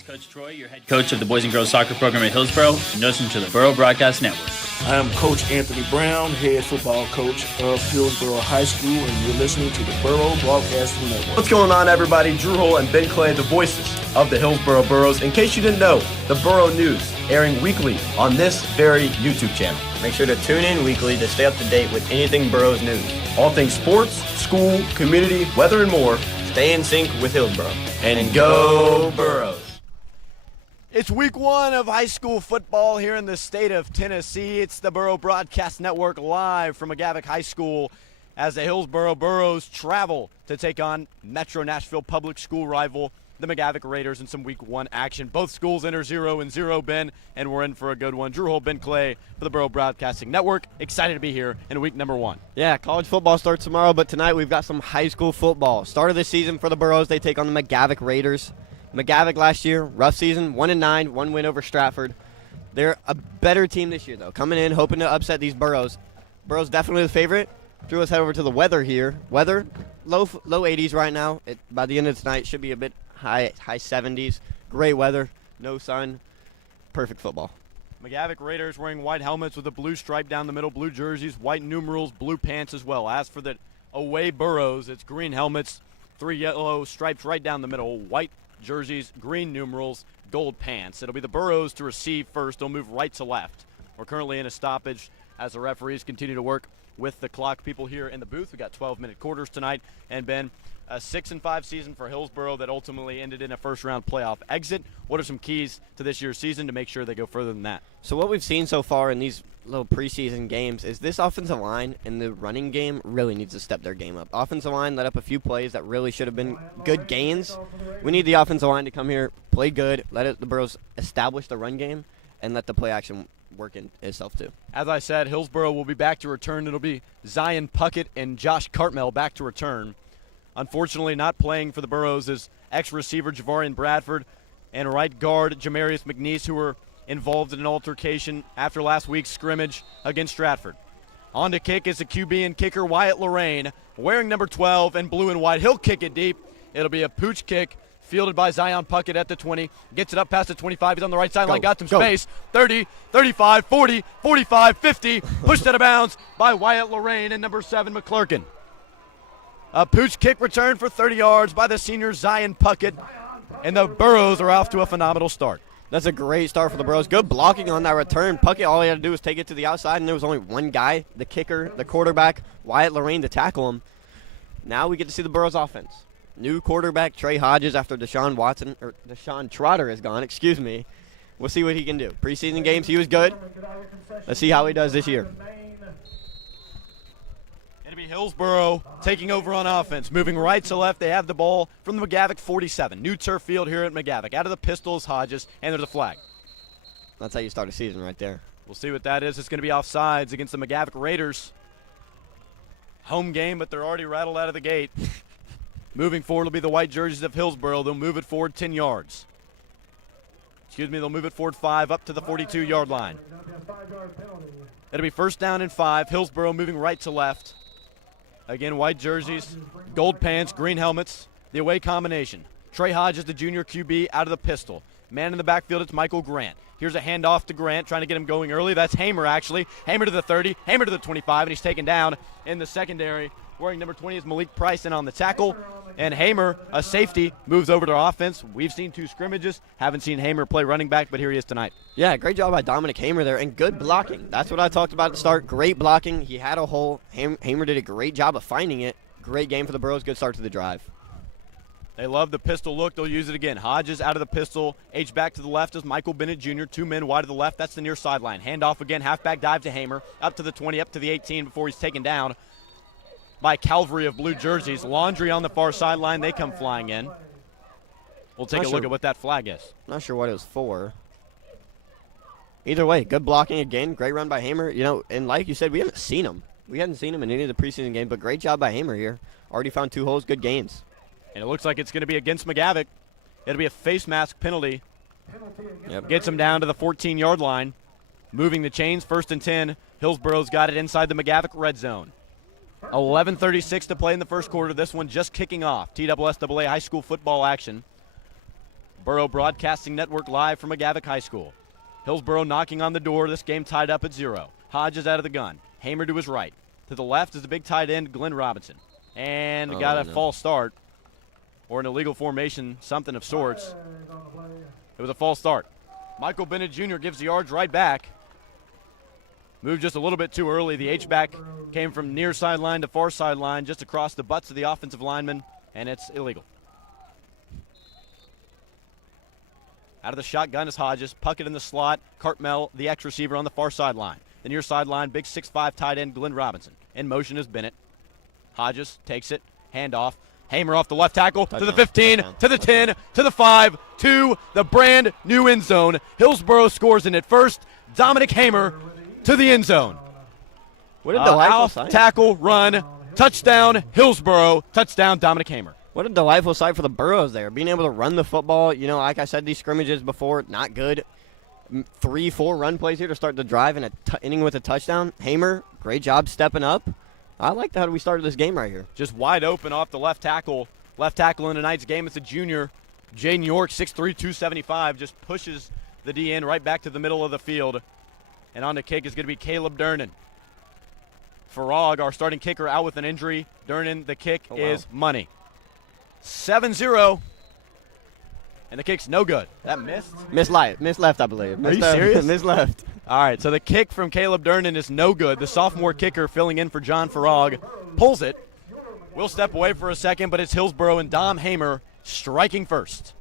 is Coach Troy, your head coach of the Boys and Girls Soccer program at Hillsboro, and listen to the Burro Broadcast Network. I am Coach Anthony Brown, head football coach of Hillsboro High School, and you're listening to the Burro Broadcast Network. What's going on, everybody? Drew Hull and Ben Clay, the voices of the Hillsboro Burros. In case you didn't know, the Burro News airing weekly on this very YouTube channel. Make sure to tune in weekly to stay up to date with anything Burros news. All things sports, school, community, weather, and more. Stay in sync with Hillsboro. And go Burros! It's week one of high school football here in the state of Tennessee. It's the Burro Broadcast Network live from McGavock High School as the Hillsboro Burros travel to take on Metro Nashville public school rival, the McGavock Raiders, in some week one action. Both schools enter 0-0, Ben, and we're in for a good one. Drew Hull, Ben Clay for the Burro Broadcasting Network. Excited to be here in week number one. Yeah, college football starts tomorrow, but tonight we've got some high school football. Start of the season for the Burros, they take on the McGavock Raiders. McGavock last year, rough season, 1-9, one win over Stratford. They're a better team this year, though, coming in, hoping to upset these Burros. Burros definitely the favorite. Drew, let's head over to the weather here. Weather, low 80s right now. By the end of tonight, should be a bit high 70s. Great weather, no sun, perfect football. McGavock Raiders wearing white helmets with a blue stripe down the middle, blue jerseys, white numerals, blue pants as well. As for the away Burros, it's green helmets, 3 yellow stripes right down the middle, white jerseys, green numerals, gold pants. It'll be the Burros to receive first. They'll move right to left. We're currently in a stoppage as the referees continue to work with the clock people here in the booth. We got 12-minute quarters tonight, and Ben, a 6-5 season for Hillsboro that ultimately ended in a first-round playoff exit. What are some keys to this year's season to make sure they go further than that? So what we've seen so far in these little preseason games is this offensive line in the running game really needs to step their game up. Offensive line let up a few plays that really should have been good gains. We need the offensive line to come here, play good, the Burros establish the run game, and let the play action work in itself too. As I said, Hillsboro will be back to return. It'll be Zion Puckett and Josh Cartmell back to return. Unfortunately, not playing for the Burros is ex-receiver Javarian Bradford and right guard Jamarius McNeese, who were involved in an altercation after last week's scrimmage against Stratford. On to kick is the QB and kicker Wyatt Lorraine, wearing number 12 and blue and white. He'll kick it deep. It'll be a pooch kick fielded by Zion Puckett at the 20. Gets it up past the 25. He's on the right sideline, got some space. 30, 35, 40, 45, 50. Pushed out of bounds by Wyatt Lorraine and number 7 McClurkin. A pooch kick return for 30 yards by the senior Zion Puckett, and the Burros are off to a phenomenal start. That's a great start for the Burros. Good blocking on that return. Puckett, all he had to do was take it to the outside, and there was only one guy, the kicker, the quarterback, Wyatt Lorraine, to tackle him. Now we get to see the Burros offense. New quarterback, Trey Hodges, after Deshaun Trotter is gone, We'll see what he can do. Preseason games, he was good. Let's see how he does this year. It'll be Hillsboro taking over on offense. Moving right to left, they have the ball from the McGavock 47. New turf field here at McGavock. Out of the pistols, Hodges, and there's a flag. That's how you start a season right there. We'll see what that is. It's going to be offsides against the McGavock Raiders. Home game, but they're already rattled out of the gate. Moving forward will be the white jerseys of Hillsboro. They'll move it forward 10 yards. They'll move it forward 5 up to the 42-yard line. It'll be first down and 5. Hillsboro moving right to left. Again, white jerseys, gold pants, green helmets, the away combination. Trey Hodges, the junior QB, out of the pistol. Man in the backfield, it's Michael Grant. Here's a handoff to Grant, trying to get him going early. That's Hamer, actually. Hamer to the 30, Hamer to the 25, and he's taken down in the secondary. Wearing number 20 is Malik Price in on the tackle. And Hamer, a safety, moves over to offense. We've seen 2 scrimmages. Haven't seen Hamer play running back, but here he is tonight. Yeah, great job by Dominic Hamer there, and good blocking. That's what I talked about at the start. Great blocking. He had a hole. Hamer did a great job of finding it. Great game for the Burros. Good start to the drive. They love the pistol look. They'll use it again. Hodges out of the pistol. H-back to the left is Michael Bennett Jr. 2 men wide to the left. That's the near sideline. Handoff again. Halfback dive to Hamer. Up to the 20, up to the 18 before he's taken down by Calvary of blue jerseys. Laundry on the far sideline. They come flying in. We'll take a look at what that flag is. Not sure what it was for. Either way, good blocking again. Great run by Hamer. And like you said, we haven't seen him. We hadn't seen him in any of the preseason games, but great job by Hamer here. Already found 2 holes, good gains. And it looks like it's going to be against McGavock. It'll be a face mask penalty. Gets him down to the 14-yard line. Moving the chains, 1st and 10. Hillsboro's got it inside the McGavock red zone. 11:36 to play in the first quarter. This one just kicking off. TSSAA high school football action. Burro Broadcasting Network live from McGavock High School. Hillsboro knocking on the door. This game tied up at 0. Hodges out of the gun. Hamer to his right. To the left is the big tight end, Glenn Robinson. And got a false start, or an illegal formation, something of sorts. It was a false start. Michael Bennett Jr. gives the yards right back. Moved just a little bit too early. The H-back came from near sideline to far sideline, just across the butts of the offensive lineman, and it's illegal. Out of the shotgun is Hodges. Puckett in the slot. Cartmel, the X receiver, on the far sideline. The near sideline, big 6'5" tight end Glenn Robinson. In motion is Bennett. Hodges takes it. Handoff. Hamer off the left tackle to the 15, to the 10, to the 5, to the brand new end zone. Hillsboro scores in it first. Dominic Hamer to the end zone. What a delightful sight. Tackle, run, touchdown, Hillsboro, touchdown, Dominic Hamer. What a delightful sight for the Burros there. Being able to run the football, you know, like I said, these scrimmages before, not good. 3-4 run plays here to start the drive and inning with a touchdown. Hamer, great job stepping up. I like how we started this game right here. Just wide open off the left tackle. Left tackle in tonight's game, it's a junior. Jaden York, 6'3", 275, just pushes the D in right back to the middle of the field. And on the kick is going to be Caleb Durnan. Farag, our starting kicker, out with an injury. Durnan, the kick is money. 7-0. And the kick's no good. That missed? Missed left, I believe. Are you serious? Missed left. All right, so the kick from Caleb Durnan is no good. The sophomore kicker filling in for John Farag pulls it. We'll step away for a second, but it's Hillsboro and Dom Hamer striking first.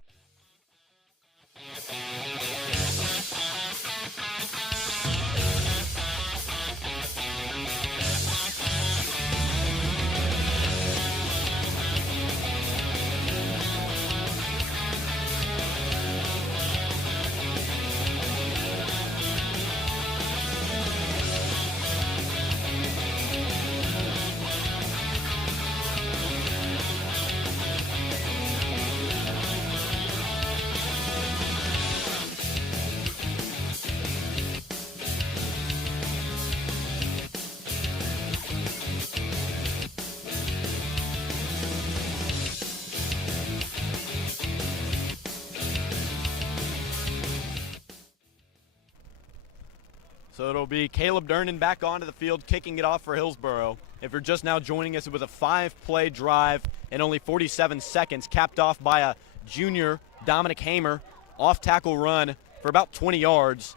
So it'll be Caleb Durnan back onto the field, kicking it off for Hillsboro. If you're just now joining us, it was a 5-play drive in only 47 seconds, capped off by a junior, Dominic Hamer, off-tackle run for about 20 yards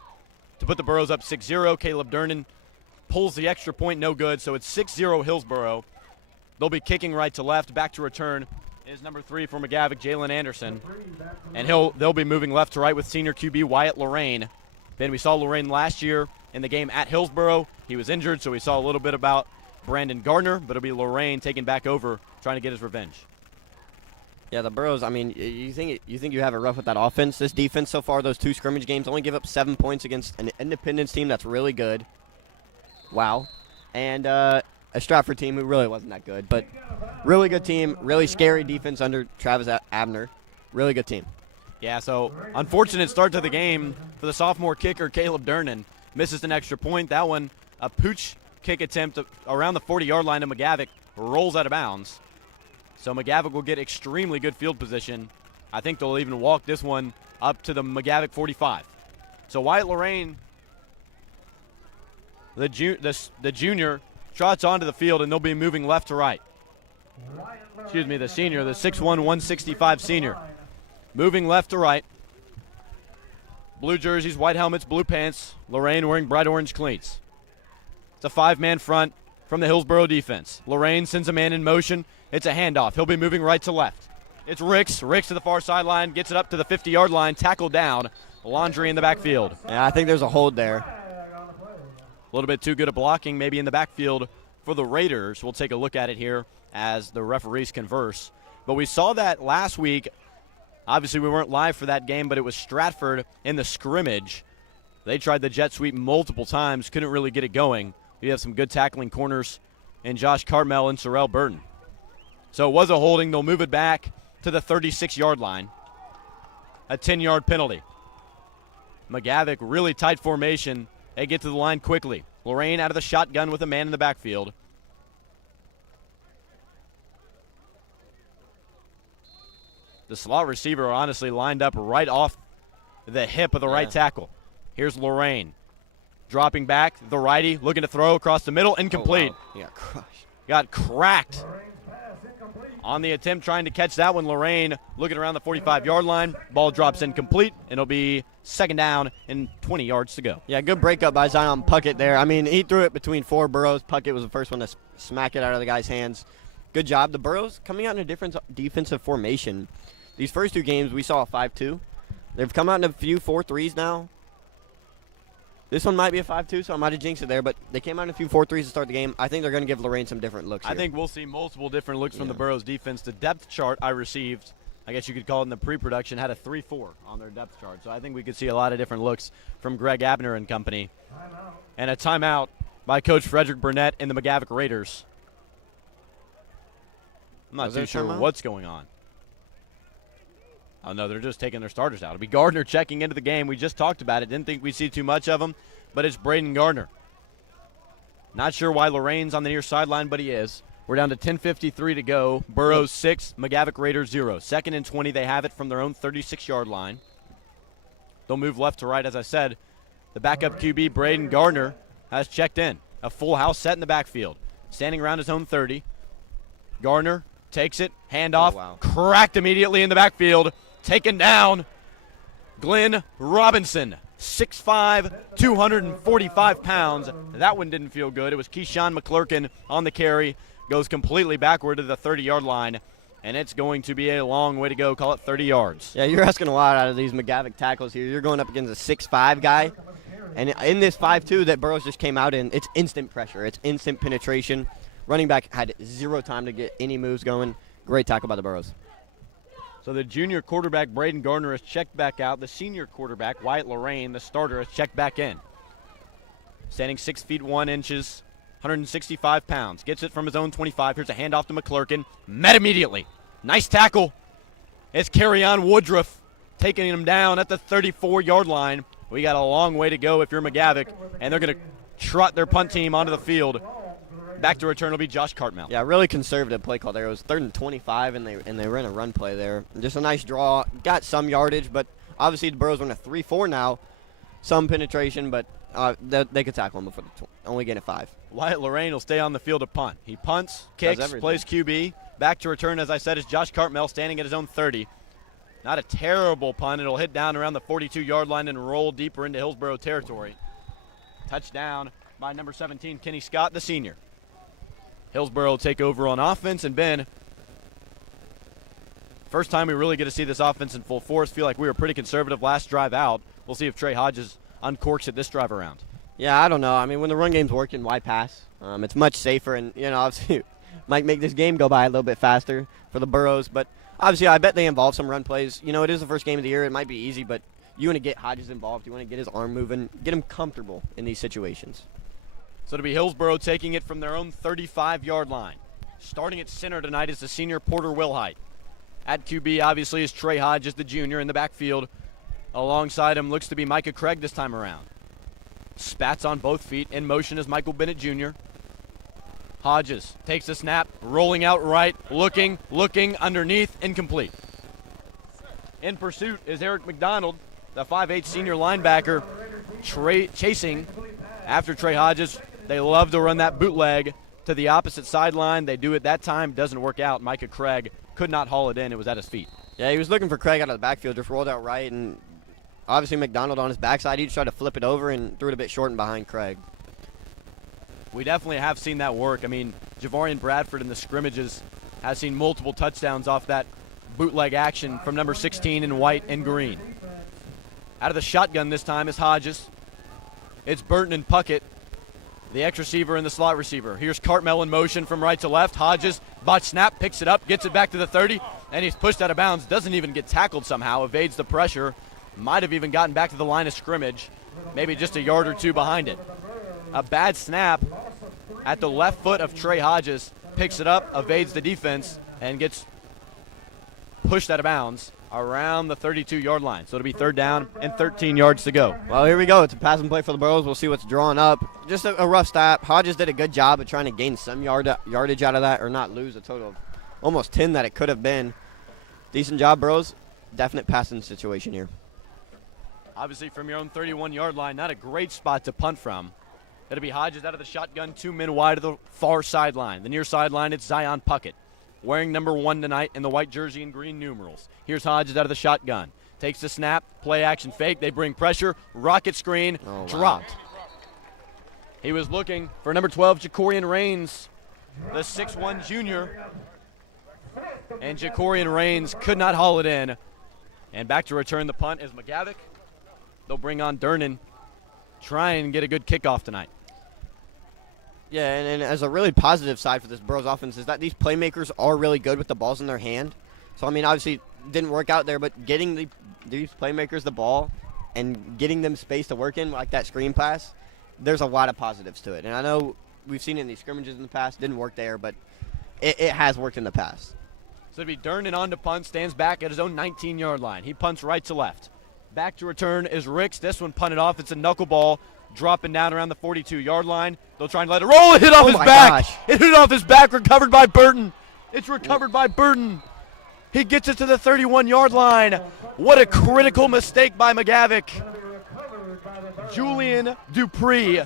to put the Burros up 6-0. Caleb Durnan pulls the extra point, no good, so it's 6-0 Hillsboro. They'll be kicking right to left. Back to return is number 3 for McGavock, Jalen Anderson. And they'll be moving left to right with senior QB Wyatt Lorraine. Then we saw Lorraine last year in the game at Hillsboro. He was injured, so we saw a little bit about Brandon Gardner, but it'll be Lorraine taking back over, trying to get his revenge. Yeah, the Burros, I mean, you think you have it rough with that offense. This defense so far, those 2 scrimmage games, only give up 7 points against an Independence team that's really good. Wow. And a Stratford team who really wasn't that good, but really good team, really scary defense under Travis Abner. Really good team. Yeah, so unfortunate start to the game for the sophomore kicker, Caleb Durnan. Misses an extra point. That one, a pooch kick attempt around the 40-yard line to McGavock, rolls out of bounds. So McGavock will get extremely good field position. I think they'll even walk this one up to the McGavock 45. So Wyatt Lorraine, the junior, trots onto the field, and they'll be moving left to right. Excuse me, the senior, the 6'1", 165 senior. Moving left to right. Blue jerseys, white helmets, blue pants. Lorraine wearing bright orange cleats. It's a 5-man front from the Hillsboro defense. Lorraine sends a man in motion. It's a handoff. He'll be moving right to left. It's Ricks. Ricks to the far sideline, gets it up to the 50-yard line, tackle down. Laundry in the backfield. Yeah, I think there's a hold there. A little bit too good at blocking, maybe in the backfield for the Raiders. We'll take a look at it here as the referees converse. But we saw that last week. Obviously, we weren't live for that game, but it was Stratford in the scrimmage. They tried the jet sweep multiple times, couldn't really get it going. We have some good tackling corners in Josh Carmel and Sorrell Burton. So it was a holding. They'll move it back to the 36-yard line. A 10-yard penalty. McGavock, really tight formation. They get to the line quickly. Lorraine out of the shotgun with a man in the backfield. The slot receiver honestly lined up right off the hip of the right tackle. Here's Lorraine. Dropping back, the righty, looking to throw across the middle, incomplete. Oh, wow. Yeah, crushed. Got cracked on the attempt trying to catch that one. Lorraine looking around the 45-yard line. Ball drops incomplete, and it'll be second down and 20 yards to go. Yeah, good breakup by Zion Puckett there. I mean, he threw it between 4 Burros. Puckett was the first one to smack it out of the guy's hands. Good job. The Burros coming out in a different defensive formation. These first 2 games, we saw a 5-2. They've come out in a few 4-3s now. This one might be a 5-2, so I might have jinxed it there, but they came out in a few 4-3s to start the game. I think they're going to give Lorraine some different looks here. I think we'll see multiple different looks from the Burros defense. The depth chart I received, I guess you could call it in the pre-production, had a 3-4 on their depth chart. So I think we could see a lot of different looks from Greg Abner and company. And a timeout by Coach Frederick Burnett and the McGavock Raiders. I'm not too sure what's going on. Oh, no, they're just taking their starters out. It'll be Gardner checking into the game. We just talked about it. Didn't think we'd see too much of him, but it's Braden Gardner. Not sure why Lorraine's on the near sideline, but he is. We're down to 10:53 to go. Burros 6, McGavock Raiders 0. Second and 20, they have it from their own 36-yard line. They'll move left to right, as I said. The backup QB, Braden Gardner, has checked in. A full house set in the backfield. Standing around his own 30. Gardner takes it, handoff, cracked immediately in the backfield. Taken down, Glenn Robinson, 6'5", 245 pounds. That one didn't feel good. It was Keyshawn McClurkin on the carry. Goes completely backward to the 30-yard line, and it's going to be a long way to go. Call it 30 yards. Yeah, you're asking a lot out of these McGavock tackles here. You're going up against a 6'5" guy. And in this 5-2 that Burros just came out in, it's instant pressure. It's instant penetration. Running back had 0 time to get any moves going. Great tackle by the Burros. So the junior quarterback, Braden Gardner, has checked back out. The senior quarterback, Wyatt Lorraine, the starter, has checked back in. Standing 6 feet 1 inches, 165 pounds. Gets it from his own 25. Here's a handoff to McClurkin. Met immediately. Nice tackle. It's Carry-On Woodruff taking him down at the 34-yard line. We got a long way to go if you're McGavock, and they're going to trot their punt team onto the field. Back to return will be Josh Cartmel. Yeah, really conservative play call there. It was 3rd and 25, and they ran a run play there. Just a nice draw. Got some yardage, but obviously the Burros run a 3-4 now. Some penetration, but they could tackle him before only getting a 5. Wyatt Lorraine will stay on the field to punt. He punts, kicks, plays QB. Back to return, as I said, is Josh Cartmel standing at his own 30. Not a terrible punt. It'll hit down around the 42-yard line and roll deeper into Hillsboro territory. Touchdown by number 17, Kenny Scott, the senior. Hillsboro will take over on offense, and Ben, first time we really get to see this offense in full force. Feel like we were pretty conservative last drive out. We'll see if Trey Hodges uncorks it this drive around. Yeah, I don't know. I mean, when the run game's working, why pass? It's much safer, and, obviously might make this game go by a little bit faster for the Burros, but obviously I bet they involve some run plays. It is the first game of the year. It might be easy, but you want to get Hodges involved. You want to get his arm moving, get him comfortable in these situations. So it'll be Hillsboro taking it from their own 35-yard line. Starting at center tonight is the senior Porter Wilhite. At QB, obviously, is Trey Hodges, the junior, in the backfield. Alongside him looks to be Micah Craig this time around. Spats on both feet. In motion is Michael Bennett Jr. Hodges takes the snap, rolling out right, looking, underneath, incomplete. In pursuit is Eric McDonald, the 5'8 senior linebacker, chasing after Trey Hodges. They love to run that bootleg to the opposite sideline. They do it that time. Doesn't work out. Micah Craig could not haul it in. It was at his feet. Yeah, he was looking for Craig out of the backfield, just rolled out right, and obviously McDonald on his backside. He just tried to flip it over and threw it a bit short and behind Craig. We definitely have seen that work. I mean, Javarian Bradford in the scrimmages has seen multiple touchdowns off that bootleg action from number 16 in white and green. Out of the shotgun this time is Hodges. It's Burton and Puckett, the X receiver and the slot receiver. Here's Cartmel in motion from right to left. Hodges, botch snap, picks it up, gets it back to the 30, and he's pushed out of bounds. Doesn't even get tackled somehow, evades the pressure. Might have even gotten back to the line of scrimmage, maybe just a yard or two behind it. A bad snap at the left foot of Trey Hodges, picks it up, evades the defense, and gets pushed out of bounds around the 32-yard line. So it'll be 3rd down and 13 yards to go. Well, here we go. It's a passing play for the Burros. We'll see what's drawn up. Just a rough stop. Hodges did a good job of trying to gain some yardage out of that, or not lose a total of almost 10 that it could have been. Decent job, Burros. Definite passing situation here. Obviously, from your own 31-yard line, not a great spot to punt from. Going to be Hodges out of the shotgun, 2 men wide of the far sideline. The near sideline, it's Zion Puckett, wearing number 1 tonight in the white jersey and green numerals. Here's Hodges out of the shotgun. Takes the snap, play action fake. They bring pressure, rocket screen, dropped. He was looking for number 12, Jacorian Rains, the 6'1 junior. And Jacorian Rains could not haul it in. And back to return the punt is McGavock. They'll bring on Durnan, try and get a good kickoff tonight. Yeah, and as a really positive side for this Burros offense is that these playmakers are really good with the balls in their hand. So, I mean, obviously didn't work out there, but getting these playmakers the ball and getting them space to work in, like that screen pass, there's a lot of positives to it. And I know we've seen it in these scrimmages in the past. Didn't work there, but it has worked in the past. So it'll be Durnan on to punt, stands back at his own 19-yard line. He punts right to left. Back to return is Ricks. This one punted off. It's a knuckleball dropping down around the 42-yard line. They'll try and let it roll. It hit off his back. Gosh. It hit off his back, recovered by Burton. It's recovered by Burton. He gets it to the 31-yard line. What a critical mistake by McGavock. Julian Dupree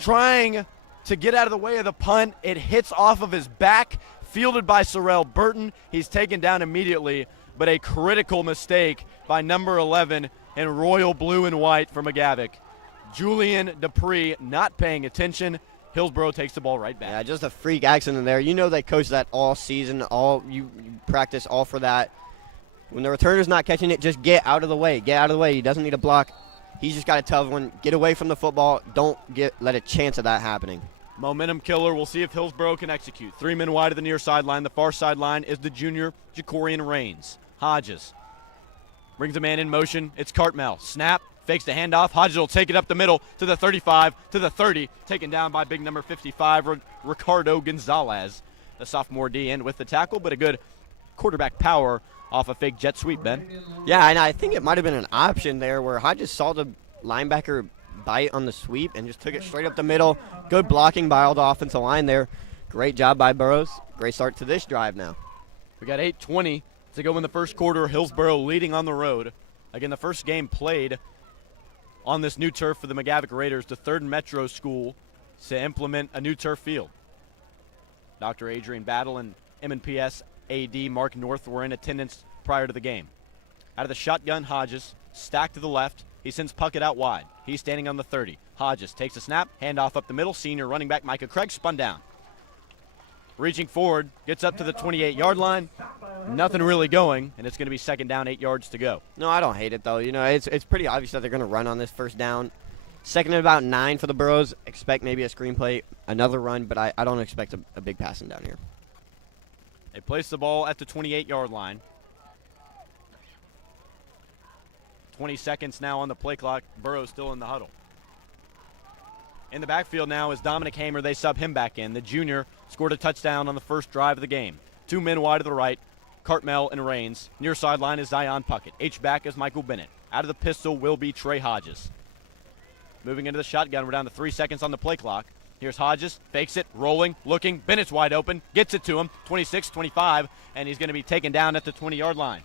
trying to get out of the way of the punt. It hits off of his back, fielded by Sorrell Burton. He's taken down immediately, but a critical mistake by number 11 in royal blue and white for McGavock. Julian Dupree not paying attention. Hillsboro takes the ball right back. Yeah, just a freak accident there. You know they coach that all season. You practice all for that. When the returner's not catching it, just get out of the way. Get out of the way. He doesn't need a block. He's just got to tell everyone, get away from the football. Don't let a chance of that happening. Momentum killer. We'll see if Hillsboro can execute. 3 men wide of the near sideline. The far sideline is the junior Jacorian Rains. Hodges brings a man in motion. It's Cartmel. Snap. Fakes the handoff. Hodges will take it up the middle to the 35, to the 30. Taken down by big number 55, Ricardo Gonzalez. The sophomore D-end with the tackle, but a good quarterback power off a fake jet sweep, Ben. Yeah, and I think it might have been an option there where Hodges saw the linebacker bite on the sweep and just took it straight up the middle. Good blocking by all the offensive line there. Great job by Burros. Great start to this drive now. We got 8:20 to go in the first quarter. Hillsboro leading on the road. Again, the first game played on this new turf for the McGavock Raiders, the third Metro school to implement a new turf field. Dr. Adrian Battle and M&PS AD Mark North were in attendance prior to the game. Out of the shotgun, Hodges, stacked to the left. He sends Puckett out wide. He's standing on the 30. Hodges takes a snap, handoff up the middle. Senior running back Micah Craig spun down. Reaching forward, gets up to the 28-yard line. Nothing really going, and it's going to be second down, 8 yards to go. No, I don't hate it, though. You know, it's pretty obvious that they're going to run on this first down. Second and about 9 for the Burros. Expect maybe a screenplay, another run, but I don't expect a big passing down here. They place the ball at the 28-yard line. 20 seconds now on the play clock. Burros still in the huddle. In the backfield now is Dominic Hamer. They sub him back in. The junior scored a touchdown on the first drive of the game. 2 men wide to the right, Cartmel and Rains. Near sideline is Zion Puckett. H-back is Michael Bennett. Out of the pistol will be Trey Hodges. Moving into the shotgun, we're down to 3 seconds on the play clock. Here's Hodges, fakes it, rolling, looking. Bennett's wide open, gets it to him, 26, 25, and he's going to be taken down at the 20-yard line.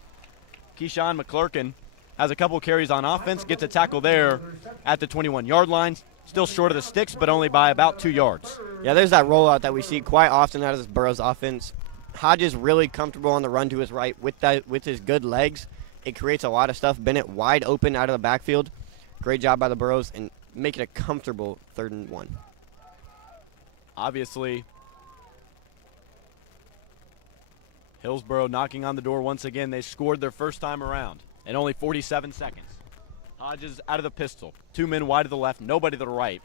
Keyshawn McClurkin has a couple carries on offense, gets a tackle there at the 21-yard line. Still short of the sticks, but only by about 2 yards. Yeah, there's that rollout that we see quite often out of this Burros offense. Hodges really comfortable on the run to his right with his good legs. It creates a lot of stuff. Bennett wide open out of the backfield. Great job by the Burros and make it a comfortable 3rd and 1. Obviously, Hillsboro knocking on the door once again. They scored their first time around in only 47 seconds. Hodges out of the pistol. 2 men wide to the left, nobody to the right.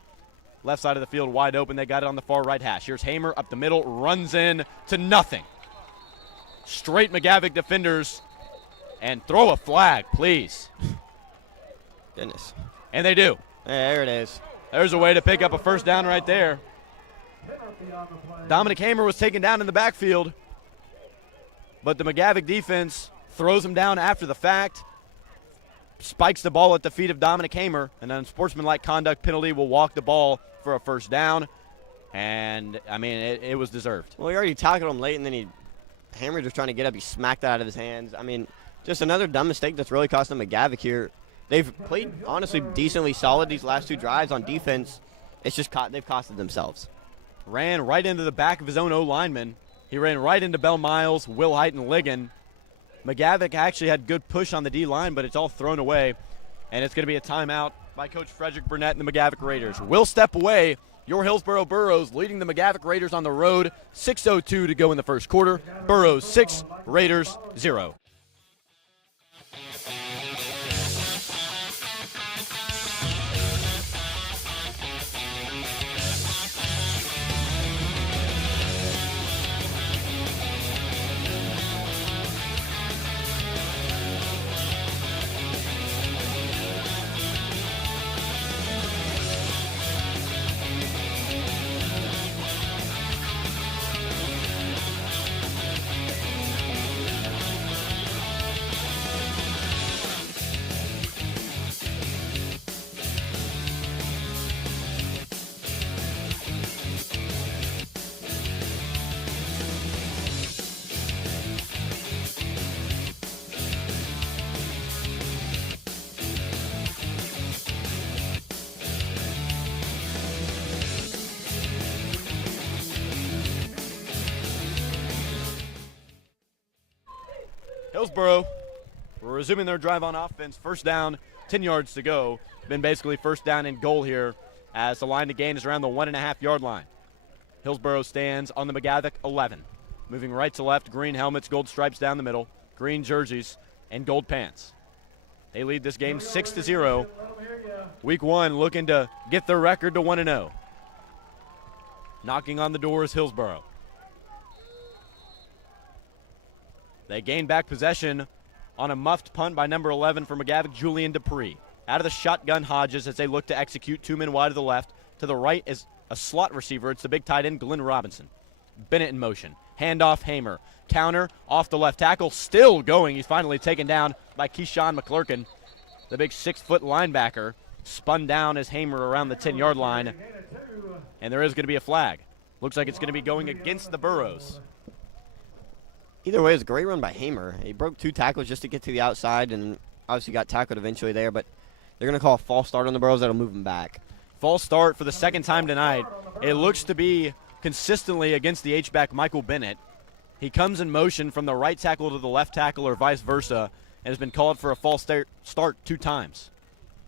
Left side of the field wide open. They got it on the far right hash. Here's Hamer up the middle, runs in to nothing. Straight McGavock defenders, and throw a flag, please. Goodness. And they do. There it is. There's a way to pick up a first down right there. Dominic Hamer was taken down in the backfield, but the McGavock defense throws him down after the fact, spikes the ball at the feet of Dominic Hamer, and then sportsmanlike conduct penalty will walk the ball for a first down. And, I mean, it was deserved. Well, he already tackled him late, and then he Hammer just trying to get up. He smacked that out of his hands. I mean, just another dumb mistake that's really costing McGavock here. They've played, honestly, decently solid these last 2 drives on defense. It's just they've costed themselves. Ran right into the back of his own O-lineman. He ran right into Bell Miles, Will Height, and Ligon. McGavock actually had good push on the D-line, but it's all thrown away. And it's going to be a timeout by Coach Frederick Burnett and the McGavock Raiders. We'll step away. Your Hillsboro Burros leading the McGavock Raiders on the road. 6:02 to go in the first quarter. Burros 6, Raiders 0. Hillsboro, we're resuming their drive on offense. First down, 10 yards to go. Been basically first down and goal here as the line to gain is around the 1.5-yard line. Hillsboro stands on the McGavock 11. Moving right to left, green helmets, gold stripes down the middle, green jerseys, and gold pants. They lead this game 6-0. Week 1 looking to get their record to 1-0. Knocking on the door is Hillsboro. They gain back possession on a muffed punt by number 11 for McGavock, Julian Dupree. Out of the shotgun, Hodges as they look to execute 2 men wide to the left. To the right is a slot receiver. It's the big tight end, Glenn Robinson. Bennett in motion. Handoff, Hamer. Counter off the left tackle. Still going. He's finally taken down by Keyshawn McClurkin. The big 6-foot linebacker spun down as Hamer around the 10-yard line. And there is going to be a flag. Looks like it's going to be going against the Burros. Either way, it's a great run by Hamer. He broke 2 tackles just to get to the outside and obviously got tackled eventually there, but they're going to call a false start on the Burros that'll move him back. False start for the second time tonight. It looks to be consistently against the H-back Michael Bennett. He comes in motion from the right tackle to the left tackle or vice versa and has been called for a false start 2 times.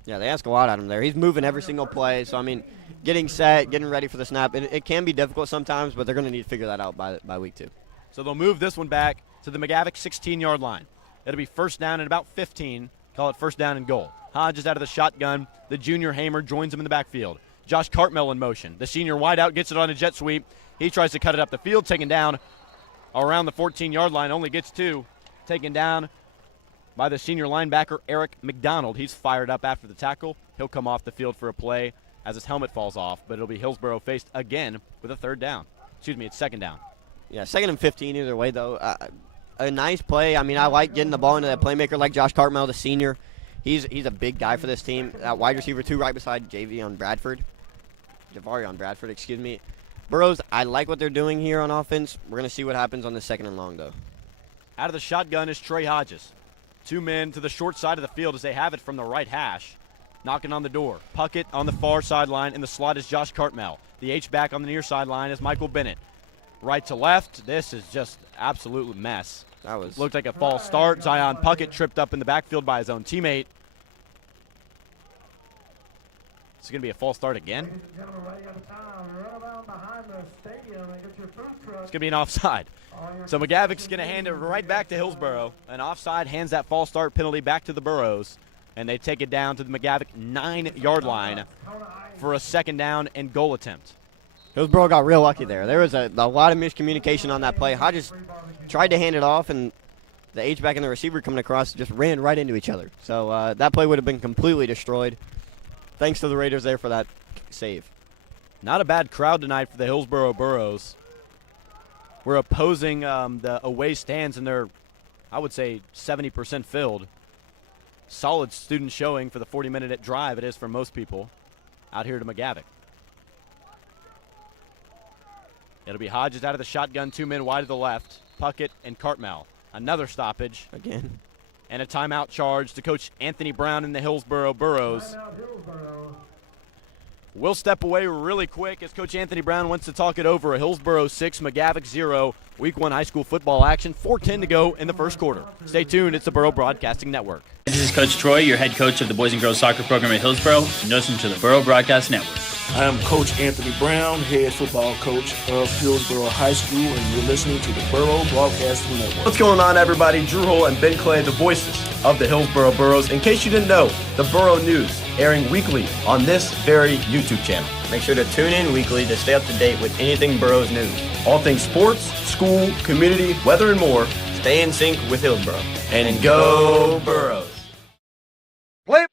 Yeah, they ask a lot out of him there. He's moving every single play, so, I mean, getting set, getting ready for the snap. It can be difficult sometimes, but they're going to need to figure that out by week 2. So they'll move this one back to the McGavock 16-yard line. It'll be first down and about 15. Call it first down and goal. Hodges out of the shotgun. The junior Hamer joins him in the backfield. Josh Cartmell in motion. The senior wideout gets it on a jet sweep. He tries to cut it up the field, taken down around the 14-yard line. Only gets 2. Taken down by the senior linebacker, Eric McDonald. He's fired up after the tackle. He'll come off the field for a play as his helmet falls off, but it'll be Hillsboro faced again with a third down. Excuse me, it's second down. Yeah, 2nd and 15 either way, though. A nice play. I mean, I like getting the ball into that playmaker like Josh Cartmell, the senior. He's a big guy for this team. Wide receiver 2 right beside Javarion Bradford, excuse me. Burros, I like what they're doing here on offense. We're going to see what happens on the 2nd and long, though. Out of the shotgun is Trey Hodges. 2 men to the short side of the field as they have it from the right hash. Knocking on the door. Puckett on the far sideline. In the slot is Josh Cartmell. The H-back on the near sideline is Michael Bennett. Right to left, this is just absolute mess. Looked like a false start. Zion Puckett tripped up in the backfield by his own teammate. It's going to be a false start again. It's going to be an offside. So McGavock's going to hand it right back to Hillsboro. An offside hands that false start penalty back to the Burros, and they take it down to the McGavock 9-yard line for a second down and goal attempt. Hillsboro got real lucky there. There was a lot of miscommunication on that play. Hodges tried to hand it off, and the H-back and the receiver coming across just ran right into each other. So that play would have been completely destroyed. Thanks to the Raiders there for that save. Not a bad crowd tonight for the Hillsboro Burros. We're opposing the away stands, and they're, I would say, 70% filled. Solid student showing for the 40-minute drive it is for most people out here to McGavock. It'll be Hodges out of the shotgun, 2 men wide to the left. Puckett, and Cartmel. Another stoppage. Again. And a timeout charge to Coach Anthony Brown in the Hillsboro Burros. We'll step away really quick as Coach Anthony Brown wants to talk it over. A Hillsboro 6, McGavock 0, Week 1 high school football action. 4:10 to go in the first quarter. Stay tuned. It's the Burro Broadcasting Network. This is Coach Troy, your head coach of the boys and girls soccer program at Hillsboro. And listen to the Burro Broadcast Network. I am Coach Anthony Brown, head football coach of Hillsboro High School, and you're listening to the Burro Broadcasting Network. What's going on, everybody? Drew Hull and Ben Clay, the voices of the Hillsboro Burros. In case you didn't know, the Burro News airing weekly on this very YouTube channel. Make sure to tune in weekly to stay up to date with anything Burros news. All things sports, school, community, weather, and more. Stay in sync with Hillsboro. And go Burros! Play.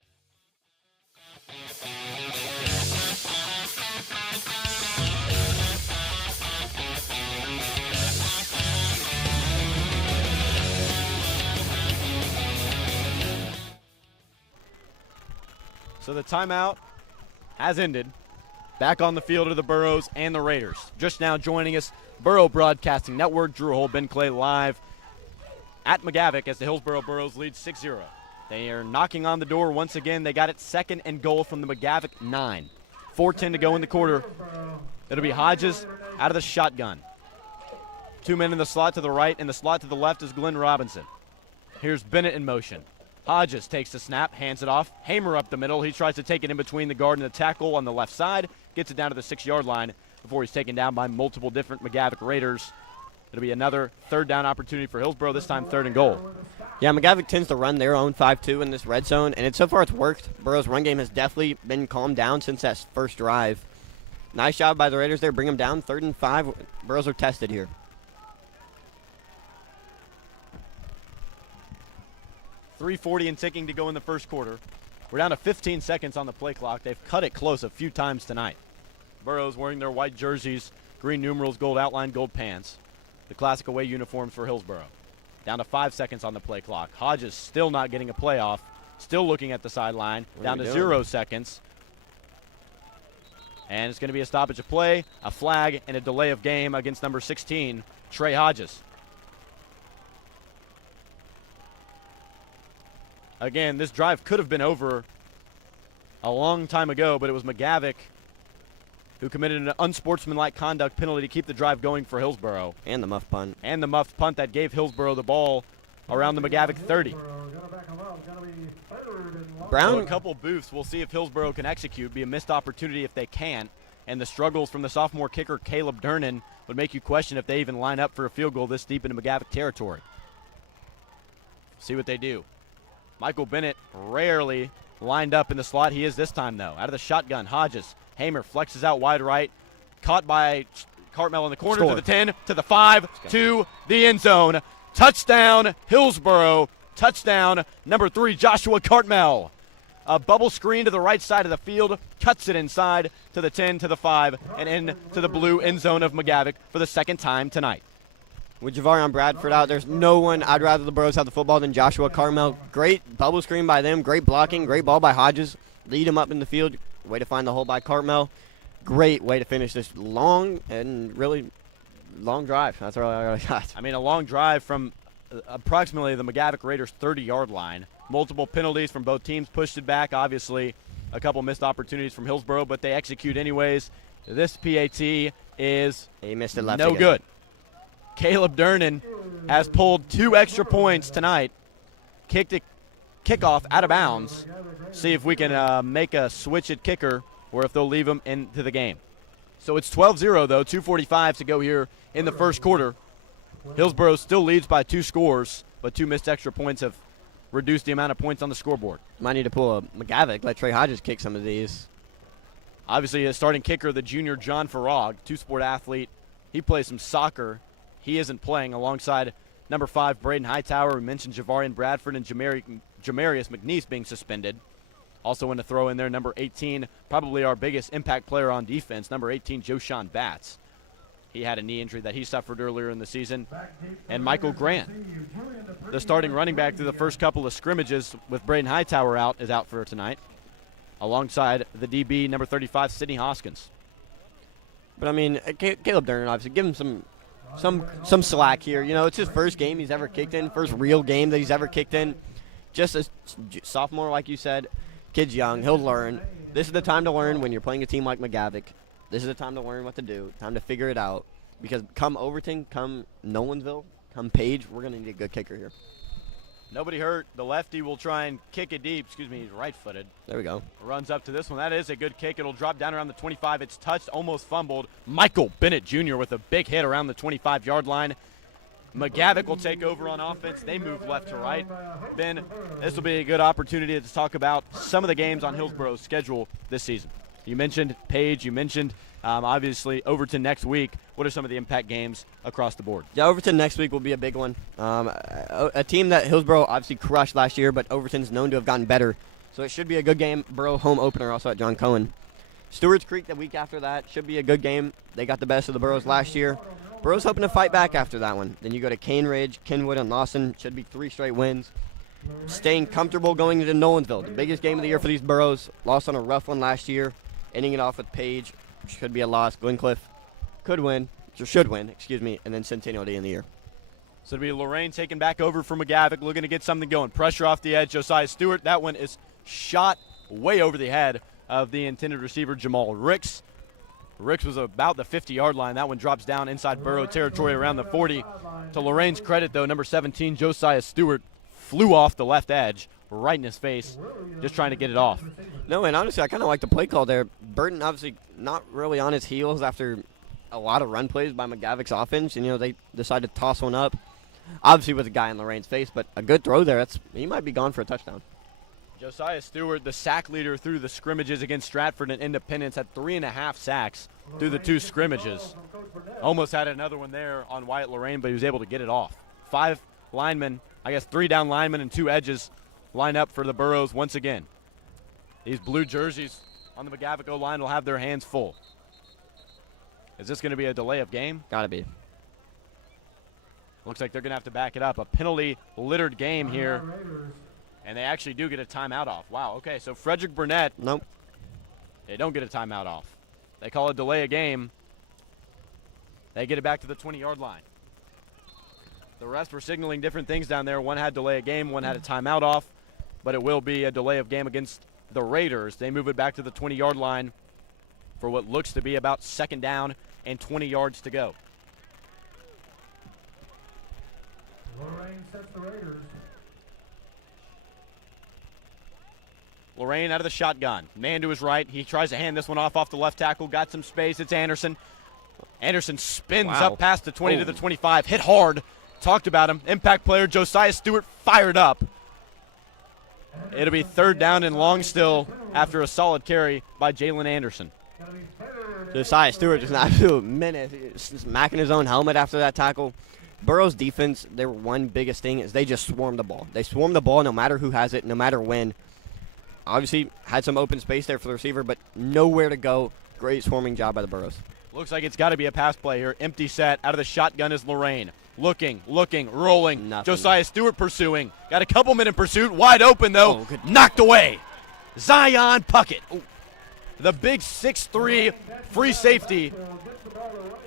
So the timeout has ended. Back on the field are the Burros and the Raiders. Just now joining us, Burro Broadcasting Network, Drew Hull, Ben Clay live at McGavock as the Hillsboro Burros lead 6-0. They are knocking on the door once again. They got it 2nd and goal from the McGavock 9. 4:10 to go in the quarter. It'll be Hodges out of the shotgun. 2 men in the slot to the right, and the slot to the left is Glenn Robinson. Here's Bennett in motion. Hodges takes the snap, hands it off. Hamer up the middle. He tries to take it in between the guard and the tackle on the left side. Gets it down to the 6-yard line before he's taken down by multiple different McGavock Raiders. It'll be another third down opportunity for Hillsboro, this time 3rd and goal. Yeah, McGavock tends to run their own 5-2 in this red zone, and so far it's worked. Burrow's run game has definitely been calmed down since that first drive. Nice job by the Raiders there. Bring them down 3rd and 5. Burros are tested here. .340 and ticking to go in the first quarter. We're down to 15 seconds on the play clock. They've cut it close a few times tonight. Burros wearing their white jerseys, green numerals, gold outline, gold pants. The classic away uniforms for Hillsboro. Down to 5 seconds on the play clock. Hodges still not getting a play off. Still looking at the sideline. Down to 0 seconds. And it's going to be a stoppage of play, a flag, and a delay of game against number 16, Trey Hodges. Again, this drive could have been over a long time ago, but it was McGavock who committed an unsportsmanlike conduct penalty to keep the drive going for Hillsboro. And the muff punt. And the muffed punt that gave Hillsboro the ball around the McGavock 30. Brown. So a couple booths. We'll see if Hillsboro can execute. Be a missed opportunity if they can't. And the struggles from the sophomore kicker, Caleb Durnan, would make you question if they even line up for a field goal this deep into McGavock territory. See what they do. Michael Bennett rarely lined up in the slot. He is this time, though. Out of the shotgun, Hodges. Hamer flexes out wide right. Caught by Cartmel in the corner. Score. To the 10, to the 5, to the end zone. Touchdown, Hillsboro. Touchdown, number 3, Joshua Cartmel. A bubble screen to the right side of the field. Cuts it inside to the 10, to the 5, and into the blue end zone of McGavock for the 2nd time tonight. With Javarion Bradford out, there's no one I'd rather the Burros have the football than Joshua Carmel. Great bubble screen by them. Great blocking. Great ball by Hodges. Lead him up in the field. Way to find the hole by Carmel. Great way to finish this long and really long drive. That's all I got. I mean, a long drive from approximately the McGavock Raiders' 30-yard line. Multiple penalties from both teams pushed it back. Obviously, a couple missed opportunities from Hillsboro, but they execute anyways. This PAT is He missed it left no again. good. Caleb Durnan has pulled 2 extra points tonight. Kicked a kickoff out of bounds. See if we can make a switch at kicker or if they'll leave him into the game. So it's 12-0, though, 2:45 to go here in the first quarter. Hillsboro still leads by 2 scores, but 2 missed extra points have reduced the amount of points on the scoreboard. Might need to pull a McGavock, let Trey Hodges kick some of these. Obviously, a starting kicker, the junior John Farag, 2-sport athlete. He plays some soccer. He isn't playing alongside number 5, Braden Hightower. We mentioned Javarion Bradford and Jamarius McNeese being suspended. Also want to throw in there number 18, probably our biggest impact player on defense, number 18, Joshawn Batts. He had a knee injury that he suffered earlier in the season. And Michael Grant, the starting running back through the first couple of scrimmages with Braden Hightower out, is out for tonight, alongside the DB, number 35, Sidney Hoskins. But, I mean, Caleb Durnan, obviously, give him some some slack here. You know, it's his first game he's ever kicked in, first real game that he's ever kicked in. Just a sophomore, like you said. Kid's young. He'll learn. This is the time to learn when you're playing a team like McGavock. This is the time to learn what to do, time to figure it out. Because come Overton, come Nolensville, come Page, we're going to need a good kicker here. Nobody hurt. The lefty will try and kick it deep. Excuse me, he's right-footed. There we go. Runs up to this one. That is a good kick. It'll drop down around the 25. It's touched, almost fumbled. Michael Bennett Jr. with a big hit around the 25-yard line. McGavock will take over on offense. They move left to right. Ben, this will be a good opportunity to talk about some of the games on Hillsboro's schedule this season. You mentioned Page. You mentioned, obviously, Overton next week. What are some of the impact games across the board? Yeah, Overton next week will be a big one. A team that Hillsboro obviously crushed last year, but Overton's known to have gotten better. So it should be a good game. Borough home opener also at John Cohen. Stewart's Creek the week after that should be a good game. They got the best of the Burros last year. Burrow's hoping to fight back after that one. Then you go to Cane Ridge, Kenwood, and Lawson. Should be 3 straight wins. Staying comfortable going into Nolensville. The biggest game of the year for these Burros. Lost on a rough one last year. Ending it off with Page. Should be a loss. Glencliff should win, and then Centennial at the end of the year. So it'll be Lorraine taking back over from McGavock, looking to get something going. Pressure off the edge. Josiah Stewart. That one is shot way over the head of the intended receiver, Jamal Ricks. Ricks was about the 50-yard line. That one drops down inside Burrow territory around the 40. To Lorraine's credit, though, number 17, Josiah Stewart, flew off the left edge, right in his face, just trying to get it off. No, and honestly, I kind of like the play call there. Burton obviously not really on his heels after a lot of run plays by McGavock's offense. And, you know, they decided to toss one up. Obviously with a guy in Lorraine's face, but a good throw there. He might be gone for a touchdown. Josiah Stewart, the sack leader through the scrimmages against Stratford and Independence, had 3.5 sacks through the 2 scrimmages. Almost had another one there on Wyatt Lorraine, but he was able to get it off. 5 linemen, 3 down linemen and 2 edges line up for the Burros once again. These blue jerseys on the McGavock O-line will have their hands full. Is this going to be a delay of game? Gotta be. Looks like they're going to have to back it up. A penalty-littered game here. And they actually do get a timeout off. Wow, okay, so Frederick Burnett. Nope. They don't get a timeout off. They call a delay a game. They get it back to the 20-yard line. The rest were signaling different things down there. One had delay a game, one had a timeout off, but it will be a delay of game against the Raiders. They move it back to the 20-yard line for what looks to be about 2nd down and 20 yards to go. Lorraine sets the Raiders. Lorraine out of the shotgun. Man to his right. He tries to hand this one off the left tackle. Got some space. It's Anderson. Anderson spins up past the 20 to the 25. Hit hard. Talked about him. Impact player Josiah Stewart fired up. It'll be 3rd down and long still after a solid carry by Jalen Anderson. Josiah Stewart just an absolute menace. Just macking his own helmet after that tackle. Burrow's defense, their one biggest thing is they just swarm the ball. They swarm the ball no matter who has it, no matter when. Obviously, had some open space there for the receiver, but nowhere to go. Great swarming job by the Burros. Looks like it's got to be a pass play here. Empty set. Out of the shotgun is Lorraine. Looking, rolling. Nothing. Josiah Stewart pursuing. Got a couple men in pursuit. Wide open, though. Knocked away. Zion Puckett. Ooh. The big 6'3", free safety.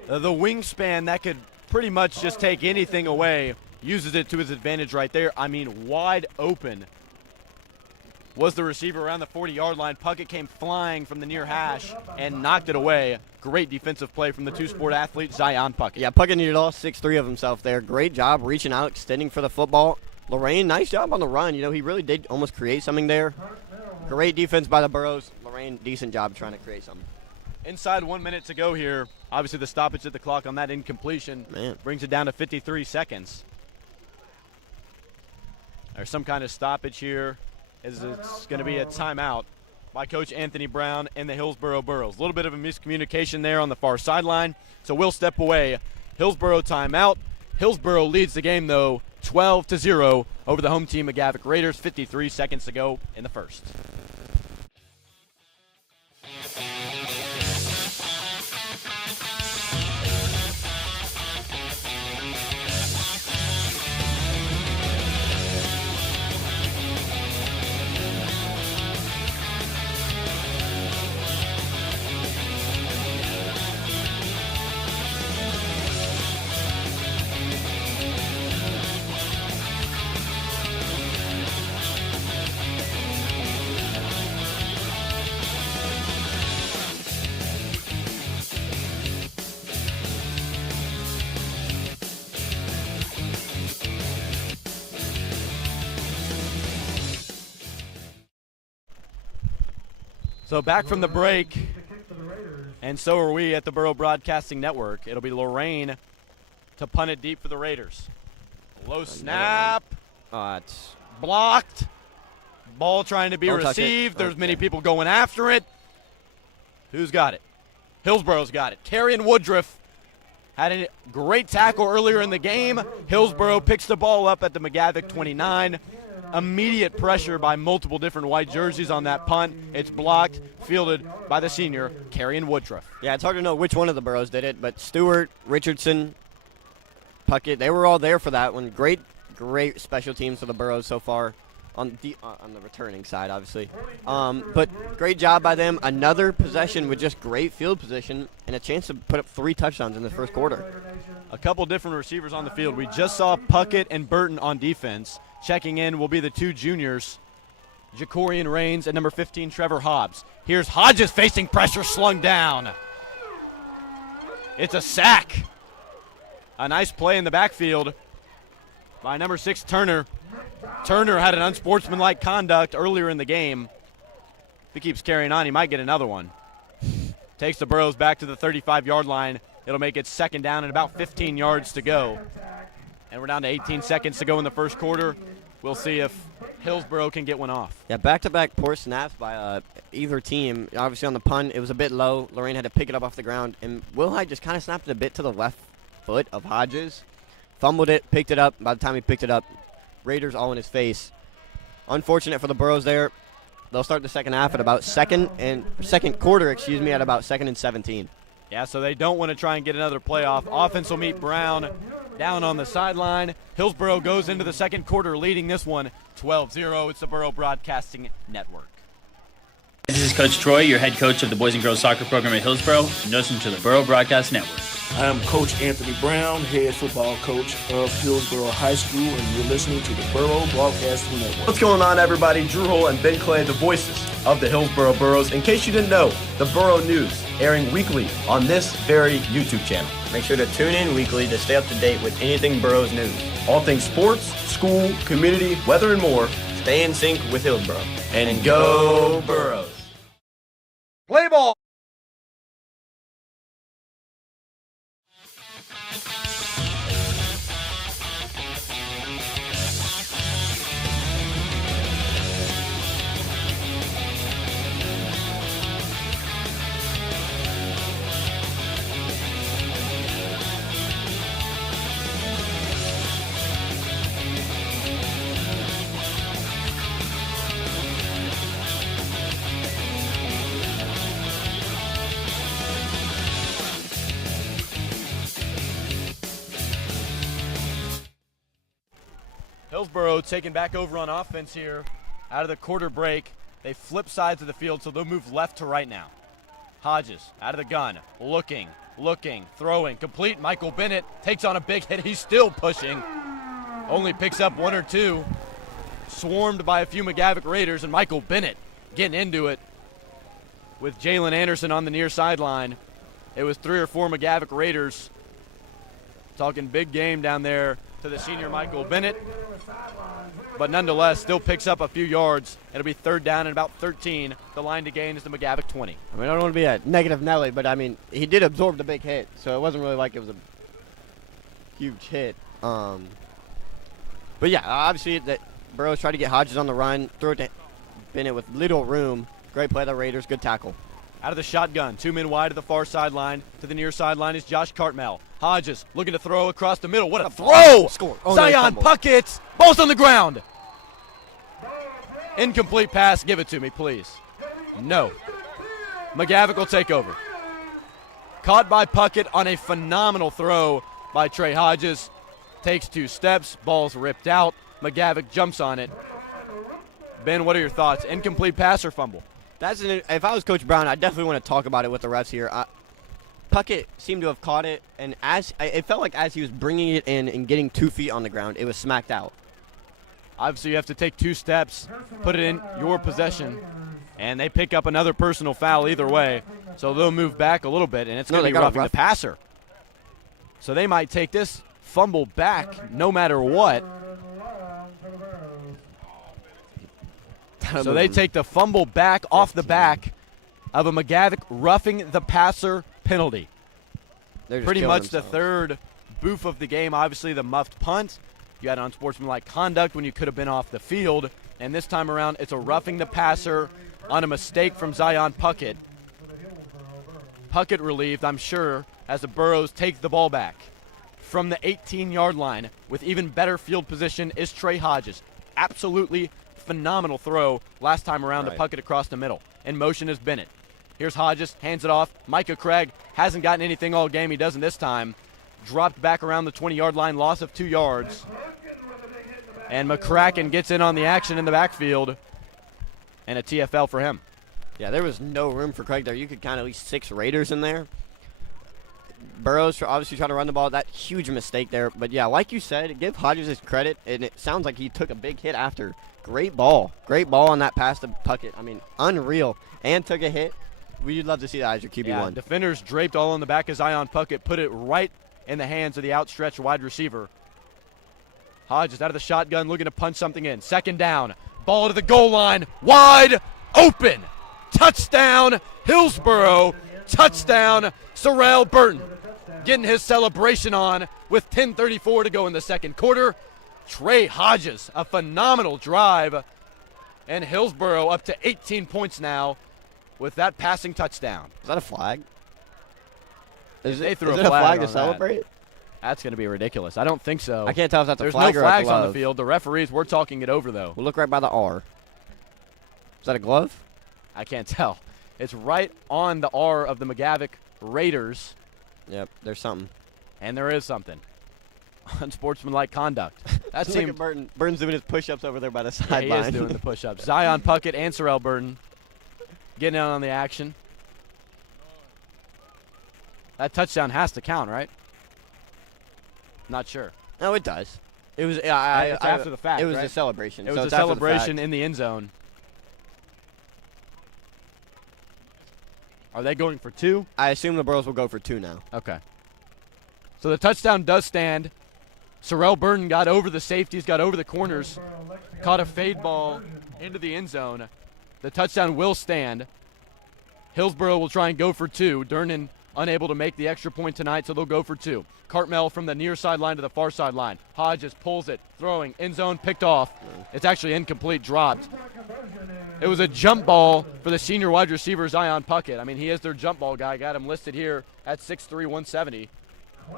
The wingspan that could pretty much just take anything away. Uses it to his advantage right there. I mean, wide open was the receiver around the 40-yard line. Puckett came flying from the near hash and knocked it away. Great defensive play from the 2-sport athlete, Zion Puckett. Yeah, Puckett needed all 6'3" of himself there. Great job reaching out, extending for the football. Lorraine, nice job on the run. You know, he really did almost create something there. Great defense by the Burros. Lorraine, decent job trying to create something. Inside 1 minute to go here. Obviously, the stoppage at the clock on that incompletion brings it down to 53 seconds. There's some kind of stoppage here. It's going to be a timeout by Coach Anthony Brown and the Hillsboro Burros. A little bit of a miscommunication there on the far sideline, so we'll step away. Hillsboro timeout. Hillsboro leads the game, though, 12-0 over the home team McGavock Raiders. 53 seconds to go in the first. So back from the break, and so are we at the Burro Broadcasting Network. It'll be Lorraine to punt it deep for the Raiders. Low snap. It's Blocked. Ball trying to be Don't touch it. received. There's many Okay. people going after it. Who's got it? Hillsboro's got it. Carrion Woodruff had a great tackle earlier in the game. Hillsboro picks the ball up at the McGavock 29. Immediate pressure by multiple different white jerseys on that punt. It's blocked, fielded by the senior, Carrion Woodruff. Yeah, it's hard to know which one of the Burros did it, but Stewart, Richardson, Puckett, they were all there for that one. Great special teams for the Burros so far on the returning side, obviously. But great job by them. Another possession with just great field position and a chance to put up 3 touchdowns in the first quarter. A couple different receivers on the field. We just saw Puckett and Burton on defense. Checking in will be the 2 juniors, Jacorian Rains and number 15, Trevor Hobbs. Here's Hodges facing pressure, slung down. It's a sack. A nice play in the backfield by number 6, Turner. Turner had an unsportsmanlike conduct earlier in the game. If he keeps carrying on, he might get another one. Takes the Burros back to the 35-yard line. It'll make it second down and about 15 yards to go. And we're down to 18 seconds to go in the first quarter. We'll see if Hillsboro can get one off. Yeah, back-to-back poor snaps by either team. Obviously on the punt, it was a bit low. Lorraine had to pick it up off the ground. And Wilhite just kind of snapped it a bit to the left foot of Hodges. Fumbled it, picked it up. By the time he picked it up, Raiders all in his face. Unfortunate for the Burros there. They'll start the second half at about second quarter, at about 2nd and 17. Yeah, so they don't want to try and get another playoff. Offense will meet Brown down on the sideline. Hillsboro goes into the second quarter leading this one 12-0. It's the Burro Broadcasting Network. This is Coach Troy, your head coach of the boys and girls soccer program at Hillsboro. And listen to the Burro Broadcast Network. I am Coach Anthony Brown, head football coach of Hillsboro High School, and you're listening to the Burro Broadcasting Network. What's going on, everybody? Drew Hull and Ben Clay, the voices of the Hillsboro Burros. In case you didn't know, the Burro News airing weekly on this very YouTube channel. Make sure to tune in weekly to stay up to date with anything Burros news. All things sports, school, community, weather, and more. Stay in sync with Hillsboro. And go Burros! Play ball! Hillsboro taking back over on offense here out of the quarter break. They flip sides of the field, so they'll move left to right now. Hodges out of the gun, looking, throwing, complete. Michael Bennett takes on a big hit. He's still pushing. Only picks up 1 or 2. Swarmed by a few McGavock Raiders, and Michael Bennett getting into it with Jalen Anderson on the near sideline. It was 3 or 4 McGavock Raiders. Talking big game down there to the senior Michael Bennett. But nonetheless, still picks up a few yards. It'll be third down and about 13. The line to gain is the McGavock 20. I mean, I don't want to be a negative Nelly, but I mean, he did absorb the big hit, so it wasn't really like it was a huge hit. But yeah, obviously the Burros tried to get Hodges on the run, throw it to Bennett with little room. Great play by the Raiders, good tackle. Out of the shotgun, 2 men wide to the far sideline. To the near sideline is Josh Cartmel. Hodges looking to throw across the middle. What a throw! Score. Oh, Zion Puckett. Ball's on the ground. Incomplete pass. Give it to me, please. No. McGavock will take over. Caught by Puckett on a phenomenal throw by Trey Hodges. Takes 2 steps. Ball's ripped out. McGavock jumps on it. Ben, what are your thoughts? Incomplete pass or fumble? If I was Coach Brown, I definitely want to talk about it with the refs here. Puckett seemed to have caught it, and it felt like as he was bringing it in and getting 2 feet on the ground, it was smacked out. Obviously, you have to take 2 steps, put it in your possession, and they pick up another personal foul either way. So they'll move back a little bit, and it's going to be roughing the passer. So they might take this fumble back no matter what. So they take the fumble back off the back. of a McGavock roughing the passer penalty. They're just Pretty killing much the themselves. third boof of the game. Obviously, the muffed punt. You had unsportsmanlike conduct when you could have been off the field. And this time around, it's a roughing the passer on a mistake from Zion Puckett. Puckett relieved, I'm sure, as the Burros take the ball back. From the 18-yard line, with even better field position, is Trey Hodges. Absolutely phenomenal throw last time around to Puckett across the middle. In motion is Bennett. Here's Hodges, hands it off. Micah Craig hasn't gotten anything all game. He doesn't this time. Dropped back around the 20-yard line, loss of 2 yards. And McCracken gets in on the action in the backfield. And a TFL for him. Yeah, there was no room for Craig there. You could count at least 6 Raiders in there. Burros obviously trying to run the ball. That huge mistake there. But, yeah, like you said, give Hodges his credit. And it sounds like he took a big hit after. Great ball. Great ball on that pass to Puckett. I mean, unreal. And took a hit. We'd love to see that as your QB1. Yeah, defenders draped all on the back of Zion Puckett. Put it right in the hands of the outstretched wide receiver. Hodges out of the shotgun looking to punch something in. Second down. Ball to the goal line. Wide open. Touchdown, Hillsboro. Touchdown, Sorrell Burton. Getting his celebration on with 10:34 to go in the second quarter. Trey Hodges, a phenomenal drive. And Hillsboro up to 18 points now with that passing touchdown. Is that a flag? Is They it, threw is a it a flag flag to on that. celebrate? That's going to be ridiculous. I don't think so. I can't tell if that's a There's flag no or a flags on the glove. field. The referees were talking it over, though. We'll look right by the R. Is that a glove? I can't tell. It's right on the R of the McGavock Raiders, Yep, there's something. and there is something. Unsportsmanlike conduct. That Look at seemed. Burton. Burton's doing his push-ups over there by the Yeah, sideline. he is doing the push-ups. Zion Puckett and Sorrell Burton getting out on the action. That touchdown has to count, right? Not sure. No, it does. It was. It's after the fact, It was right? a celebration. It so was it's a after the celebration fact. in the end zone. Are they going for 2? I assume the Burros will go for 2 now. Okay. So the touchdown does stand. Sorrell Burton got over the safeties, got over the corners, caught a fade ball into the end zone. The touchdown will stand. Hillsboro will try and go for 2. Durnan unable to make the extra point tonight, so they'll go for 2. Cartmel from the near sideline to the far sideline. Hodges pulls it, throwing, end zone, picked off. It's actually incomplete, dropped. It was a jump ball for the senior wide receiver, Zion Puckett. I mean, he is their jump ball guy. Got him listed here at 6'3", 170.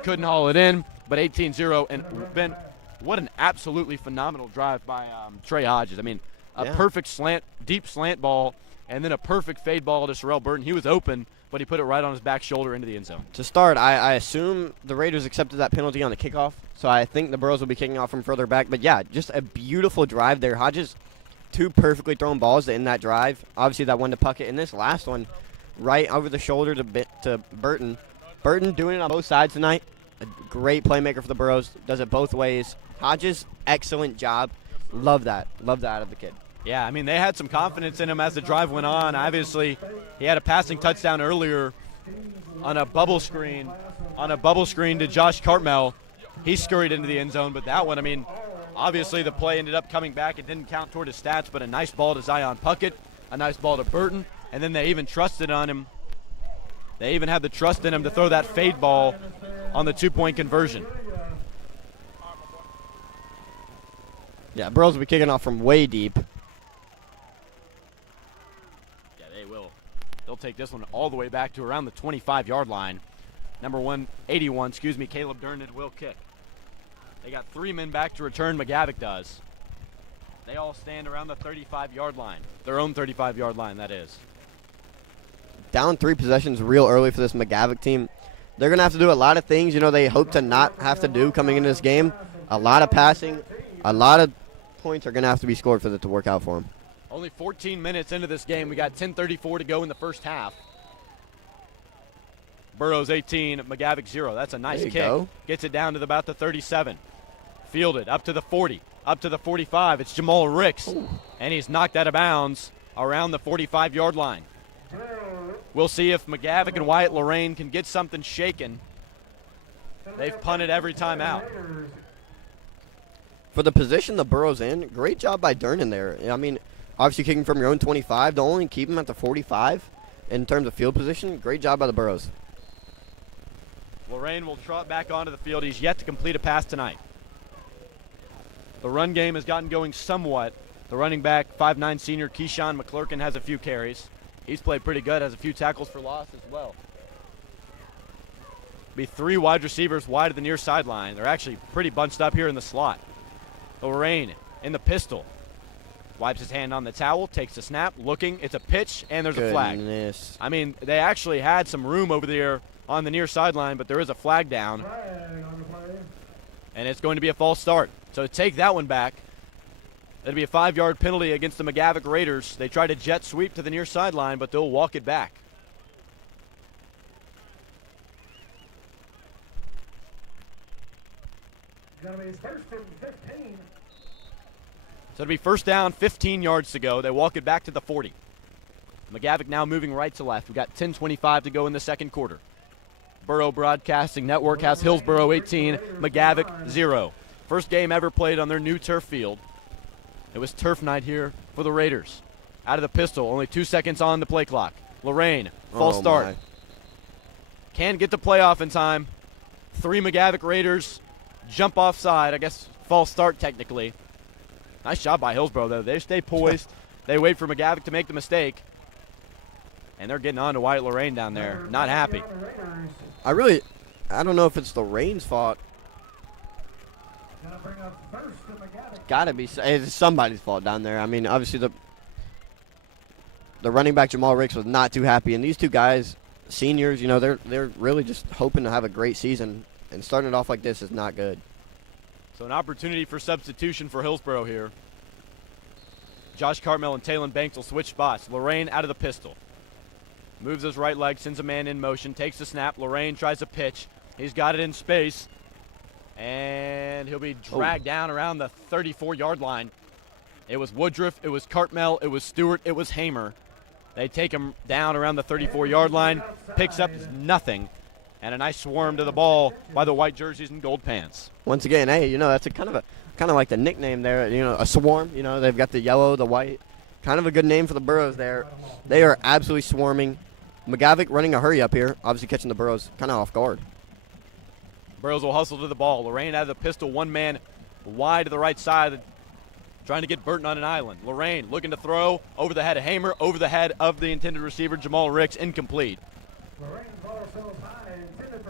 Couldn't haul it in, but 18-0. And Ben, what an absolutely phenomenal drive by Trey Hodges. I mean, a perfect slant, deep slant ball, and then a perfect fade ball to Sorrell Burton. He was open, but he put it right on his back shoulder into the end zone. To start, I assume the Raiders accepted that penalty on the kickoff, so I think the Burros will be kicking off from further back. But, yeah, just a beautiful drive there. Hodges, 2 perfectly thrown balls in that drive. Obviously, that one to Puckett. And this last one, right over the shoulder to Burton. Burton doing it on both sides tonight. A great playmaker for the Burros. Does it both ways. Hodges, excellent job. Love that. Love that out of the kid. Yeah, I mean, they had some confidence in him as the drive went on. Obviously, he had a passing touchdown earlier on a bubble screen to Josh Cartmel. He scurried into the end zone, but that one, I mean, obviously the play ended up coming back. It didn't count toward his stats, but a nice ball to Zion Puckett, a nice ball to Burton, and then they even trusted on him. They even had the trust in him to throw that fade ball on the 2-point conversion. Yeah, Burros will be kicking off from way deep. Yeah, they will. They'll take this one all the way back to around the 25-yard line. Number 181, Caleb Durnan will kick. They got 3 men back to return. McGavock does. They all stand around the 35-yard line. Their own 35-yard line, that is. Down 3 possessions real early for this McGavock team. They're going to have to do a lot of things, they hope to not have to do coming into this game. A lot of passing, a lot of points are going to have to be scored for that to work out for them. Only 14 minutes into this game. We got 10:34 to go in the first half. Burros 18, McGavock 0. That's a nice kick. Go. Gets it down to about the 37. Fielded up to the 40, up to the 45. It's Jamal Ricks, and he's knocked out of bounds around the 45-yard line. We'll see if McGavock and Wyatt Lorraine can get something shaken. They've punted every time out. For the position the Burros in, great job by Durnan there. I mean, obviously kicking from your own 25, to only keep him at the 45 in terms of field position, great job by the Burros. Lorraine will trot back onto the field. He's yet to complete a pass tonight. The run game has gotten going somewhat. The running back, 5'9" senior Keyshawn McClurkin, has a few carries. He's played pretty good, has a few tackles for loss as well. Be 3 wide receivers wide of the near sideline. They're actually pretty bunched up here in the slot. Lorraine in the pistol. Wipes his hand on the towel, takes the snap, looking. It's a pitch, and there's a flag. I mean, they actually had some room over there on the near sideline, but there is a flag down. And it's going to be a false start. So take that one back. It'll be a 5-yard penalty against the McGavock Raiders. They try to jet sweep to the near sideline, but they'll walk it back. Gonna be first and 15. So it'll be first down, 15 yards to go. They walk it back to the 40. McGavock now moving right to left. We've got 10:25 to go in the second quarter. Burro Broadcasting Network has Hillsboro 18, McGavock 0. First game ever played on their new turf field. It was turf night here for the Raiders. Out of the pistol, only 2 seconds on the play clock. Lorraine, false start. My. Can't get the playoff in time. 3 McGavock Raiders jump offside. I guess false start technically. Nice job by Hillsboro, though. They stay poised. They wait for McGavock to make the mistake. And they're getting on to Wyatt Lorraine down there. Not happy. I don't know if it's Lorraine's fault. Gotta be. It's somebody's fault down there. I mean, obviously the running back Jamal Ricks was not too happy, and these two guys, seniors, you know, they're really just hoping to have a great season, and starting it off like this is not good. So an opportunity for substitution for Hillsboro here. Josh Cartmel and Talon Banks will switch spots. Lorraine out of the pistol. Moves his right leg, sends a man in motion, takes the snap. Lorraine tries a pitch. He's got it in space. And he'll be dragged down around the 34-yard line. It was Woodruff, it was Cartmel, it was Stewart, it was Hamer. They take him down around the 34-yard line, picks up nothing, and a nice swarm to the ball by the white jerseys and gold pants. Once again, hey, you know, that's a kind of like the nickname there, you know, a swarm. You know, they've got the yellow, the white. Kind of a good name for the Burros there. They are absolutely swarming. McGavock running a hurry up here, obviously catching the Burros kind of off guard. Burros will hustle to the ball. Lorraine out of the pistol, one man wide to the right side, trying to get Burton on an island. Lorraine looking to throw over the head of Hamer, over the head of the intended receiver, Jamal Ricks, incomplete.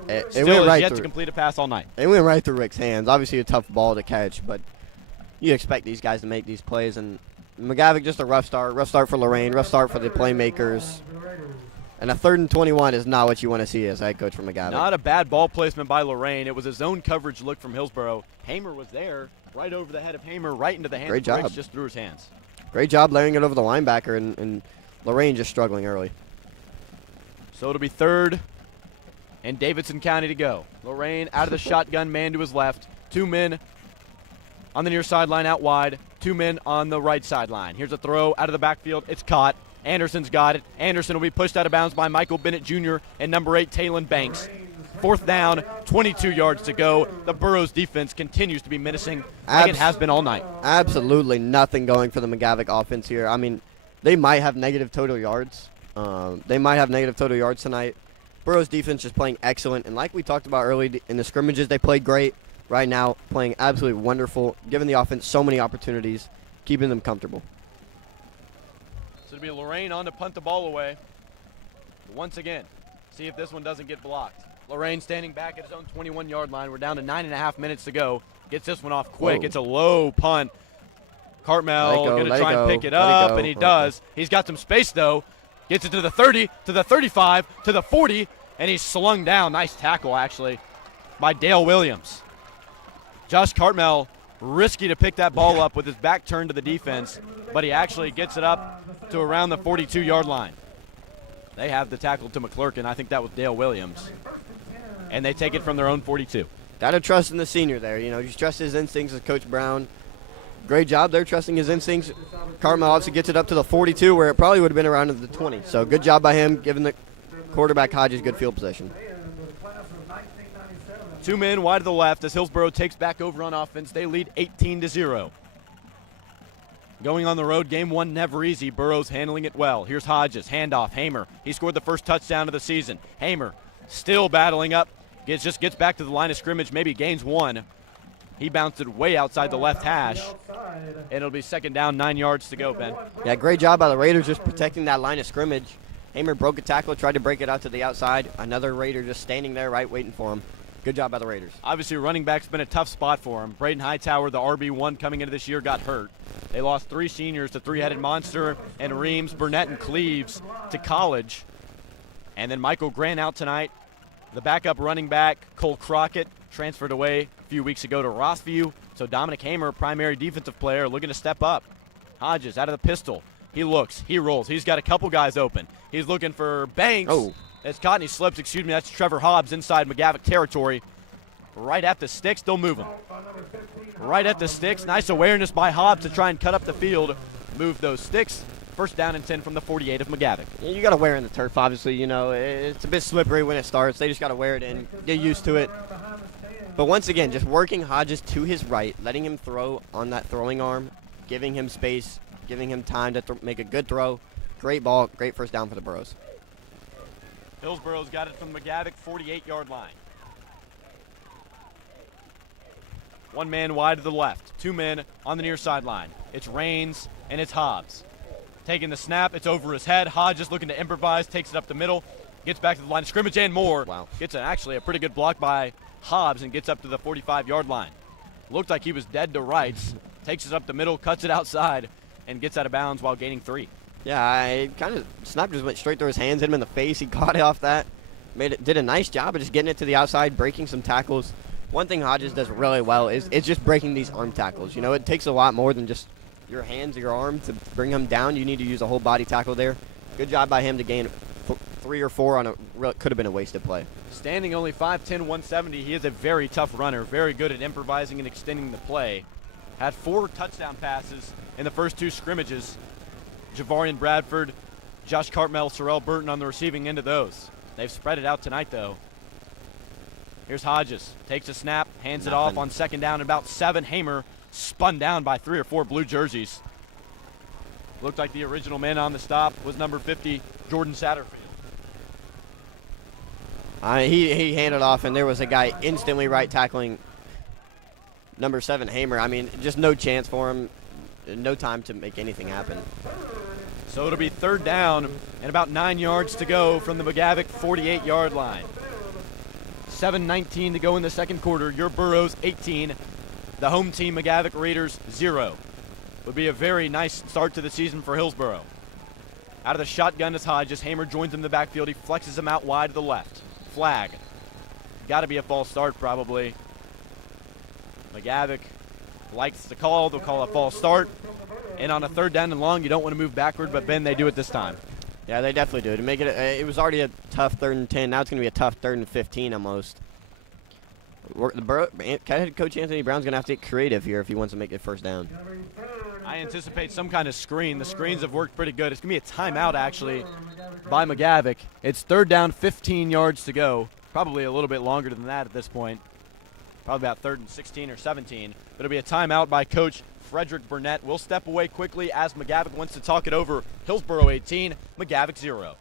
It went right yet through. To complete a pass all night. It went right through Rick's hands. Obviously a tough ball to catch, but you expect these guys to make these plays. And McGavock just a rough start for Lorraine, rough start for the playmakers. And a 3rd and 21 is not what you want to see as head coach for McGavock. Not a bad ball placement by Lorraine. It was a zone coverage look from Hillsboro. Hamer was there, right over the head of Hamer, right into the hands Great of job. Ricks, just through his hands. Great job laying it over the linebacker, and Lorraine just struggling early. So it'll be 3rd and Davidson County to go. Lorraine out of the shotgun, man to his left. 2 men on the near sideline out wide. 2 men on the right sideline. Here's a throw out of the backfield. It's caught. Anderson's got it. Anderson will be pushed out of bounds by Michael Bennett Jr. and number 8, Talon Banks. 4th down, 22 yards to go. The Burros defense continues to be menacing like it has been all night. Absolutely nothing going for the McGavock offense here. I mean, they might have negative total yards. Tonight. Burros defense is playing excellent, and like we talked about early in the scrimmages, they played great. Right now, playing absolutely wonderful, giving the offense so many opportunities, keeping them comfortable. So it'll be Lorraine on to punt the ball away. Once again, see if this one doesn't get blocked. Lorraine standing back at his own 21-yard line. We're down to 9.5 minutes to go. Gets this one off quick. Whoa. It's a low punt. Cartmel going to try and pick it Let it up, go. and he does. He's got some space, though. Gets it to the 30, to the 35, to the 40, and he's slung down. Nice tackle, actually, by Dale Williams. Josh Cartmel risky to pick that ball up with his back turned to the defense, but he actually gets it up to around the 42-yard line. They have the tackle to McClurkin. I think that was Dale Williams. And they take it from their own 42. Got to trust in the senior there. You know, you trust his instincts as Coach Brown. Great job. They're trusting his instincts. Cartmel obviously gets it up to the 42, where it probably would have been around the 20. So good job by him, giving the quarterback Hodges good field position. 2 men wide to the left as Hillsboro takes back over on offense. They lead 18-0. Going on the road, game one never easy. Burros handling it well. Here's Hodges, handoff, Hamer. He scored the first touchdown of the season. Hamer still battling up, gets back to the line of scrimmage, maybe gains one. He bounced it way outside the left hash, and it'll be second down, 9 yards to go, Ben. Yeah, great job by the Raiders just protecting that line of scrimmage. Hamer broke a tackle, tried to break it out to the outside. Another Raider just standing there right waiting for him. Good job by the Raiders. Obviously, running back's been a tough spot for him. Braden Hightower, the RB1 coming into this year, got hurt. They lost 3 seniors, the three-headed monster, and Reams, Burnett, and Cleaves to college. And then Michael Grant out tonight. The backup running back, Cole Crockett, transferred away a few weeks ago to Rossview. So Dominic Hamer, primary defensive player, looking to step up. Hodges out of the pistol. He looks, he rolls. He's got a couple guys open. He's looking for Banks. Oh. It's caught and he slips. Excuse me, that's Trevor Hobbs inside McGavock territory. Right at the sticks, they'll move him. Right at the sticks. Nice awareness by Hobbs to try and cut up the field. Move those sticks. First down and 10 from the 48 of McGavock. Yeah, you got to wear in the turf, obviously. You know, it's a bit slippery when it starts. They just got to wear it in, get used to it. But once again, just working Hodges to his right, letting him throw on that throwing arm, giving him space, giving him time to make a good throw. Great ball, great first down for the Burros. Hillsboro's got it from the McGavock 48-yard line. 1 man wide to the left, 2 men on the near sideline. It's Rains and it's Hobbs. Taking the snap, it's over his head. Hodges looking to improvise, takes it up the middle, gets back to the line of scrimmage and more. Wow. Gets actually a pretty good block by Hobbs and gets up to the 45-yard line. Looked like he was dead to rights. Takes it up the middle, cuts it outside, and gets out of bounds while gaining 3. Yeah, it kind of snap just went straight through his hands, hit him in the face. He caught it off that. Did a nice job of just getting it to the outside, breaking some tackles. One thing Hodges does really well is just breaking these arm tackles. You know, it takes a lot more than just your hands or your arm to bring him down. You need to use a whole body tackle there. Good job by him to gain 3 or 4 on could have been a wasted play. Standing only 5'10", 170, he is a very tough runner, very good at improvising and extending the play. Had 4 touchdown passes in the first 2 scrimmages. Javarian Bradford, Josh Cartmel, Sorrell Burton on the receiving end of those. They've spread it out tonight, though. Here's Hodges. Takes a snap, hands it off on second down, about 7. Hamer spun down by 3 or 4 blue jerseys. Looked like the original man on the stop was number 50, Jordan Satterfield. He handed off, and there was a guy instantly right tackling number 7, Hamer. I mean, just no chance for him. No time to make anything happen. So it'll be third down and about 9 yards to go from the McGavock 48-yard line. 7:19 to go in the second quarter. Your Burros 18, the home team McGavock Raiders 0. Would be a very nice start to the season for Hillsboro. Out of the shotgun is Hodges. Hamer joins him in the backfield. He flexes him out wide to the left. Flag. Got to be a false start probably. McGavock likes the call. They'll call a false start. And on a third down and long, you don't want to move backward, but Ben, they do it this time. Yeah, they definitely do. To make it, it was already a tough 3rd and 10. Now it's going to be a tough 3rd and 15 almost. Head coach Anthony Brown's going to have to get creative here if he wants to make it first down. I anticipate some kind of screen. The screens have worked pretty good. It's going to be a timeout, actually, by McGavock. It's third down, 15 yards to go. Probably a little bit longer than that at this point. Probably about 3rd and 16 or 17. But it'll be a timeout by Coach Frederick Burnett. We'll step away quickly as McGavock wants to talk it over. Hillsboro 18, McGavock 0.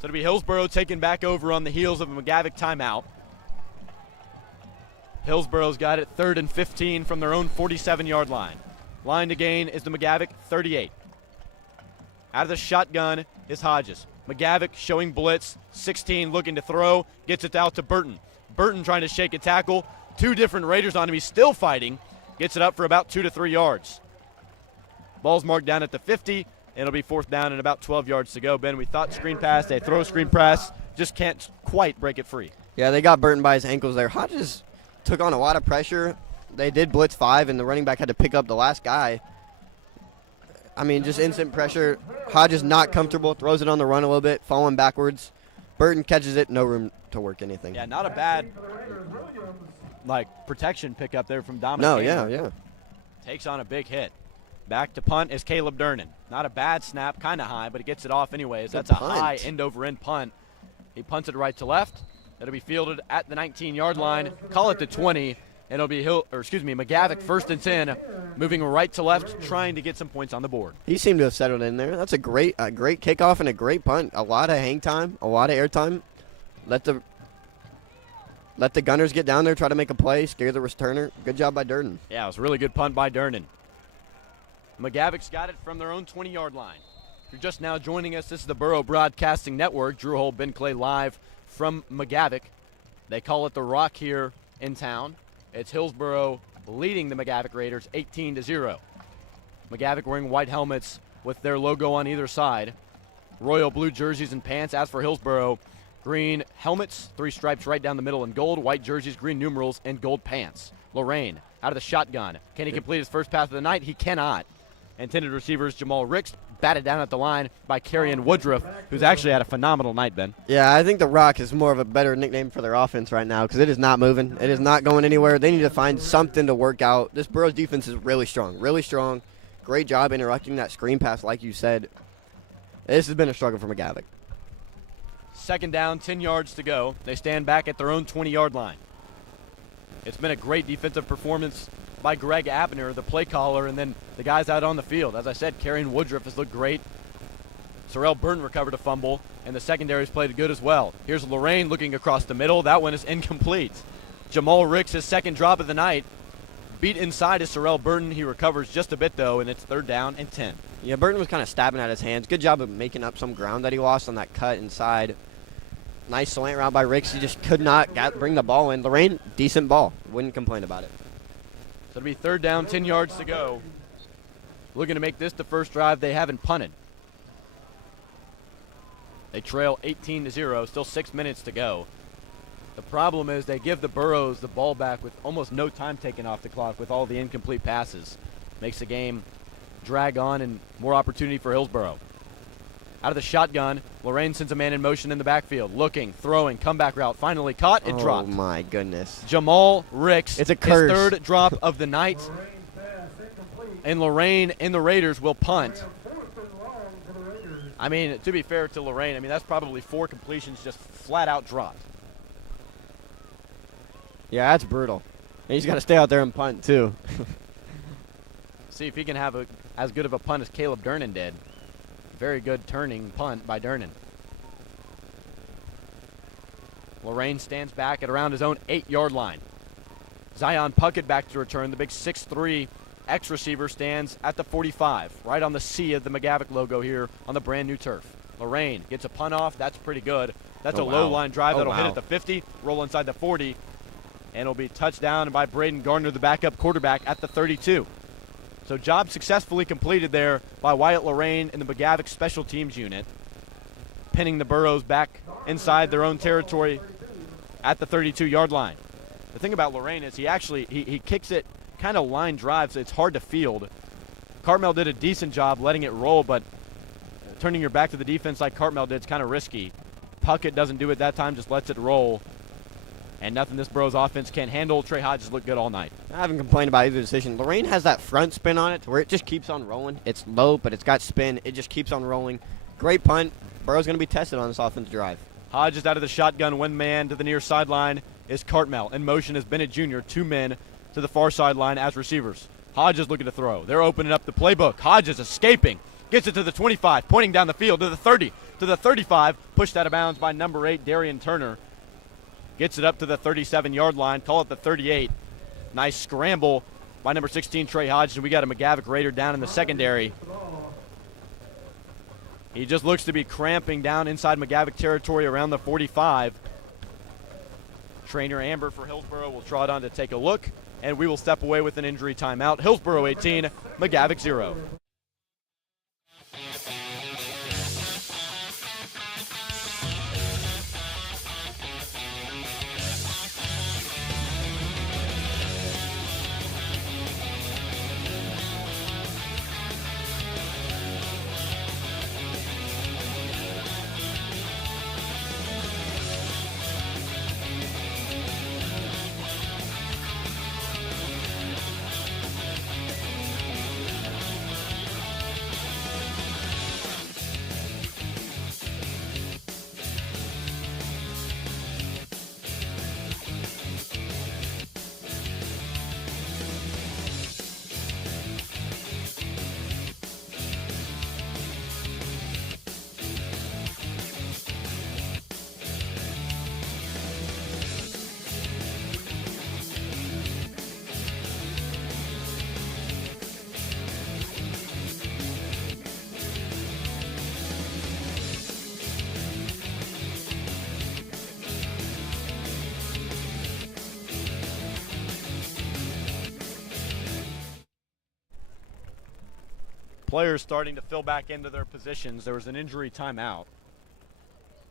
So it'll be Hillsboro taken back over on the heels of a McGavock timeout. Hillsboro's got it 3rd and 15 from their own 47-yard line. Line to gain is the McGavock 38. Out of the shotgun is Hodges. McGavock showing blitz, 16 looking to throw, gets it out to Burton. Burton trying to shake a tackle. 2 different Raiders on him. He's still fighting. Gets it up for about 2 to 3 yards. Ball's marked down at the 50. It'll be 4th down and about 12 yards to go. Ben, we thought screen pass. They throw a screen pass. Just can't quite break it free. Yeah, they got Burton by his ankles there. Hodges took on a lot of pressure. They did blitz 5, and the running back had to pick up the last guy. I mean, just instant pressure. Hodges not comfortable, throws it on the run a little bit, falling backwards. Burton catches it, no room to work anything. Yeah, not a bad protection pickup there from Dominic. No, Gaynor. yeah. Takes on a big hit. Back to punt is Caleb Durnan. Not a bad snap, kind of high, but he gets it off anyways. That's a high end-over-end punt. He punts it right to left. It'll be fielded at the 19-yard line. Call it the 20. And it'll be McGavock 1st and 10, moving right to left, trying to get some points on the board. He seemed to have settled in there. That's a great kickoff and a great punt. A lot of hang time, a lot of air time. Let the gunners get down there, try to make a play, scare the returner. Good job by Durden. Yeah, it was a really good punt by Durnan. McGavock's got it from their own 20-yard line. If you're just now joining us, this is the Burro Broadcasting Network. Drew Holt, Ben Clay live from McGavock. They call it the Rock here in town. It's Hillsboro leading the McGavock Raiders 18-0. McGavock wearing white helmets with their logo on either side. Royal blue jerseys and pants. As for Hillsboro, green helmets, 3 stripes right down the middle in gold, white jerseys, green numerals, and gold pants. Lorraine out of the shotgun. Can he complete his first pass of the night? He cannot. Intended receivers Jamal Ricks batted down at the line by Kerrion Woodruff, who's actually had a phenomenal night, Ben. Yeah, I think the Rock is more of a better nickname for their offense right now because it is not moving. It is not going anywhere. They need to find something to work out. This Burros defense is really strong, really strong. Great job interrupting that screen pass, like you said. This has been a struggle for McGavock. 2nd down, 10 yards to go. They stand back at their own 20-yard line. It's been a great defensive performance by Greg Abner, the play caller, and then the guys out on the field. As I said, Kerrion Woodruff has looked great. Sorrell Burton recovered a fumble, and the secondary's played good as well. Here's Lorraine looking across the middle. That one is incomplete. Jamal Ricks, his 2nd drop of the night. Beat inside is Sorrell Burton. He recovers just a bit, though, and it's 3rd down and 10. Yeah, Burton was kind of stabbing at his hands. Good job of making up some ground that he lost on that cut inside. Nice slant route by Ricks. He just could not bring the ball in. Lorraine, decent ball. Wouldn't complain about it. So it'll be 3rd down, 10 yards to go. Looking to make this the first drive they haven't punted. They trail 18-0, still 6 minutes to go. The problem is they give the Burros the ball back with almost no time taken off the clock with all the incomplete passes. Makes the game drag on and more opportunity for Hillsboro. Out of the shotgun, Lorraine sends a man in motion in the backfield. Looking, throwing, comeback route. Finally caught and dropped. Oh, my goodness. Jamal Ricks, it's a curse. His 3rd drop of the night. And Lorraine and the Raiders will punt. I mean, to be fair to Lorraine, that's probably 4 completions just flat out dropped. Yeah, that's brutal. And he's got to stay out there and punt, too. See if he can have as good of a punt as Caleb Durnan did. Very good turning punt by Durnan. Lorraine stands back at around his own 8-yard line. Zion Puckett back to return. The big 6'3" X-receiver stands at the 45, right on the C of the McGavock logo here on the brand new turf. Lorraine gets a punt off. That's pretty good. That's a low line drive that'll hit at the 50, roll inside the 40, and it'll be touchdown by Braden Gardner, the backup quarterback, at the 32. So job successfully completed there by Wyatt Lorraine and the McGavock special teams unit, pinning the Burros back inside their own territory at the 32-yard line. The thing about Lorraine is he kicks it kind of line drive, so it's hard to field. Cartmel did a decent job letting it roll, but turning your back to the defense like Cartmel did is kind of risky. Puckett doesn't do it that time, just lets it roll. And nothing this Burros offense can't handle. Trey Hodges looked good all night. I haven't complained about either decision. Lorraine has that front spin on it to where it just keeps on rolling. It's low, but it's got spin. It just keeps on rolling. Great punt. Burros going to be tested on this offensive drive. Hodges out of the shotgun, one man to the near sideline is Cartmel. In motion is Bennett Jr., 2 men to the far sideline as receivers. Hodges looking to throw. They're opening up the playbook. Hodges escaping. Gets it to the 25, pointing down the field to the 30, to the 35. Pushed out of bounds by number 8, Darian Turner. Gets it up to the 37-yard line. Call it the 38. Nice scramble by number 16, Trey Hodges. And we got a McGavock Raider down in the secondary. He just looks to be cramping down inside McGavock territory around the 45. Trainer Amber for Hillsboro will trot on to take a look. and we will step away with an injury timeout. Hillsboro 18, McGavock 0. Players starting to fill back into their positions. There was an injury timeout.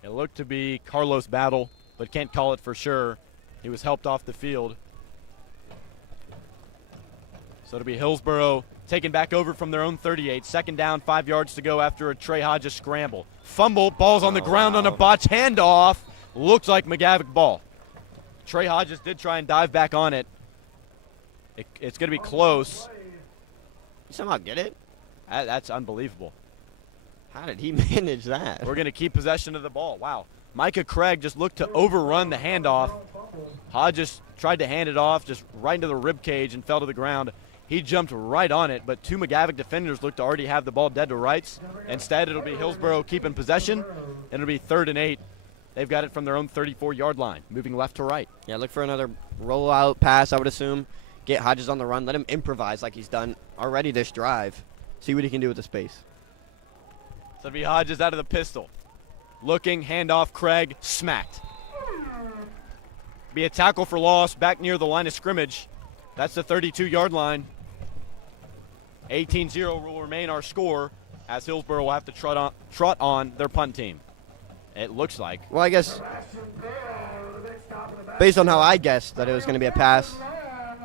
It looked to be Carlos Battle, but can't call it for sure. He was helped off the field. So it'll be Hillsboro taken back over from their own 38. Second down, 5 yards to go after a Trey Hodges scramble. Fumble, ball's on the ground on a botch handoff. Looks like McGavock ball. Trey Hodges did try and dive back on it. It's going to be close. You somehow get it? That's unbelievable. How did he manage that? We're going to keep possession of the ball. Wow. Micah Craig just looked to overrun the handoff. Hodges tried to hand it off just right into the rib cage and fell to the ground. He jumped right on it, but two McGavock defenders looked to already have the ball dead to rights. Instead, it'll be Hillsboro keeping possession, and it'll be 3rd and 8. They've got it from their own 34-yard line, moving left to right. Yeah, look for another rollout pass, I would assume. Get Hodges on the run. Let him improvise like he's done already this drive. See what he can do with the space. So it'll be Hodges out of the pistol. Looking, handoff, Craig, smacked. Be a tackle for loss back near the line of scrimmage. That's the 32-yard line. 18-0 will remain our score as Hillsboro will have to trot on their punt team. It looks like. Well, I guess based on how I guessed that it was going to be a pass,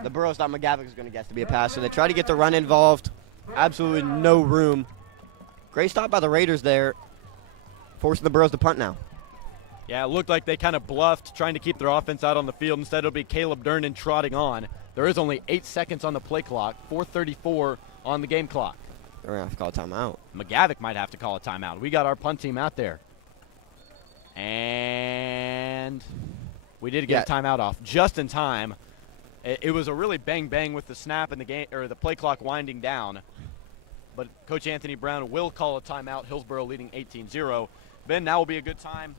the Burros thought McGavock was going to guess to be a pass, so they try to get the run involved. Absolutely no room. Great stop by the Raiders there, forcing the Burros to punt now. Yeah, it looked like they kind of bluffed, trying to keep their offense out on the field. Instead, it'll be Caleb Durnan trotting on. There is only 8 seconds on the play clock, 4:34 on the game clock. They're going to have to call a timeout. McGavock might have to call a timeout. We got our punt team out there. And we did get a timeout off just in time. It was a really bang-bang with the snap and the game or the play clock winding down. But Coach Anthony Brown will call a timeout. Hillsboro leading 18-0. Ben, now will be a good time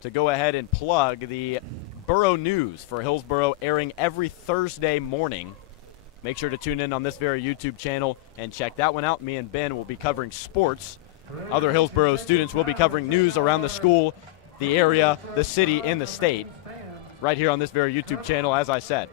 to go ahead and plug the Burro News for Hillsboro, airing every Thursday morning. Make sure to tune in on this very YouTube channel and check that one out. Me and Ben will be covering sports. Other Hillsboro students will be covering news around the school, the area, the city, and the state right here on this very YouTube channel, as I said.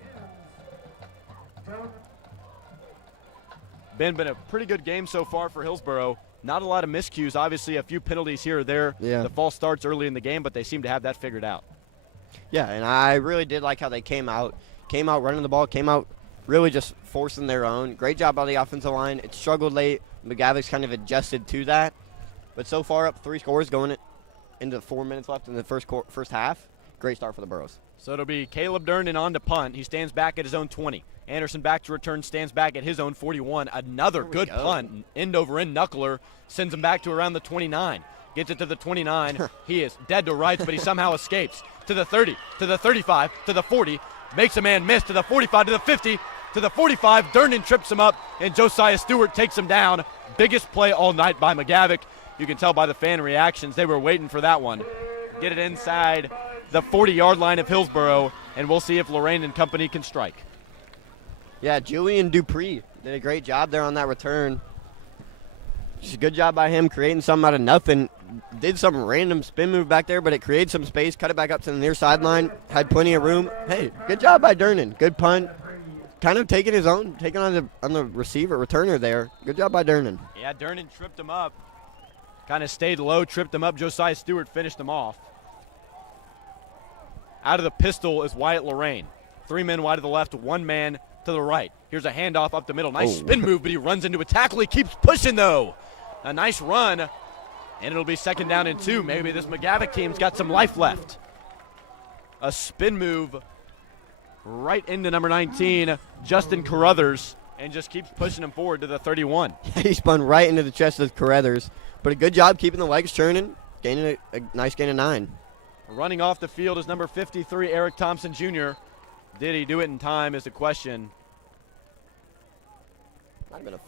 Been a pretty good game so far for Hillsboro. Not a lot of miscues. Obviously, a few penalties here or there. Yeah. The false starts early in the game, but they seem to have that figured out. Yeah, and I really did like how they came out running the ball, came out really just forcing their own. Great job by the offensive line. It struggled late. McGavock's kind of adjusted to that. But so far up 3 scores going into 4 minutes left in the first half. Great start for the Burros. So it'll be Caleb Durnan on to punt. He stands back at his own 20. Anderson back to return, stands back at his own 41. Another good punt, end over end knuckler, sends him back to around the 29. Gets it to the 29. He is dead to rights, but he somehow escapes. To the 30, to the 35, to the 40. Makes a man miss to the 45, to the 50, to the 45. Durnan trips him up, and Josiah Stewart takes him down. Biggest play all night by McGavock. You can tell by the fan reactions they were waiting for that one. Get it inside the 40-yard line of Hillsboro, and we'll see if Lorraine and company can strike. Yeah, Julian Dupree did a great job there on that return. Just a good job by him creating something out of nothing. Did some random spin move back there, but it created some space, cut it back up to the near sideline, had plenty of room. Hey, good job by Durnan. Good punt. kind of taking on the receiver, returner there. Good job by Durnan. Yeah, Durnan tripped him up. Kind of stayed low, tripped him up. Josiah Stewart finished him off. Out of the pistol is Wyatt Lorraine. 3 men wide to the left, 1 man to the right. Here's a handoff up the middle. Nice spin move, but he runs into a tackle. He keeps pushing, though. A nice run, and it'll be 2nd down and 2. Maybe this McGavock team's got some life left. A spin move right into number 19, Justin Carruthers, and just keeps pushing him forward to the 31. He spun right into the chest of Carruthers, but a good job keeping the legs turning, gaining a nice gain of 9. Running off the field is number 53, Eric Thompson Jr. Did he do it in time is the question. Might have been a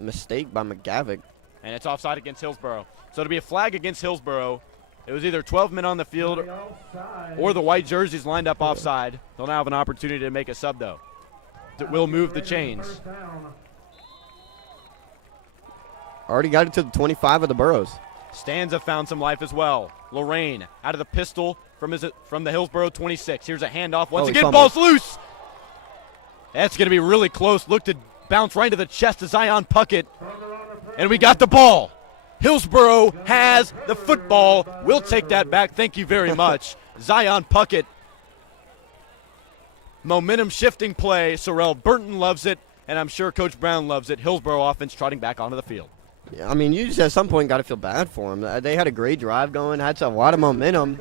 mistake by McGavock. And it's offside against Hillsboro. So it'll be a flag against Hillsboro. It was either 12 men on the field or the white jerseys lined up offside. They'll now have an opportunity to make a sub, though. That will move the chains. Already got it to the 25 of the Burros. Stanza found some life as well. Lorraine out of the pistol from the Hillsboro 26. Here's a handoff. Once again, ball's loose. That's going to be really close. Looked to bounce right into the chest of Zion Puckett. And we got the ball. Hillsboro has the football. We'll take that back. Thank you very much. Zion Puckett. Momentum shifting play. Sorrell Burton loves it, and I'm sure Coach Brown loves it. Hillsboro offense trotting back onto the field. Yeah, I mean, you just at some point got to feel bad for them. They had a great drive going, had a lot of momentum,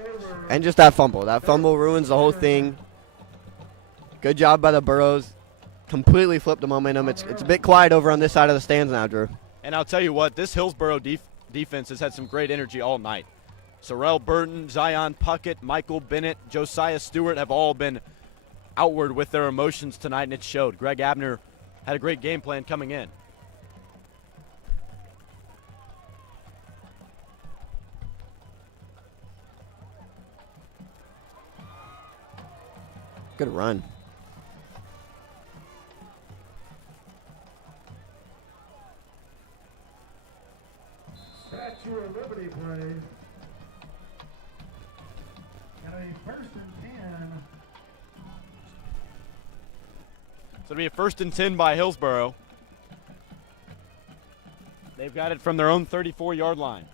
and just that fumble. That fumble ruins the whole thing. Good job by the Burros. Completely flipped the momentum. It's a bit quiet over on this side of the stands now, Drew. And I'll tell you what, this Hillsboro defense has had some great energy all night. Sorrell Burton, Zion Puckett, Michael Bennett, Josiah Stewart have all been outward with their emotions tonight, and it showed. Greg Abner had a great game plan coming in. Good run. Statue of Liberty play. And a 1st and 10. So it'll be a 1st and 10 by Hillsboro. They've got it from their own 34-yard line.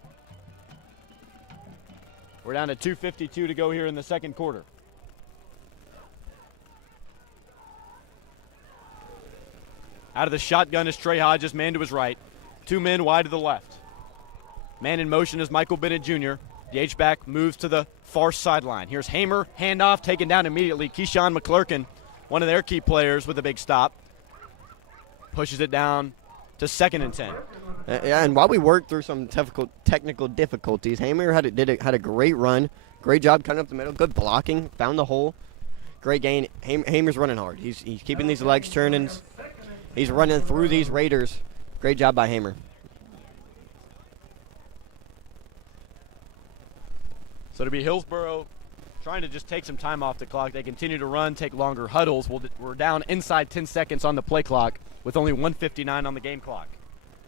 We're down to 2:52 to go here in the 2nd quarter. Out of the shotgun is Trey Hodges, man to his right. 2 men wide to the left. Man in motion is Michael Bennett Jr. The H-back moves to the far sideline. Here's Hamer, handoff, taken down immediately. Keyshawn McClurkin, one of their key players with a big stop. Pushes it down to 2nd and 10. Yeah, and while we worked through some technical difficulties, Hamer had a great run. Great job cutting up the middle. Good blocking. Found the hole. Great gain. Hamer's running hard. He's keeping these legs turning. He's running through these Raiders. Great job by Hamer. So to be Hillsboro trying to just take some time off the clock. They continue to run, take longer huddles. We're down inside 10 seconds on the play clock with only 1:59 on the game clock.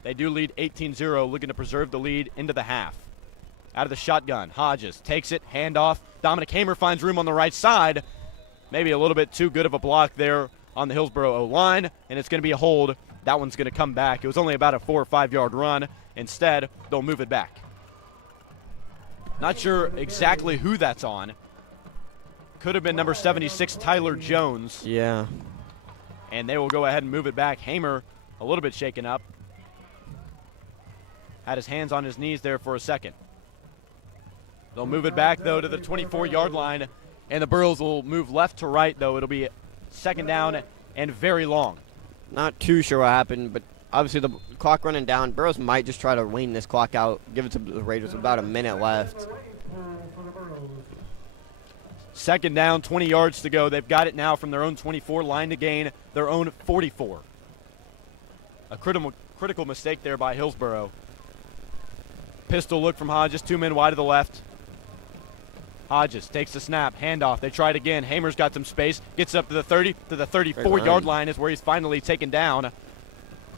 They do lead 18-0, looking to preserve the lead into the half. Out of the shotgun, Hodges takes it, handoff. Dominic Hamer finds room on the right side. Maybe a little bit too good of a block there on the Hillsboro O-line, and it's going to be a hold. That one's going to come back. It was only about a 4 or 5 yard run. Instead, they'll move it back. Not sure exactly who that's on. Could have been number 76, Tyler Jones. Yeah. And they will go ahead and move it back. Hamer a little bit shaken up. Had his hands on his knees there for a second. They'll move it back, though, to the 24-yard line, and the Burros will move left to right, though. It'll be 2nd down and very long. Not too sure what happened, but obviously the clock running down. Burros might just try to wane this clock out, give it to the Raiders with about a minute left. 2nd down, 20 yards to go. They've got it now from their own 24, line to gain their own 44. A critical mistake there by Hillsboro. Pistol look from Hodges, 2 men wide to the left. Hodges takes the snap, handoff. They try it again. Hamer's got some space, gets up to the 30, to the 34-yard line is where he's finally taken down.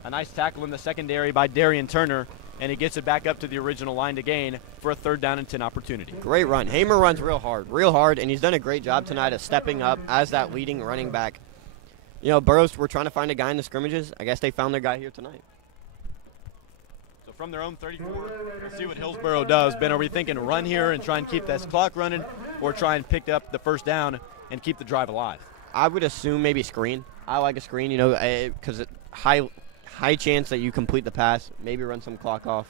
A nice tackle in the secondary by Darian Turner, and he gets it back up to the original line to gain for a 3rd down and 10 opportunity. Great run. Hamer runs real hard, and he's done a great job tonight of stepping up as that leading running back. Burros were trying to find a guy in the scrimmages. I guess they found their guy here tonight. So from their own 34, we'll see what Hillsboro does. Ben, are we tthinking run here and try and keep this clock running, or try and pick up the first down and keep the drive alive? I would assume maybe screen. I like a screen, because high chance that you complete the pass. Maybe run some clock off.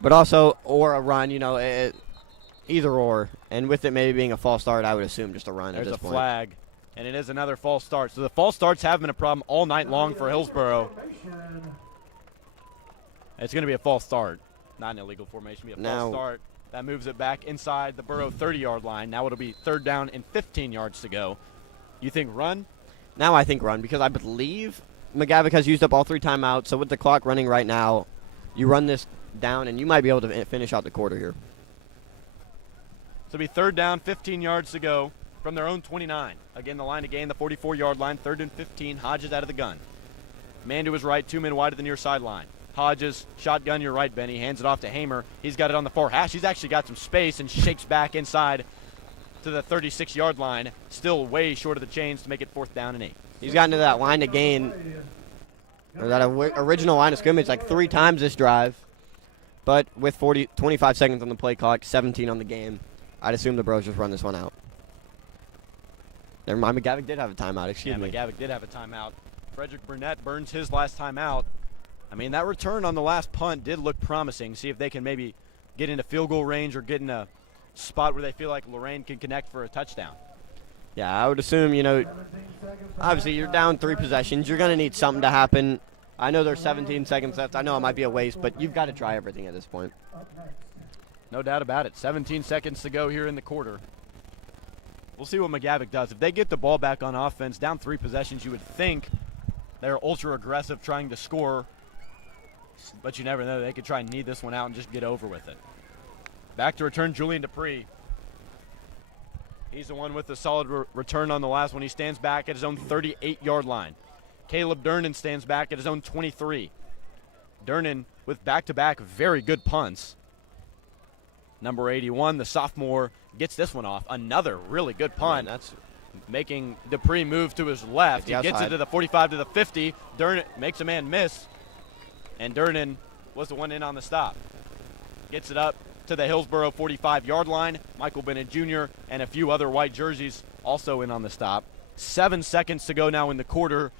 But also, or a run, either or. And with it maybe being a false start, I would assume just a run at this point. There's a flag, and it is another false start. So the false starts have been a problem all night long for Hillsboro. It's going to be a false start. Not an illegal formation, be a false start. That moves it back inside the Burro 30-yard line. Now it'll be third down and 15 yards to go. You think run? Now I think run, because I believe McGavock has used up all 3 timeouts. So with the clock running right now, you run this down, and you might be able to finish out the quarter here. So it'll be third down, 15 yards to go from their own 29. Again, the line to gain, the 44-yard line, third and 15. Hodges out of the gun. Man to his right, 2 men wide of the near sideline. Hodges, shotgun your right, Benny, hands it off to Hamer. He's got it on the far hash. He's actually got some space and shakes back inside to the 36-yard line. Still way short of the chains to make it fourth down and 8. He's gotten to that line to gain, or that original line of scrimmage like 3 times this drive. But with 25 seconds on the play clock, 17 on the game, I'd assume the Bros just run this one out. Never mind, McGavock did have a timeout, excuse me. McGavock did have a timeout. Frederick Burnett burns his last timeout. I mean, that return on the last punt did look promising. See if they can maybe get into field goal range or get in a spot where they feel like Lorraine can connect for a touchdown. Yeah, I would assume, obviously you're down 3 possessions. You're going to need something to happen. I know there's 17 seconds left. I know it might be a waste, but you've got to try everything at this point. No doubt about it. 17 seconds to go here in the quarter. We'll see what McGavock does. If they get the ball back on offense, down 3 possessions, you would think they're ultra aggressive trying to score. But you never know. They could try and knead this one out and just get over with it. Back to return, Julian Dupree. He's the one with the solid return on the last one. He stands back at his own 38-yard line. Caleb Durnan stands back at his own 23. Durnan with back-to-back very good punts. Number 81, the sophomore, gets this one off. Another really good punt. That's making Dupree move to his left. He gets it to the 45 to the 50. Durnan makes a man miss. And Durnan was the one in on the stop. Gets it up to the Hillsboro 45-yard line. Michael Bennett Jr. and a few other white jerseys also in on the stop. 7 seconds to go now in the quarter.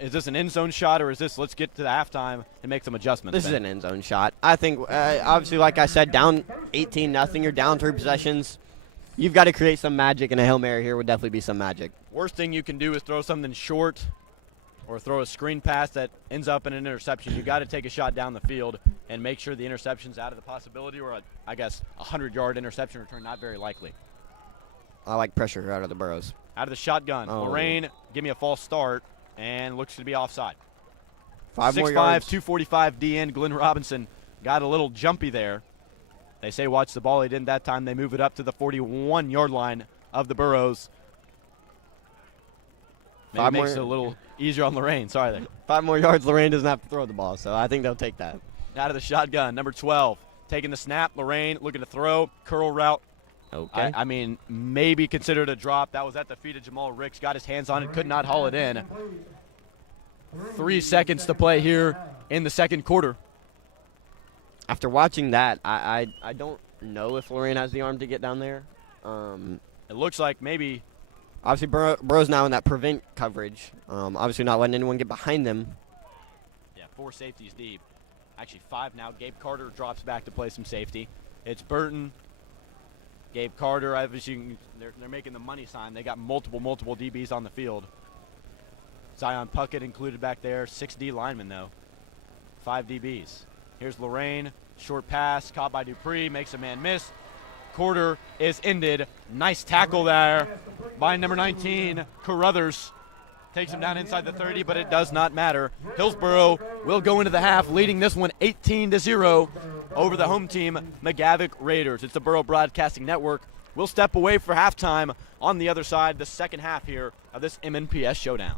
Is this an end zone shot, or is this let's get to the halftime and make some adjustments? This is an end zone shot. I think, obviously, like I said, down 18-0. You're down 3 possessions. You've got to create some magic, and a Hail Mary here would definitely be some magic. Worst thing you can do is throw something short or throw a screen pass that ends up in an interception. You've got to take a shot down the field and make sure the interception's out of the possibility, or I guess a 100-yard interception return, not very likely. I like pressure out of the Burros. Out of the shotgun. Lorraine, give me a false start, and looks to be offside. 5 more yards. 6'5", 245 DN Glenn Robinson got a little jumpy there. They say watch the ball. He didn't that time. They move it up to the 41-yard line of the Burros. Maybe makes it a little easier on Lorraine. Sorry there. 5 more yards. Lorraine doesn't have to throw the ball, so I think they'll take that. Out of the shotgun, number 12. Taking the snap. Lorraine looking to throw. Curl route. Okay. I mean, maybe considered a drop. That was at the feet of Jamal Ricks. Got his hands on it. Could not haul it in. 3 seconds to play here in the second quarter. After watching that, I don't know if Lorraine has the arm to get down there. It looks like maybe. Obviously, Burrow's now in that prevent coverage. Obviously not letting anyone get behind them. Yeah, 4 safeties deep. Actually 5 now. Gabe Carter drops back to play some safety. It's Burton. Gabe Carter, obviously, they're making the money sign. They got multiple DBs on the field. Zion Puckett included back there. 6 D linemen, though. 5 DBs. Here's Lorraine. Short pass, caught by Dupree. Makes a man miss. Quarter is ended. Nice tackle there by number 19, Carruthers. Takes him down inside the 30, but it does not matter. Hillsboro will go into the half, leading this one 18-0 over the home team, McGavock Raiders. It's the Burro Broadcasting Network. We'll step away for halftime on the other side, the second half here of this MNPS showdown.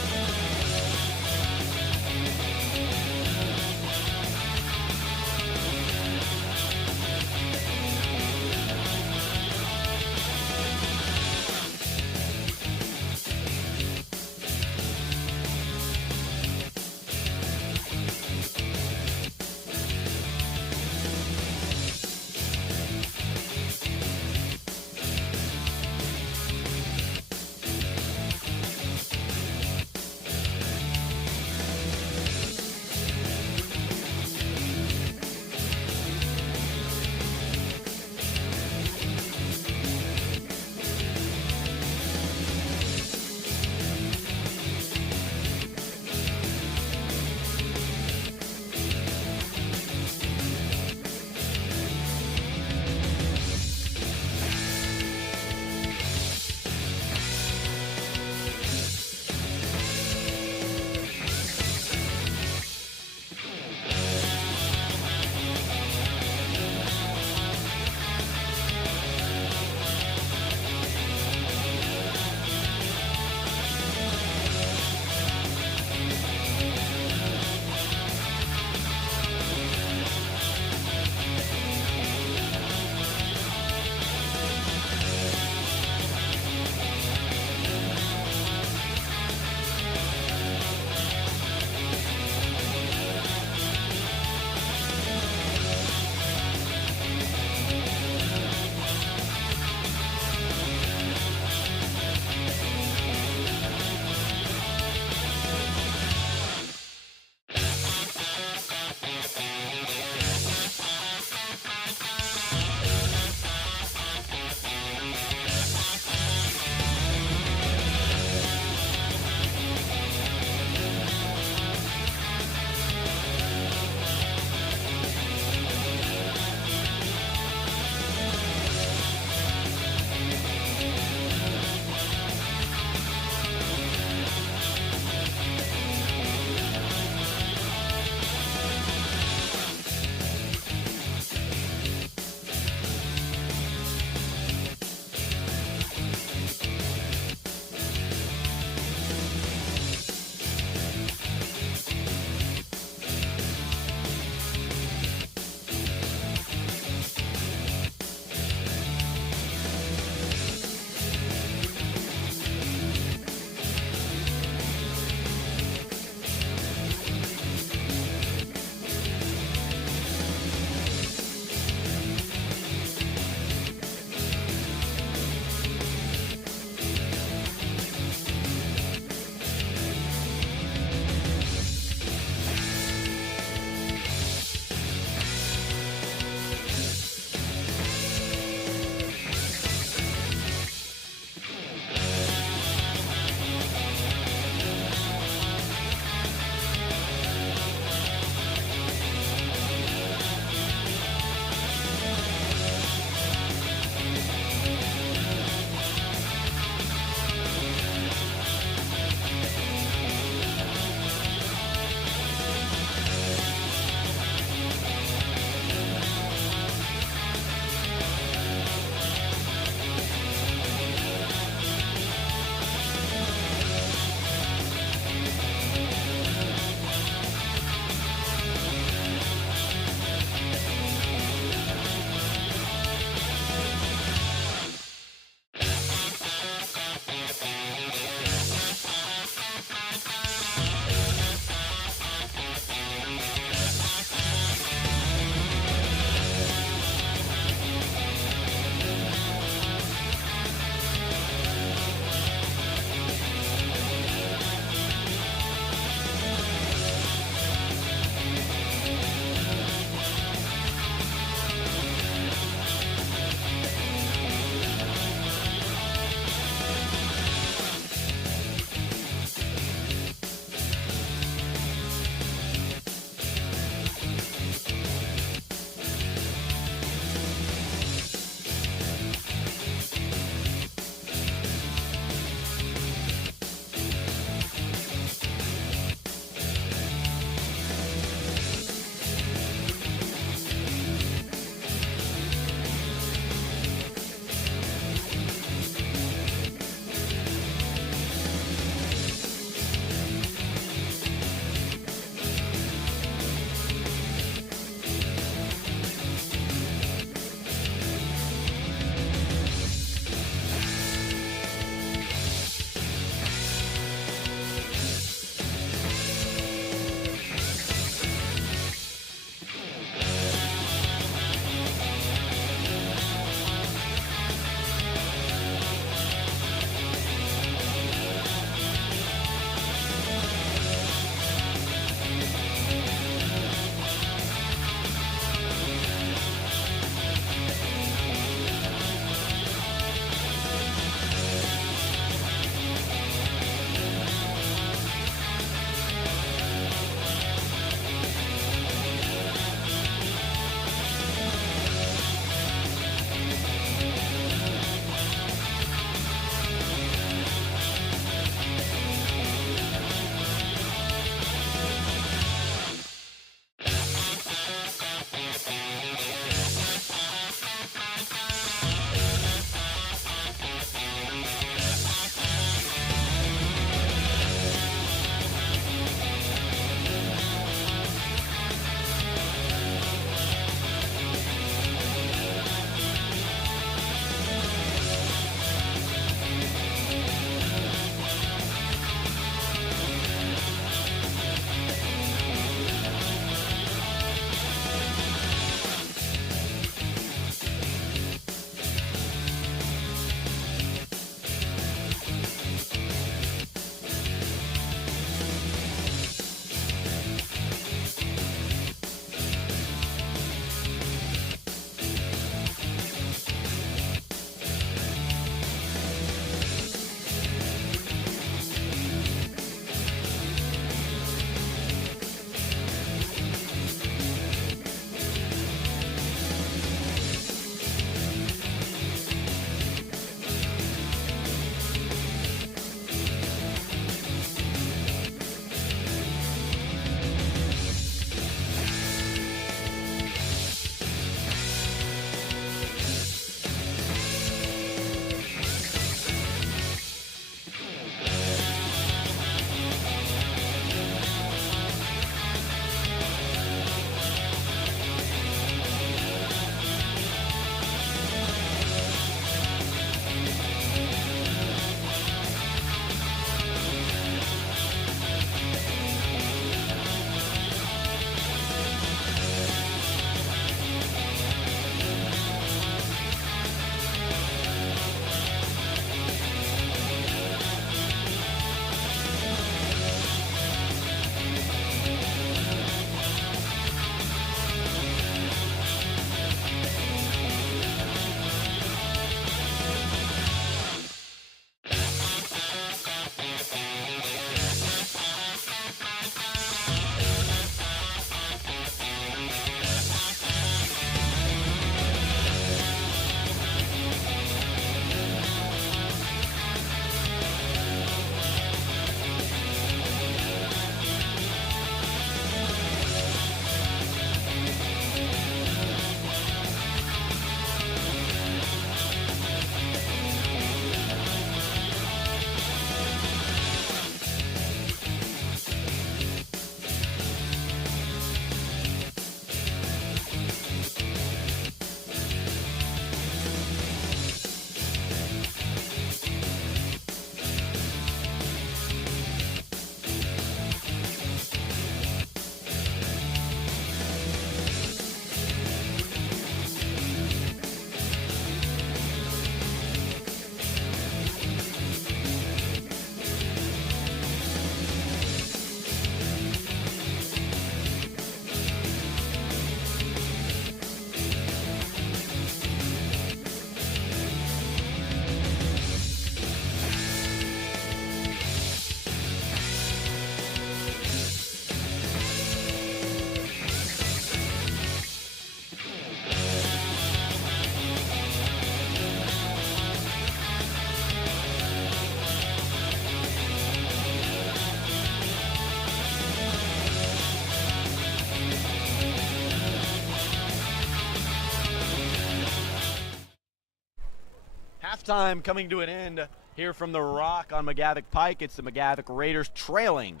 Halftime coming to an end here from the Rock on McGavock Pike. It's the McGavock Raiders trailing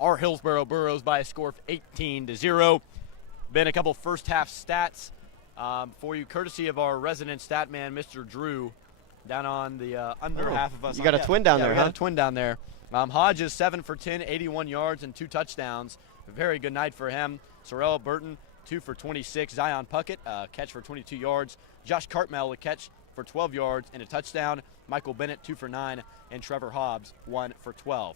our Hillsboro Burros by a score of 18-0. Been a couple first half stats for you, courtesy of our resident stat man, Mr. Drew, down on the under half of us. You got a twin down there, we huh? got a twin down there. Hodges 7 for 10, 81 yards and 2 touchdowns. A very good night for him. Sorrell Burton 2 for 26. Zion Puckett catch for 22 yards. Josh Cartmell a catch for 12 yards and a touchdown. Michael Bennett 2 for 9, and Trevor Hobbs 1 for 12.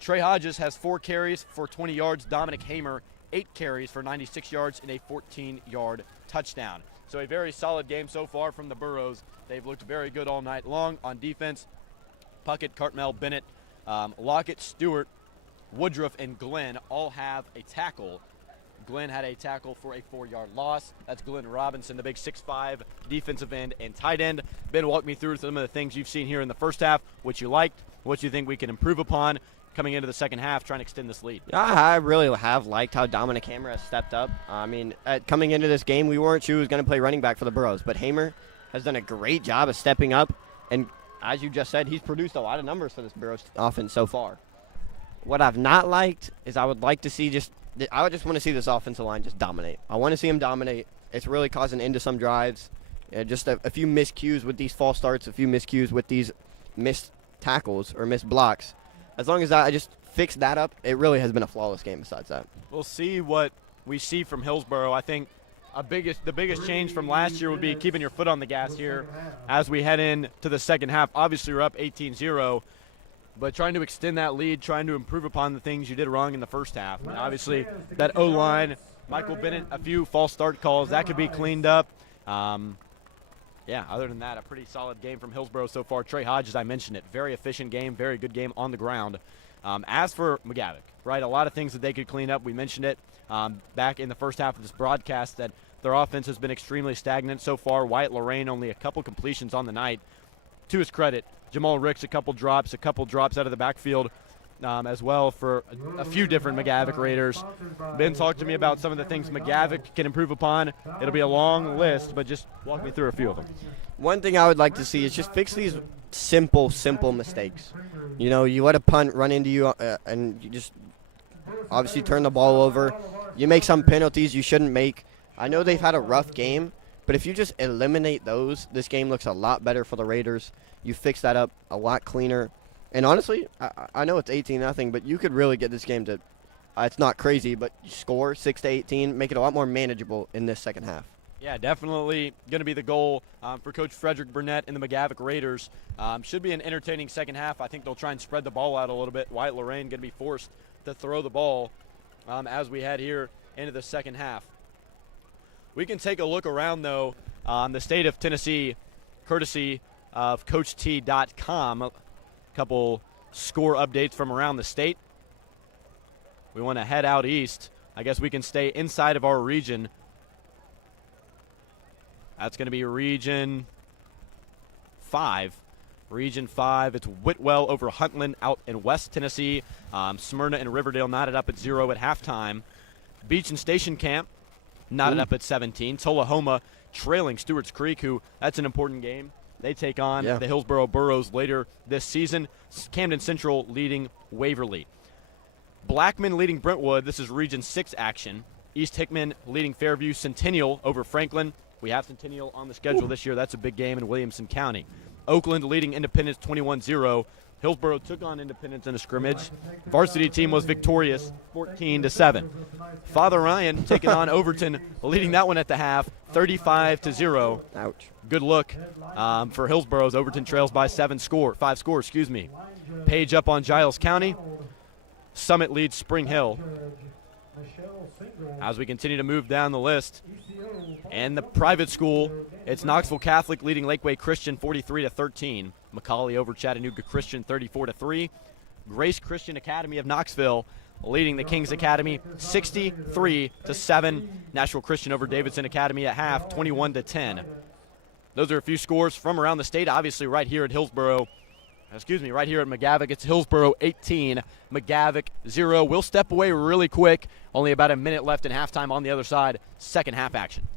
Trey Hodges has 4 carries for 20 yards. Dominic Hamer 8 carries for 96 yards and a 14-yard touchdown. So a very solid game so far from the Burros. They've looked very good all night long on defense. Puckett, Cartmell, Bennett, Lockett, Stewart, Woodruff, and Glenn all have a tackle. Glenn had a tackle for a 4-yard loss. That's Glenn Robinson, the big 6'5" defensive end and tight end. Ben, walk me through some of the things you've seen here in the first half, what you liked, what you think we can improve upon coming into the second half, trying to extend this lead. Yeah, I really have liked how Dominic Hamer has stepped up. Coming into this game, we weren't sure who was going to play running back for the Burros, but Hamer has done a great job of stepping up, and as you just said, he's produced a lot of numbers for this Burros offense so far. What I've not liked is I would just want to see this offensive line just dominate. I want to see him dominate. It's really causing into some drives. Just a few miscues with these false starts, a few miscues with these missed tackles or missed blocks. As long as I just fix that up, it really has been a flawless game besides that. We'll see what we see from Hillsboro. I think the biggest change from last year would be keeping your foot on the gas here as we head into the second half. Obviously, we're up 18-0. But trying to extend that lead, trying to improve upon the things you did wrong in the first half. And obviously, that O-line, Michael Bennett, a few false start calls, that could be cleaned up. Other than that, a pretty solid game from Hillsboro so far. Trey Hodges, I mentioned it, very efficient game, very good game on the ground. As for McGavock, right, a lot of things that they could clean up. We mentioned it back in the first half of this broadcast that their offense has been extremely stagnant so far. Wyatt Lorraine only a couple completions on the night. To his credit, Jamal Ricks a couple drops out of the backfield as well for a few different McGavock Raiders. Ben talked to me about some of the things McGavock can improve upon. It'll be a long list, but just walk me through a few of them. One thing I would like to see is just fix these simple mistakes. You know, you let a punt run into you and you just obviously turn the ball over. You make some penalties you shouldn't make. I know they've had a rough game, but if you just eliminate those, this game looks a lot better for the Raiders. You fix that up a lot cleaner. And honestly, I know it's 18-0, but you could really get this game to, it's not crazy, but score 6-18, make it a lot more manageable in this second half. Yeah, definitely going to be the goal for Coach Frederick Burnett and the McGavock Raiders. Should be an entertaining second half. I think they'll try and spread the ball out a little bit. Wyatt Lorraine going to be forced to throw the ball as we head here into the second half. We can take a look around, though, the state of Tennessee, courtesy of CoachT.com. A couple score updates from around the state. We want to head out east. I guess we can stay inside of our region. That's going to be Region 5. Region 5, it's Whitwell over Huntland out in West Tennessee. Smyrna and Riverdale knotted up at 0 at halftime. Beach and Station Camp knotted up at 17. Tullahoma trailing Stewart's Creek, who that's an important game. They take on the Hillsboro Burros later this season. Camden Central leading Waverly. Blackman leading Brentwood. This is Region 6 action. East Hickman leading Fairview. Centennial over Franklin. We have Centennial on the schedule this year. That's a big game in Williamson County. Oakland leading Independence 21-0. Hillsboro took on Independence in a scrimmage. Varsity team was victorious 14-7. Father Ryan taking on Overton, leading that one at the half 35-0. Ouch. Good look for Hillsboro's. Overton trails by 5 scores. Page up on Giles County. Summit leads Spring Hill. As we continue to move down the list, and the private school, it's Knoxville Catholic leading Lakeway Christian 43-13. McCallie over Chattanooga Christian 34-3. Grace Christian Academy of Knoxville leading the Kings Academy 63-7. Nashville Christian over Davidson Academy at half 21-10. Those are a few scores from around the state. Obviously right here at right here at McGavock, it's Hillsboro 18, McGavock 0. We'll step away really quick. Only about a minute left in halftime on the other side. Second half action.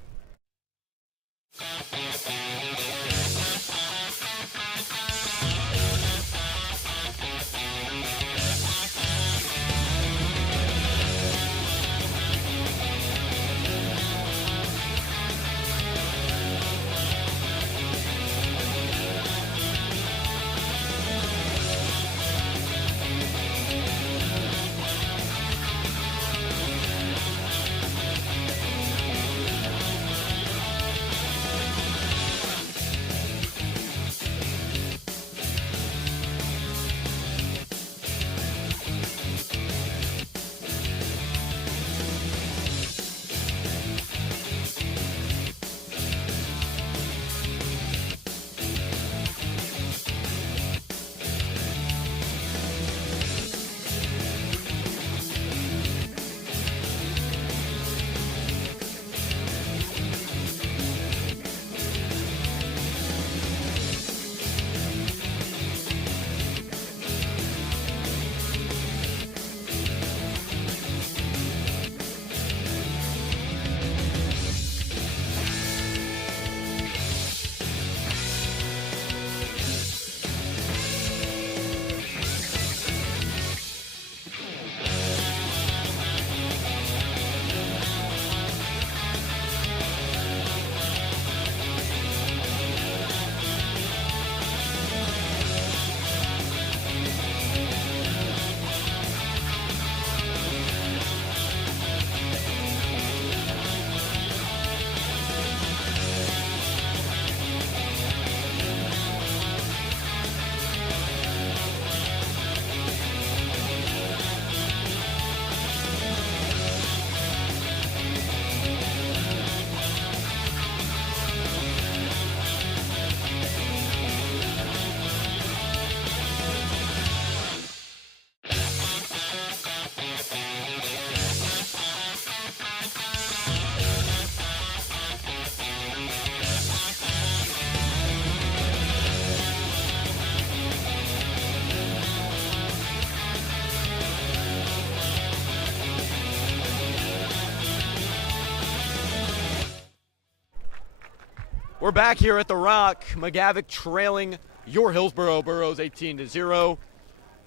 We're back here at the Rock. McGavock trailing your Hillsboro Burros 18-0.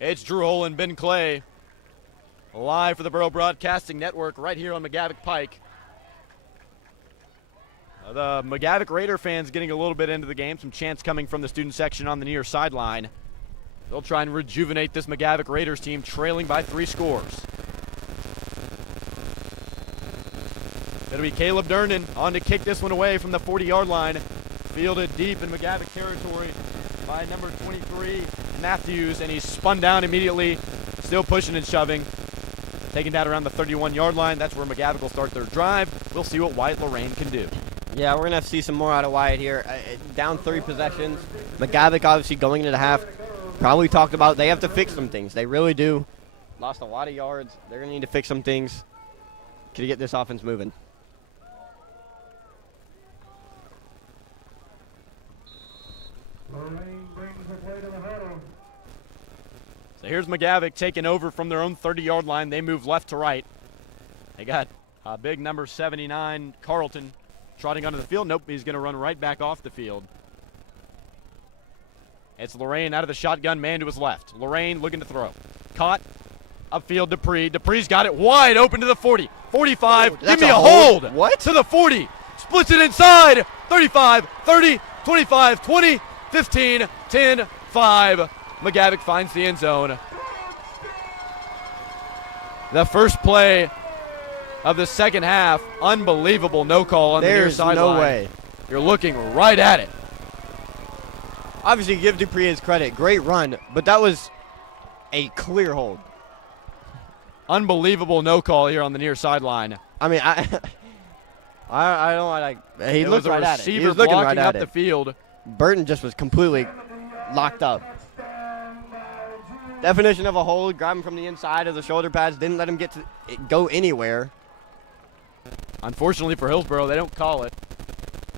It's Drew Hole and Ben Clay live for the Burro Broadcasting Network right here on McGavock Pike. The McGavock Raider fans getting a little bit into the game. Some chants coming from the student section on the near sideline. They'll try and rejuvenate this McGavock Raiders team trailing by 3 scores. It'll be Caleb Durnan on to kick this one away from the 40-yard line. Fielded deep in McGavock territory by number 23, Matthews, and he's spun down immediately. Still pushing and shoving. Taken down around the 31-yard line. That's where McGavock will start their drive. We'll see what Wyatt Lorraine can do. Yeah, we're going to have to see some more out of Wyatt here. Down 3 possessions. McGavock obviously going into the half. Probably talked about they have to fix some things. They really do. Lost a lot of yards. They're going to need to fix some things to get this offense moving. Lorraine brings the play to the huddle. So here's McGavock taking over from their own 30-yard line. They move left to right. They got big number 79, Carlton, trotting onto the field. Nope, he's going to run right back off the field. It's Lorraine out of the shotgun, man to his left. Lorraine looking to throw. Caught. Upfield, Dupree. Dupree's got it wide open to the 40. 45. Give me a hold. What? To the 40. Splits it inside. 35, 30, 25, 20, 15, 10, 5. McGavock finds the end zone. The first play of the second half. Unbelievable no call on the near sideline. There's no way. You're looking right at it. Obviously, give Dupree his credit. Great run, but that was a clear hold. Unbelievable no call here on the near sideline. I mean, I don't like. He looked right at it. He Receiver was looking blocking right up at the it. field. Burton just was completely locked up. Definition of a hold, grab him from the inside of the shoulder pads, didn't let him get to go anywhere. Unfortunately for Hillsboro, they don't call it.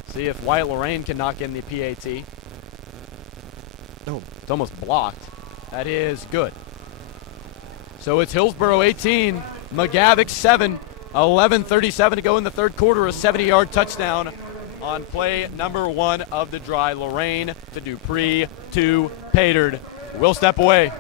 See if Wyatt Lorraine can knock in the PAT. Oh, it's almost blocked. That is good. So it's Hillsboro 18, McGavock 7, 11:37 to go in the third quarter. A 70-yard touchdown on play number 1 of the drive. Lorraine to Dupree to Patard. We'll step away.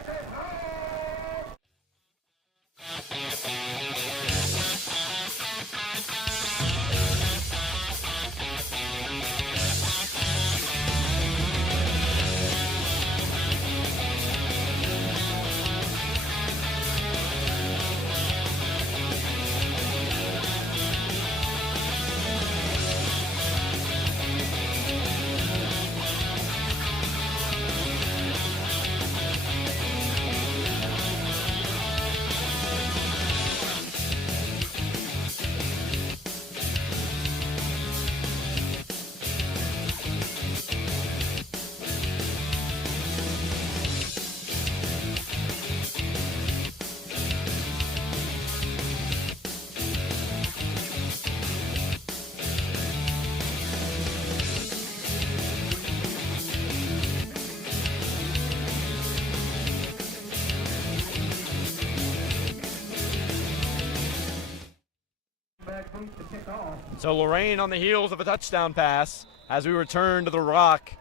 So Lorraine on the heels of a touchdown pass as we return to the Rock.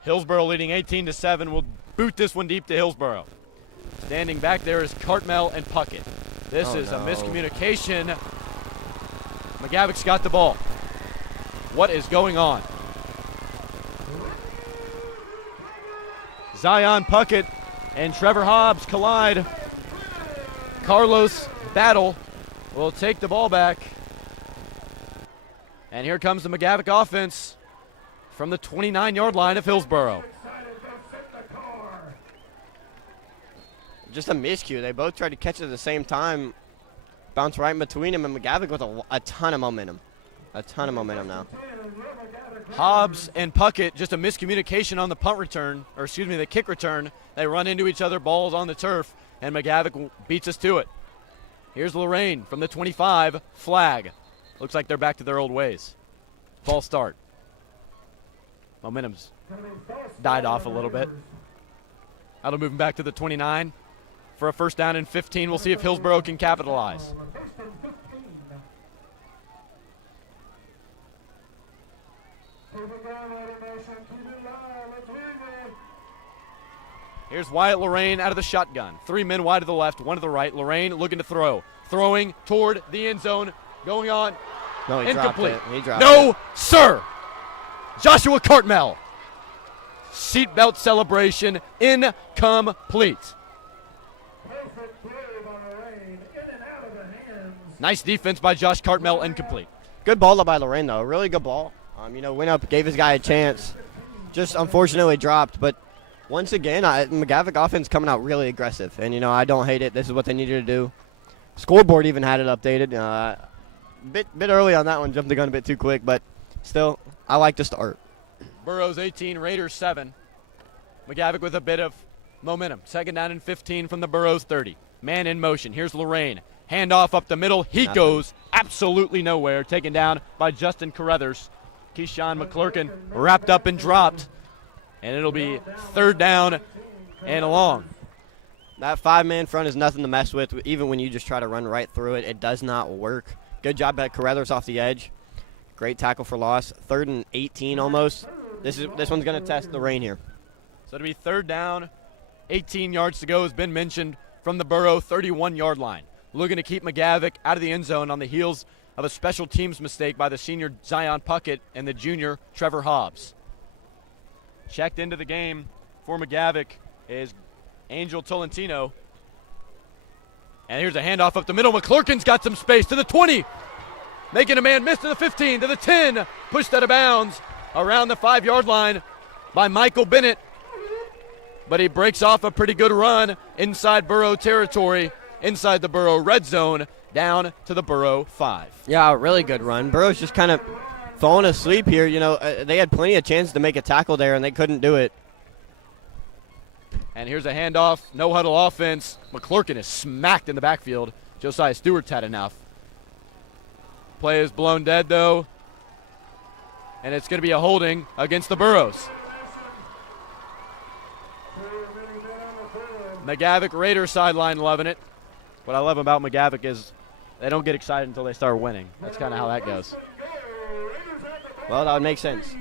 Hillsboro leading 18-7. We'll boot this one deep to Hillsboro. Standing back there is Cartmel and Puckett. This is a miscommunication. McGavock's got the ball. What is going on? Zion Puckett and Trevor Hobbs collide. Carlos Battle will take the ball back. And here comes the McGavock offense from the 29-yard line of Hillsboro. Just a miscue. They both tried to catch it at the same time. Bounce right in between him, and McGavock with a ton of momentum. A ton of momentum now. Hobbs and Puckett, just a miscommunication on the punt return, or excuse me, the kick return. They run into each other, balls on the turf, and McGavock beats us to it. Here's Lorraine from the 25, flag. Looks like they're back to their old ways. False start. Momentum's died off a little bit. That'll move them back to the 29 for a first down and 15. We'll see if Hillsboro can capitalize. Here's Wyatt Lorraine out of the shotgun. 3 men wide to the left, 1 to the right. Lorraine looking to throw. Throwing toward the end zone. Going on. No, he Incomplete. dropped it. He dropped No, it. sir. Joshua Cartmel. Seatbelt celebration incomplete. Nice defense by Josh Cartmel, incomplete. Good ball by Lorraine, though. Really good ball. Went up, gave his guy a chance. Just unfortunately dropped. But once again, McGavock offense coming out really aggressive. And, I don't hate it. This is what they needed to do. Scoreboard even had it updated. Bit early on that one. Jumped the gun a bit too quick. But still, I like the start. Burros 18, Raiders 7. McGavock with a bit of momentum. 2nd down and 15 from the Burros 30. Man in motion. Here's Lorraine. Handoff up the middle. He goes absolutely nowhere. Taken down by Justin Carruthers. Keyshawn McClurkin wrapped up and dropped. And it'll be 3rd down and long. That 5-man front is nothing to mess with. Even when you just try to run right through it, it does not work. Good job by Carruthers off the edge. Great tackle for loss. 3rd and 18 almost. This one's going to test the rain here. So it'll be 3rd down. 18 yards to go has been mentioned from the Burro 31-yard line. Looking to keep McGavock out of the end zone on the heels of a special teams mistake by the senior Zion Puckett and the junior Trevor Hobbs. Checked into the game for McGavock is Angel Tolentino. And here's a handoff up the middle. McClurkin's got some space to the 20. Making a man miss to the 15, to the 10. Pushed out of bounds around the 5-yard line by Michael Bennett. But he breaks off a pretty good run inside Burro territory, inside the Burro red zone, down to the Burro 5. Yeah, really good run. Burrow's just kind of falling asleep here. They had plenty of chances to make a tackle there, and they couldn't do it. And here's a handoff, no huddle offense. McClurkin is smacked in the backfield. Josiah Stewart's had enough. Play is blown dead, though. And it's going to be a holding against the Burros. McGavock Raiders sideline loving it. What I love about McGavock is they don't get excited until they start winning. That's kind of how that goes. Well, that would make sense.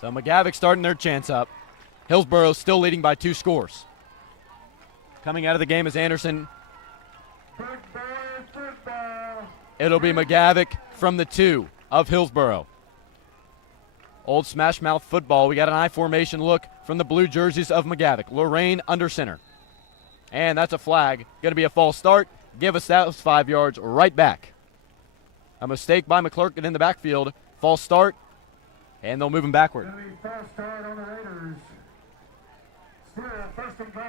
So McGavock starting their chance up. Hillsboro still leading by 2 scores. Coming out of the game is Anderson. It'll be McGavock from the 2 of Hillsboro. Old Smash Mouth football. We got an I formation look from the blue jerseys of McGavock. Lorraine under center. And that's a flag. Going to be a false start. Give us that 5 yards right back. A mistake by McClurkin in the backfield. False start. And they'll move him backward. False start on the Raiders. Still 1st and goal.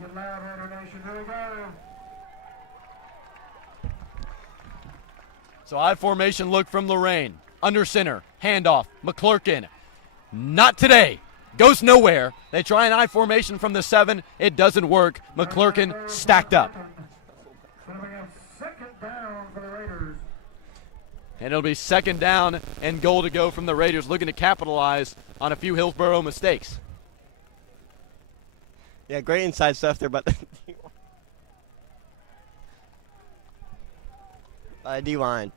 Get loud, Raider Nation. Here we go. So I formation look from Lorraine. Under center. Handoff. McClurkin. Not today. Goes nowhere. They try an I formation from the 7. It doesn't work. McClurkin stacked up. Coming up 2nd down for the Raiders. And it'll be 2nd down and goal to go from the Raiders, looking to capitalize on a few Hillsboro mistakes. Yeah, great inside stuff there, but D-line.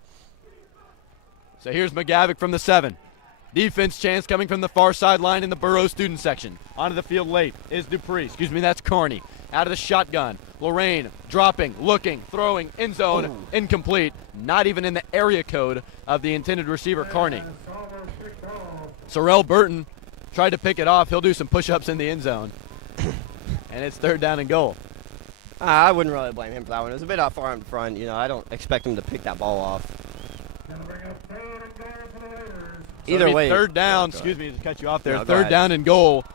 So here's McGavock from the 7. Defense chance coming from the far sideline in the Burro student section. Onto the field late is Dupree. That's Carney. Out of the shotgun. Lorraine dropping, looking, throwing, end zone, incomplete. Not even in the area code of the intended receiver, Carney. Sorrell Burton tried to pick it off. He'll do some push-ups in the end zone. And it's 3rd down and goal. I wouldn't really blame him for that one. It was a bit far in front. I don't expect him to pick that ball off. Either way. 3rd down. Excuse me to cut you off there. No, go 3rd ahead. down and goal.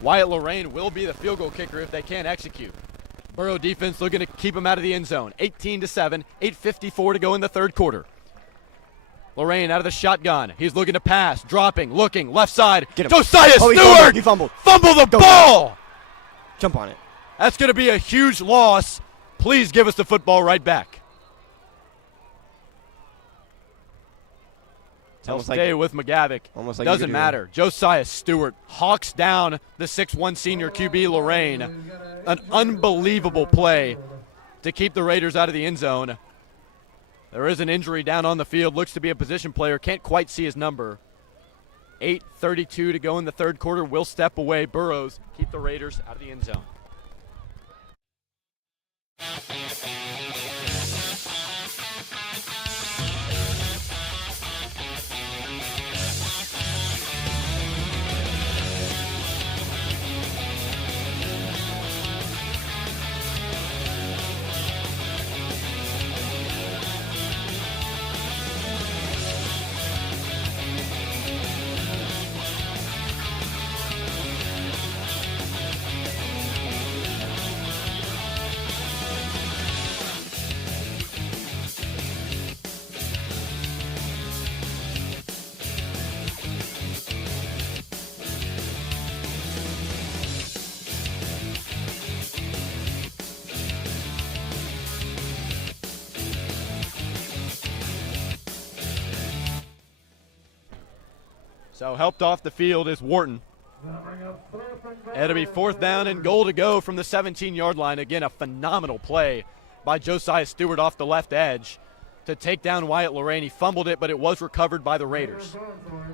Wyatt Lorraine will be the field goal kicker if they can't execute. Burro defense looking to keep him out of the end zone. 18-7. 8:54 to go in the 3rd quarter. Lorraine out of the shotgun. He's looking to pass. Dropping. Looking. Left side. Get him. Josiah He Stewart. fumbled. Fumble the ball. Jump on it. That's going to be a huge loss. Please give us the football right back. They'll stay with McGavock. Almost like Doesn't matter. Josiah Stewart hawks down the 6'1 senior QB Lorraine. An unbelievable play to keep the Raiders out of the end zone. There is an injury down on the field. Looks to be a position player. Can't quite see his number. 8:32 to go in the third quarter. Will step away. Burros keep the Raiders out of the end zone. So helped off the field is Wharton. It'll be 4th down and goal to go from the 17-yard line. Again, a phenomenal play by Josiah Stewart off the left edge to take down Wyatt Lorraine. He fumbled it, but it was recovered by the Raiders.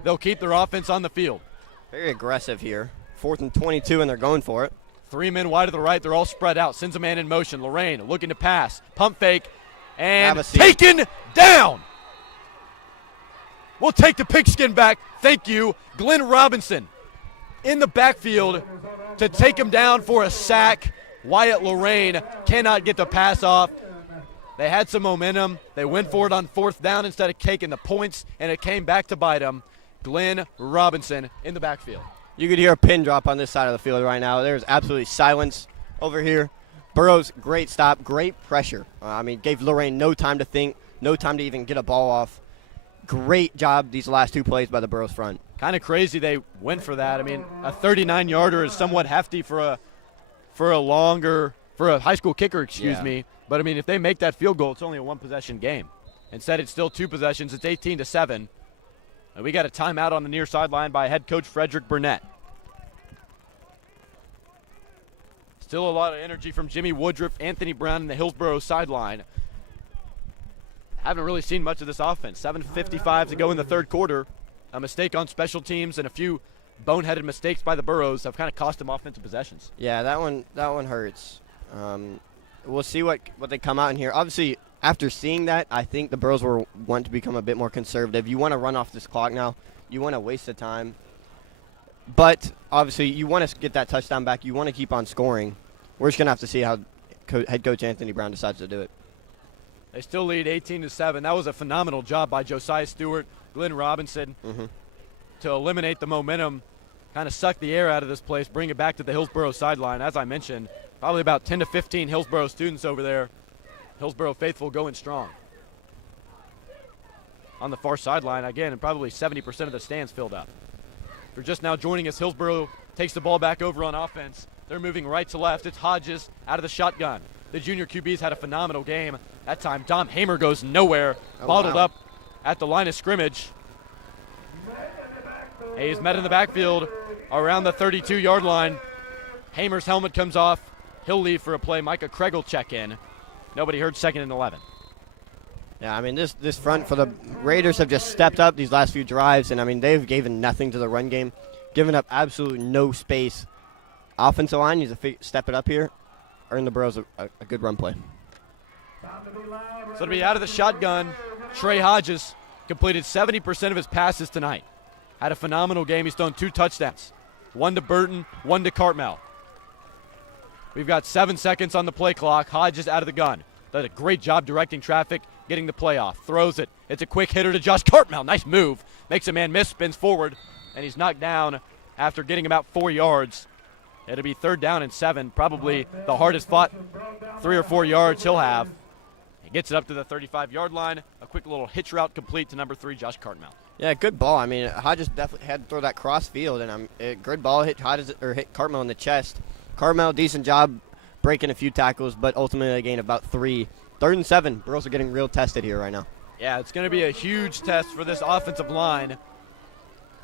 They'll keep their offense on the field. Very aggressive here. 4th and 22, and they're going for it. 3 men wide to the right. They're all spread out. Sends a man in motion. Lorraine looking to pass. Pump fake. And taken down. We'll take the pigskin back. Thank you. Glenn Robinson in the backfield to take him down for a sack. Wyatt Lorraine cannot get the pass off. They had some momentum. They went for it on 4th down instead of taking the points, and it came back to bite them. Glenn Robinson in the backfield. You could hear a pin drop on this side of the field right now. There's absolutely silence over here. Burros, great stop, great pressure. Gave Lorraine no time to think, no time to even get a ball off. Great job these last 2 plays by the Burros front. Kind of crazy they went for that. A 39-yarder is somewhat hefty for a high school kicker, excuse me. But if they make that field goal, it's only a 1-possession game. Instead, it's still 2 possessions. It's 18-7. And we got a timeout on the near sideline by head coach Frederick Burnett. Still a lot of energy from Jimmy Woodruff, Anthony Brown, and the Hillsboro sideline. Haven't really seen much of this offense. 7:55 to go in the third quarter. A mistake on special teams and a few boneheaded mistakes by the Burros have kind of cost them offensive possessions. Yeah, that one hurts. We'll see what they come out in here. Obviously, after seeing that, I think the Burros will want to become a bit more conservative. You want to run off this clock now. You want to waste the time. But, obviously, you want to get that touchdown back. You want to keep on scoring. We're just going to have to see how head coach Anthony Brown decides to do it. They still lead 18-7. That was a phenomenal job by Josiah Stewart, Glenn Robinson, to eliminate the momentum, kind of suck the air out of this place, bring it back to the Hillsboro sideline. As I mentioned, probably about 10 to 15 Hillsboro students over there. Hillsboro faithful going strong. On the far sideline, again, and probably 70% of the stands filled up. If you're just now joining us, Hillsboro takes the ball back over on offense. They're moving right to left. It's Hodges out of the shotgun. The junior QB's had a phenomenal game. That time, Dom Hamer goes nowhere. Bottled up at the line of scrimmage. He's met in the backfield around the 32-yard line. Hamer's helmet comes off. He'll leave for a play. Micah Craig will check in. Nobody heard 2nd and 11. Yeah, this front for the Raiders have just stepped up these last few drives, and they've given nothing to the run game, given up absolutely no space. Offensive line needs to step it up here, earn the Burros a good run play. So to be out of the shotgun, Trey Hodges completed 70% of his passes tonight. Had a phenomenal game. He's thrown 2 touchdowns. 1 to Burton, 1 to Cartmel. We've got 7 seconds on the play clock. Hodges out of the gun. Did a great job directing traffic, getting the play off. Throws it. It's a quick hitter to Josh Cartmel. Nice move. Makes a man miss, spins forward, and he's knocked down after getting about 4 yards. It'll be 3rd down and 7, probably the hardest fought 3 or 4 yards he'll have. He gets it up to the 35-yard line. A quick little hitch route complete to number 3, Josh Cartmel. Yeah, good ball. Hodges definitely had to throw that cross field, and good ball hit Cartmel in the chest. Cartmel, decent job breaking a few tackles, but ultimately they gained about 3. 3rd and 7. Burros are getting real tested here right now. Yeah, it's going to be a huge test for this offensive line.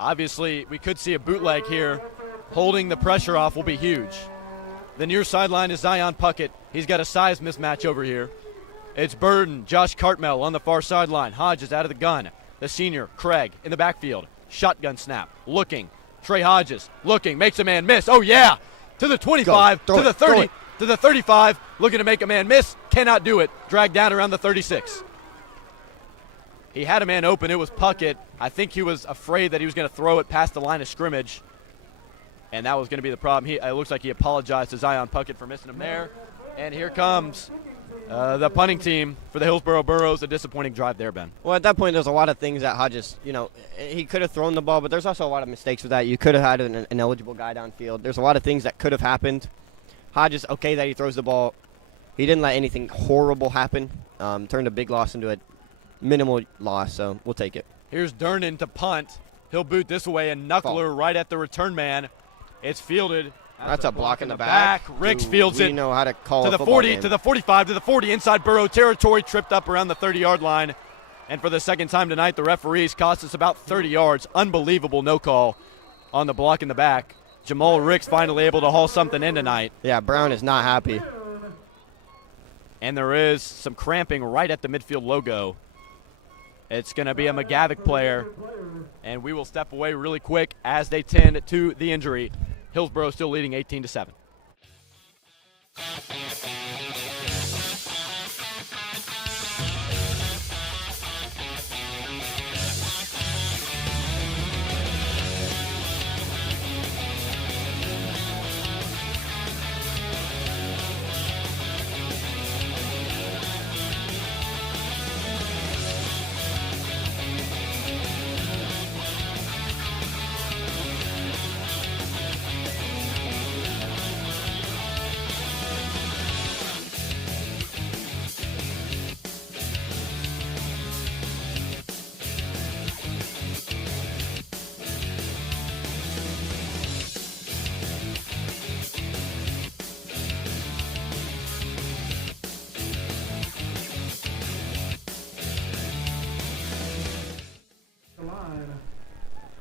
Obviously, we could see a bootleg here. Holding the pressure off will be huge. The near sideline is Zion Puckett. He's got a size mismatch over here. It's Burden, Josh Cartmel on the far sideline. Hodges out of the gun. The senior, Craig, in the backfield. Shotgun snap, looking. Trey Hodges, looking, makes a man miss. Oh, yeah, to the 25, to the 30, to the 35. Looking to make a man miss, cannot do it. Dragged down around the 36. He had a man open. It was Puckett. I think he was afraid that he was going to throw it past the line of scrimmage, and that was going to be the problem. It looks like he apologized to Zion Puckett for missing him there. And here comes the punting team for the Hillsboro Burros. A disappointing drive there, Ben. Well, at that point, there's a lot of things that Hodges, he could have thrown the ball, but there's also a lot of mistakes with that. You could have had an eligible guy downfield. There's a lot of things that could have happened. Hodges, okay that he throws the ball. He didn't let anything horrible happen. Turned a big loss into a minimal loss, so we'll take it. Here's Durnan to punt. He'll boot this way, and Knuckler right at the return man. It's fielded. That's a block in the back. Ricks fields it. We know how to call to a the football 40, game. to the 45, to the 40, inside Burrow territory, tripped up around the 30-yard line. And for the second time tonight, the referees cost us about 30 yards. Unbelievable no call on the block in the back. Jamal Ricks finally able to haul something in tonight. Yeah, Brown is not happy. And there is some cramping right at the midfield logo. It's going to be a McGavock player, and we will step away really quick as they tend to the injury. Hillsboro still leading 18-7.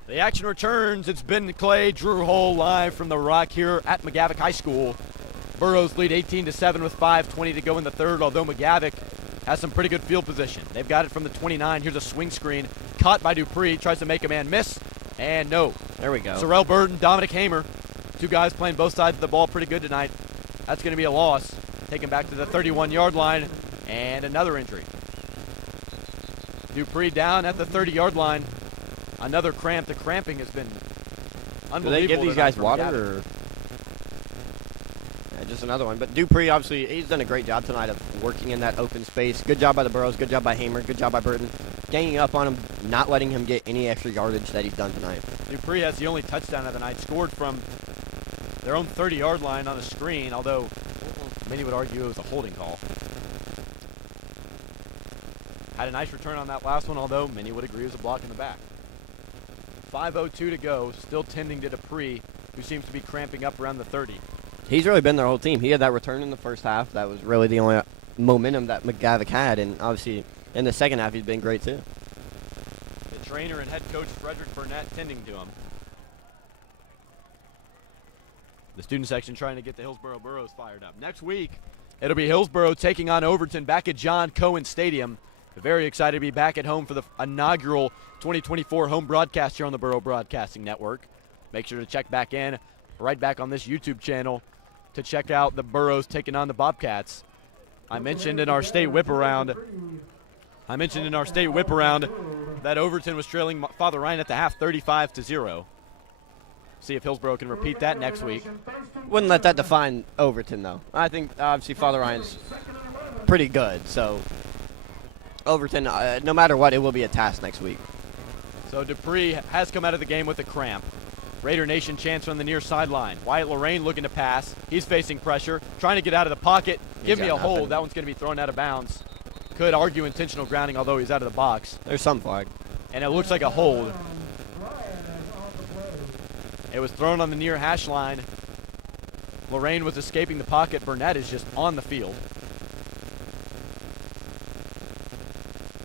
The action returns. It's Ben Clay, Drew Hull live from the Rock here at McGavock High School. Burros lead 18-7 with 5:20 to go in the third, although McGavock has some pretty good field position. They've got it from the 29. Here's a swing screen. Caught by Dupree. Tries to make a man miss. And no. There we go. Sorrell Burden, Dominic Hamer. Two guys playing both sides of the ball pretty good tonight. That's going to be a loss. Taken back to the 31-yard line. And another injury. Dupree down at the 30-yard line. Another cramp. The cramping has been unbelievable. Do they give these guys water? Or? Yeah, just another one. But Dupree, obviously, he's done a great job tonight of working in that open space. Good job by the Burros. Good job by Hamer. Good job by Burton. Ganging up on him, not letting him get any extra yardage that he's done tonight. Dupree has the only touchdown of the night. Scored from their own 30-yard line on a screen, although many would argue it was a holding call. Had a nice return on that last one, although many would agree it was a block in the back. 5:02 to go, still tending to Dupree, who seems to be cramping up around the 30. He's really been their whole team. He had that return in the first half. That was really the only momentum that McGavock had, and obviously in the second half he's been great too. The trainer and head coach Frederick Burnett tending to him. The student section trying to get the Hillsboro Burros fired up. Next week, it'll be Hillsboro taking on Overton back at John Cohen Stadium. Very excited to be back at home for the inaugural 2024 home broadcast here on the Burro Broadcasting Network. Make sure to check back in right back on this YouTube channel to check out the Burros taking on the Bobcats. I mentioned in our state whip around that Overton was trailing Father Ryan at the half 35-0. See if Hillsboro can repeat that next week. Wouldn't let that define Overton though. I think obviously Father Ryan's pretty good, so Overton, no matter what, it will be a task next week. So Dupree has come out of the game with a cramp. Raider Nation chants on the near sideline. Wyatt Lorraine looking to pass. He's facing pressure, trying to get out of the pocket. Give me a hold. That one's going to be thrown out of bounds. Could argue intentional grounding, although he's out of the box. There's some flag. And it looks like a hold. It was thrown on the near hash line. Lorraine was escaping the pocket. Burnett is just on the field.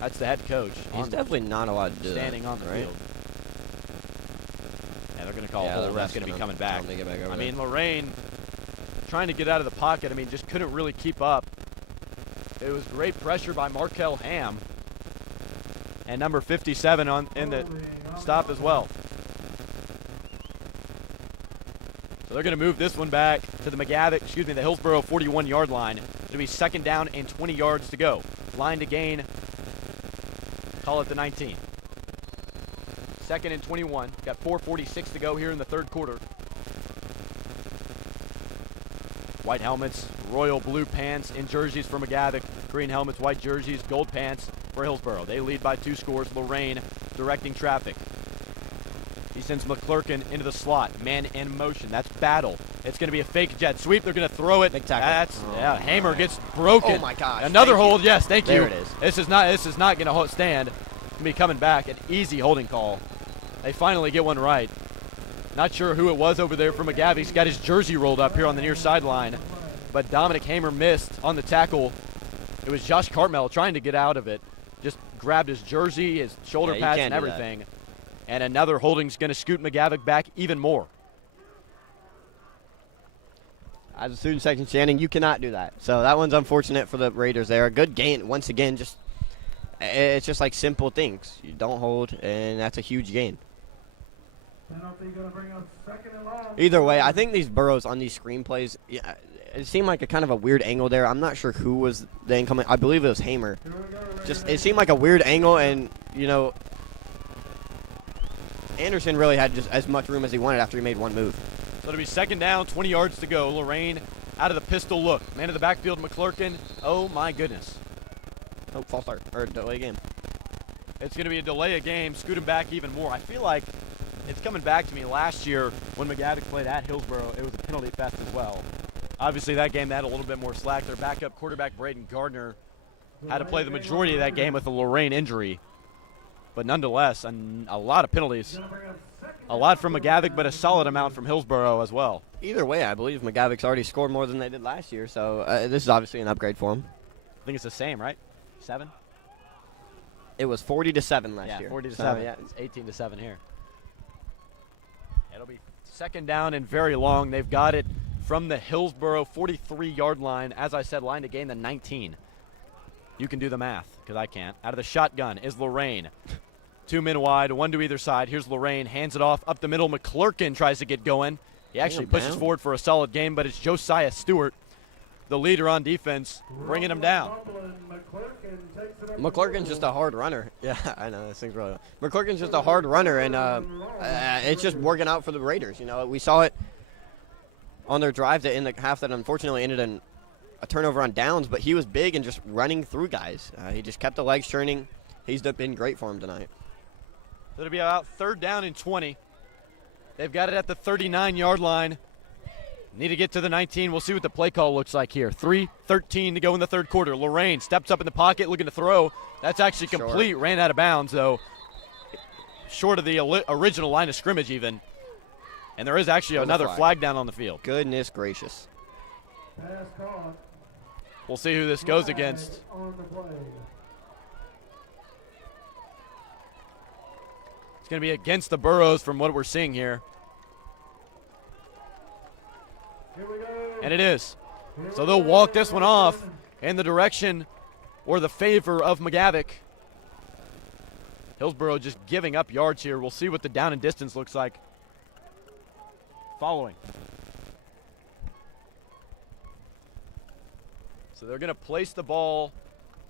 That's the head coach. He's definitely not allowed to do standing that, on the right? field. Yeah, they're going to call Yeah, a the hold. That's ref's going to be gonna coming back. tell him to get back over I mean, there. Lorraine trying to get out of the pocket. I mean, just couldn't really keep up. It was great pressure by Markel Ham. And number 57 in the stop as well. So they're going to move this one back to the the Hillsboro 41-yard line. It'll be 2nd down and 20 yards to go. Line to gain. Call it the 19. 2nd and 21. Got 4:46 to go here in the 3rd quarter. White helmets, royal blue pants and jerseys for McGavock. Green helmets, white jerseys, gold pants for Hillsboro. They lead by 2 scores. Lorraine directing traffic. He sends McClurkin into the slot. Man in motion. That's battle. It's going to be a fake jet sweep. They're going to throw it. Big tackle. Hamer gets broken. Oh my gosh. Another Thank hold. you. Yes, thank you. There it is. This is not going to stand. It's going to be coming back. An easy holding call. They finally get one right. Not sure who it was over there for McGavock. He's got his jersey rolled up here on the near sideline. But Dominic Hamer missed on the tackle. It was Josh Cartmel trying to get out of it. Just grabbed his jersey, his shoulder pads, and everything. And another holding's going to scoot McGavock back even more. As a student section standing, you cannot do that. So that one's unfortunate for the Raiders there. A good gain. Once again, it's just like simple things. You don't hold, and that's a huge gain. Penalty gonna bring up 2nd and long. Either way, I think these Burros on these screenplays, yeah, it seemed like a kind of a weird angle there. I'm not sure who was the incoming. I believe it was Hamer. Here we go, Just it seemed like a weird angle, and Anderson really had just as much room as he wanted after he made one move. So it'll be 2nd down, 20 yards to go. Lorraine out of the pistol look. Man of the backfield, McClurkin. Oh, my goodness. Oh, false start, or delay game. It's going to be a delay of game, scoot him back even more. I feel like it's coming back to me last year when McGavock played at Hillsboro. It was a penalty fest as well. Obviously, that game they had a little bit more slack. Their backup quarterback, Braden Gardner, had to play the majority of that game with a Lorraine injury. But nonetheless, a lot of penalties. A lot from McGavock, but a solid amount from Hillsboro as well. Either way, I believe McGavock's already scored more than they did last year, so this is obviously an upgrade for him. I think it's the same, right? 7? It was 40-7 last year. 40-7. So, yeah. It's 18-7 here. It'll be 2nd down and very long. They've got it from the Hillsboro 43-yard line. As I said, line to gain the 19. You can do the math, because I can't. Out of the shotgun is Lorraine. 2 men wide, 1 to either side. Here's Lorraine, hands it off up the middle. McClurkin tries to get going. He actually pushes forward for a solid game, but it's Josiah Stewart, the leader on defense, bringing him down. McClurkin's just a hard runner. Yeah, I know. This thing's really McClurkin's just a hard runner, and it's just working out for the Raiders. We saw it on their drive in the half that unfortunately ended in a turnover on downs, but he was big and just running through guys. He just kept the legs churning. He's been great for him tonight. It'll be about 3rd down and 20. They've got it at the 39-yard line. Need to get to the 19. We'll see what the play call looks like here. 3:13 to go in the 3rd quarter. Lorraine steps up in the pocket looking to throw. That's actually complete. Ran out of bounds, though. Short of the original line of scrimmage even. And there is actually another flag down on the field. Goodness gracious. Pass caught. We'll see who this goes against. On the play. It's going to be against the Burros from what we're seeing here. Here we go. And it is. So they'll walk this one off in the direction or the favor of McGavock. Hillsboro just giving up yards here. We'll see what the down and distance looks like following. So they're going to place the ball.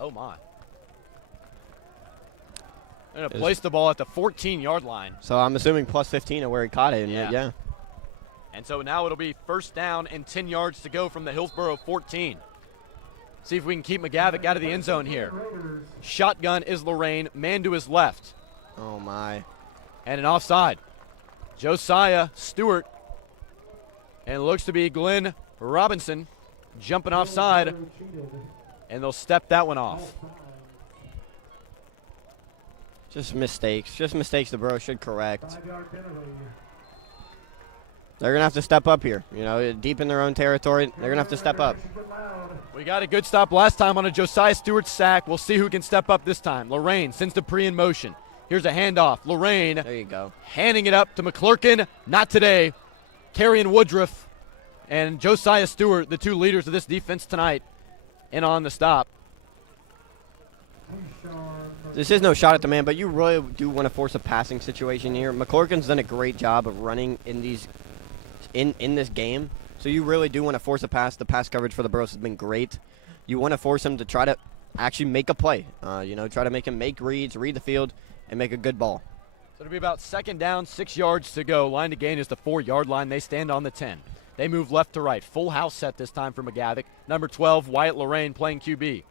Oh, my. They're going to place the ball at the 14-yard line. So I'm assuming plus 15 of where he caught it. Yeah. And so now it'll be 1st down and 10 yards to go from the Hillsboro 14. See if we can keep McGavock out of the end zone here. Shotgun is Lorraine, man to his left. Oh, my. And an offside. Josiah Stewart. And it looks to be Glenn Robinson jumping offside. And they'll step that one off. Just mistakes. Just mistakes the Burros should correct. 5-yard penalty. They're going to have to step up here. Deep in their own territory, they're going to have to step up. Get loud. We got a good stop last time on a Josiah Stewart sack. We'll see who can step up this time. Lorraine sends Dupree in motion. Here's a handoff. Lorraine. There you go. Handing it up to McClurkin. Not today. Carrion Woodruff and Josiah Stewart, the two leaders of this defense tonight, in on the stop. This is no shot at the man, but you really do want to force a passing situation here. McClurkin's done a great job of running in this game, so you really do want to force a pass. The pass coverage for the Burros has been great. You want to force him to try to actually make a play. Try to make him make reads, read the field, and make a good ball. So it'll be about second down, 6 yards to go. Line to gain is the 4-yard line. They stand on the 10. They move left to right. Full house set this time for McGavock. Number 12, Wyatt Lorraine playing QB.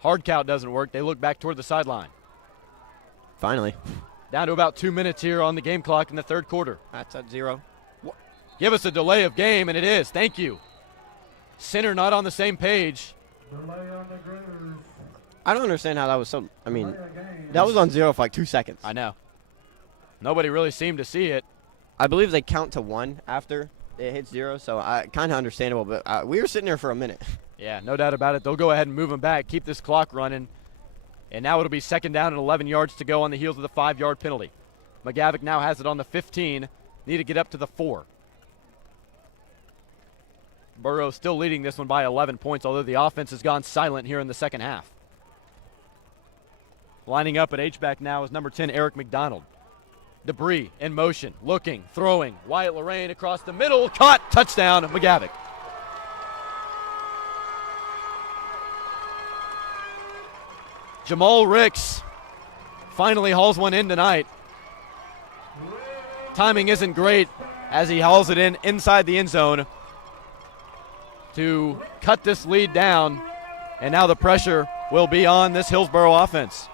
Hard count doesn't work. They look back toward the sideline. Finally. Down to about 2 minutes here on the game clock in the third quarter. That's at 0. Give us a delay of game, and it is. Thank you. Center not on the same page. Delay on the Graders. I don't understand how that was so. I mean, that was on 0 for like 2 seconds. I know. Nobody really seemed to see it. I believe they count to 1 after it hits 0, so kind of understandable. But we were sitting there for a minute. Yeah, no doubt about it. They'll go ahead and move him back, keep this clock running. And now it'll be second down and 11 yards to go on the heels of the 5-yard penalty. McGavock now has it on the 15. Need to get up to the 4. Burrow still leading this one by 11 points, although the offense has gone silent here in the second half. Lining up at H-back now is number 10, Eric McDonald. Debris in motion, looking, throwing. Wyatt Lorraine across the middle, caught, touchdown, McGavock. Jamal Ricks finally hauls one in tonight. Timing isn't great as he hauls it in inside the end zone to cut this lead down, and now the pressure will be on this Hillsboro offense.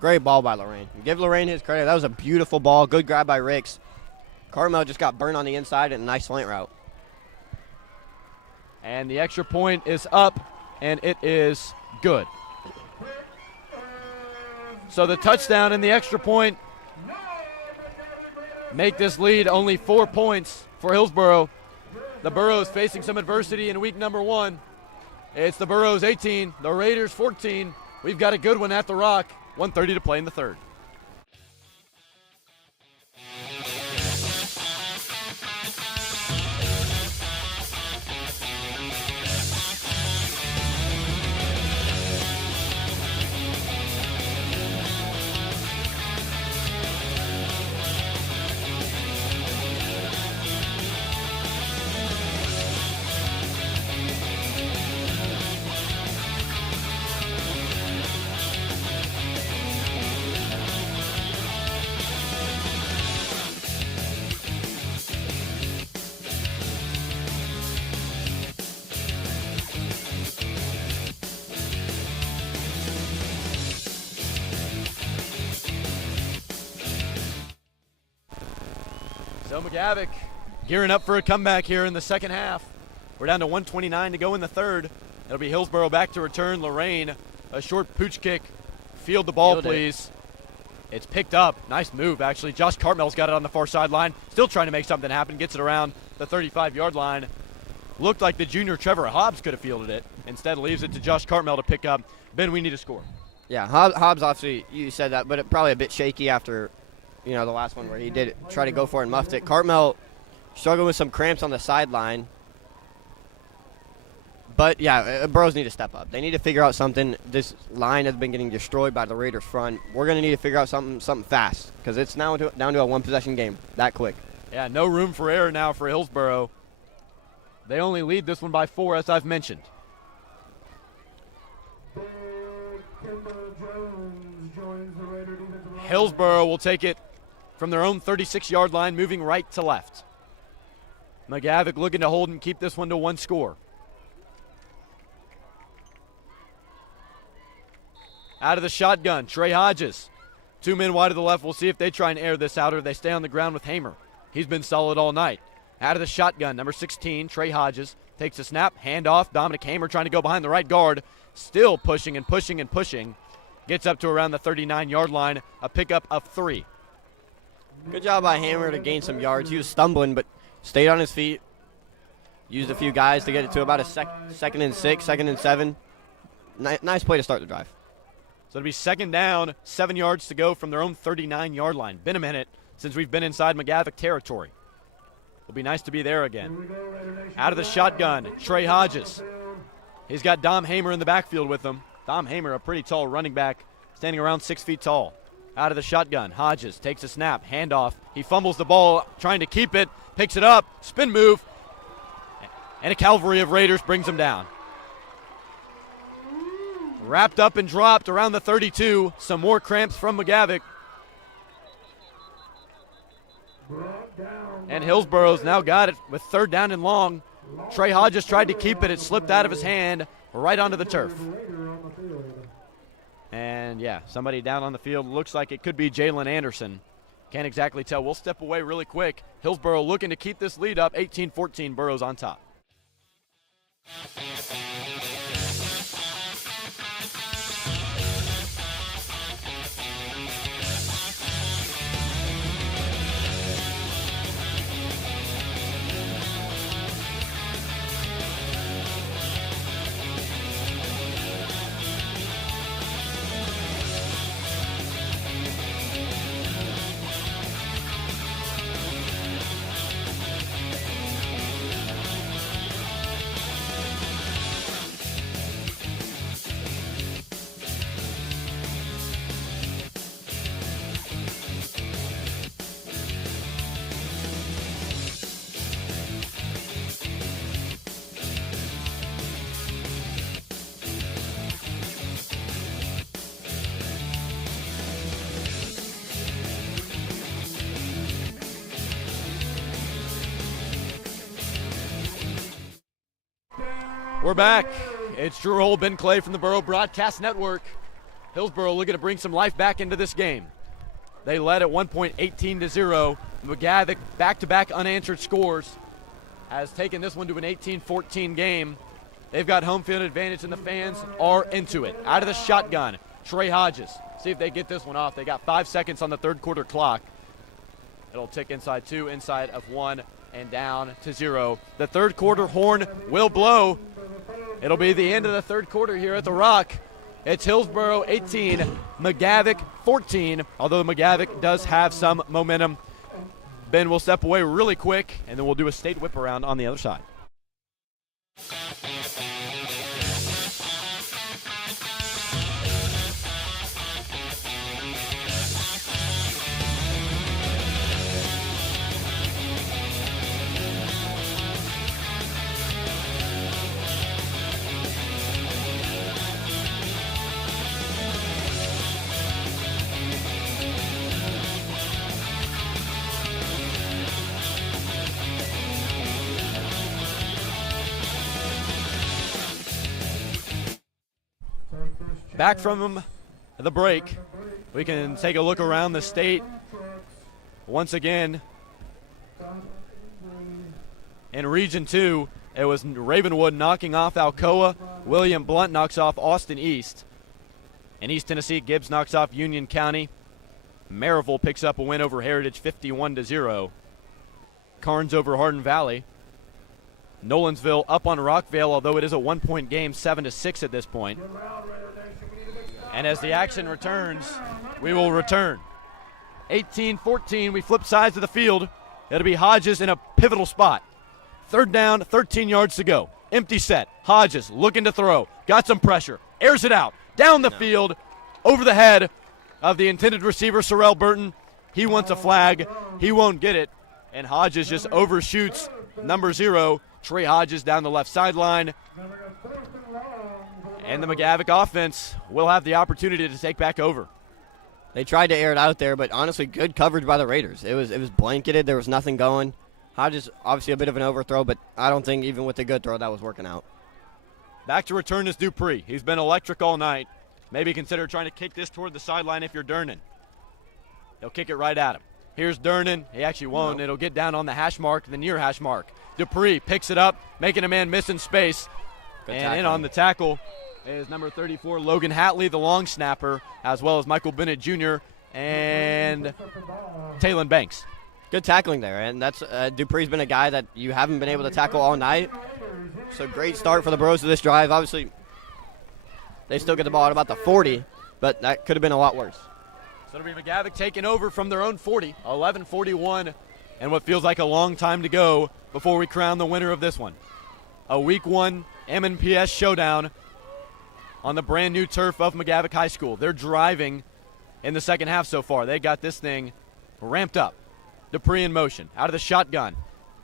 Great ball by Lorraine. Give Lorraine his credit. That was a beautiful ball. Good grab by Ricks. Carmel just got burned on the inside and a nice slant route. And the extra point is up, and it is good. So the touchdown and the extra point make this lead only 4 points for Hillsboro. The Burros facing some adversity in week number 1. It's the Burros 18, the Raiders 14. We've got a good one at the Rock. 1:30 to play in the third. So McGavock gearing up for a comeback here in the second half. We're down to 1:29 to go in the third. It'll be Hillsboro back to return. Lorraine, a short pooch kick. Field the ball, please. It's picked up. Nice move, actually. Josh Cartmel's got it on the far sideline. Still trying to make something happen. Gets it around the 35-yard line. Looked like the junior Trevor Hobbs could have fielded it. Instead leaves it to Josh Cartmel to pick up. Ben, we need a score. Yeah, Hobbs obviously, you said that, but probably a bit shaky after, the last one where he did try to go for it and muffed it. Cartmel struggled with some cramps on the sideline. But, yeah, Burros need to step up. They need to figure out something. This line has been getting destroyed by the Raiders front. We're going to need to figure out something fast because it's now down to a one-possession game that quick. Yeah, no room for error now for Hillsboro. They only lead this one by 4, as I've mentioned. Hillsboro will take it from their own 36-yard line, moving right to left. McGavock looking to hold and keep this one to one score. Out of the shotgun, Trey Hodges. 2 men wide to the left. We'll see if they try and air this out or they stay on the ground with Hamer. He's been solid all night. Out of the shotgun, number 16, Trey Hodges. Takes a snap, handoff. Dominic Hamer trying to go behind the right guard. Still pushing and pushing and pushing. Gets up to around the 39-yard line. A pickup of 3. Good job by Hamer to gain some yards. He was stumbling, but stayed on his feet. Used a few guys to get it to about a second and 6, second and 7. Nice play to start the drive. So it'll be second down, 7 yards to go from their own 39-yard line. Been a minute since we've been inside McGavock territory. It'll be nice to be there again. Out of the shotgun, Trey Hodges. He's got Dom Hamer in the backfield with him. Dom Hamer, a pretty tall running back, standing around 6 feet tall. Out of the shotgun, Hodges takes a snap, handoff. He fumbles the ball, trying to keep it, picks it up, spin move, and a cavalry of Raiders brings him down. Wrapped up and dropped around the 32. Some more cramps from McGavock. And Hillsboro's now got it with third down and long. Trey Hodges tried to keep it. It slipped out of his hand right onto the turf. And, yeah, somebody down on the field. Looks like it could be Jalen Anderson. Can't exactly tell. We'll step away really quick. Hillsboro looking to keep this lead up. 18-14, Burros on top. We're back. It's Drew Hole, Ben Clay from the Burro Broadcast Network. Hillsboro looking to bring some life back into this game. They led at one point 18-0. McGavock, back-to-back unanswered scores, has taken this one to an 18-14 game. They've got home field advantage and the fans are into it. Out of the shotgun, Trey Hodges. See if they get this one off. They got 5 seconds on the third quarter clock. It'll tick inside 2, inside of 1, and down to 0. The third quarter horn will blow. It'll be the end of the third quarter here at the Rock. It's Hillsboro 18, McGavock 14, although McGavock does have some momentum. Ben will step away really quick, and then we'll do a state whip around on the other side. Back from the break, we can take a look around the state. Once again, in Region 2, it was Ravenwood knocking off Alcoa. William Blunt knocks off Austin East. In East Tennessee, Gibbs knocks off Union County. Maryville picks up a win over Heritage 51-0. Carnes over Hardin Valley. Nolensville up on Rockvale, although it is a 1-point game, 7-6 at this point. And as the action returns, we will return. 18-14, we flip sides of the field. It'll be Hodges in a pivotal spot. Third down, 13 yards to go. Empty set. Hodges looking to throw. Got some pressure. Airs it out. Down the field, over the head of the intended receiver, Sorrell Burton. He wants a flag. He won't get it. And Hodges just overshoots number 0, Trey Hodges, down the left sideline. And the McGavock offense will have the opportunity to take back over. They tried to air it out there, but honestly, good coverage by the Raiders. It was blanketed. There was nothing going. Hodges, obviously a bit of an overthrow, but I don't think even with the good throw that was working out. Back to return is Dupree. He's been electric all night. Maybe consider trying to kick this toward the sideline if you're Durnan. He'll kick it right at him. Here's Durnan. He actually won't. No. It'll get down on the hash mark, the near hash mark. Dupree picks it up, making a man miss in space. Good and tackling. In on the tackle is number 34, Logan Hatley, the long snapper, as well as Michael Bennett Jr. and Taylon Banks. Good tackling there, and that's Dupree's been a guy that you haven't been able to tackle all night. So great start for the Burros to this drive. Obviously, they still get the ball at about the 40, but that could have been a lot worse. So it'll be McGavock taking over from their own 40, 11:41, and what feels like a long time to go before we crown the winner of this one. A Week 1 M&PS showdown on the brand new turf of McGavock High School. They're driving in the second half so far. They got this thing ramped up. Dupree in motion, out of the shotgun,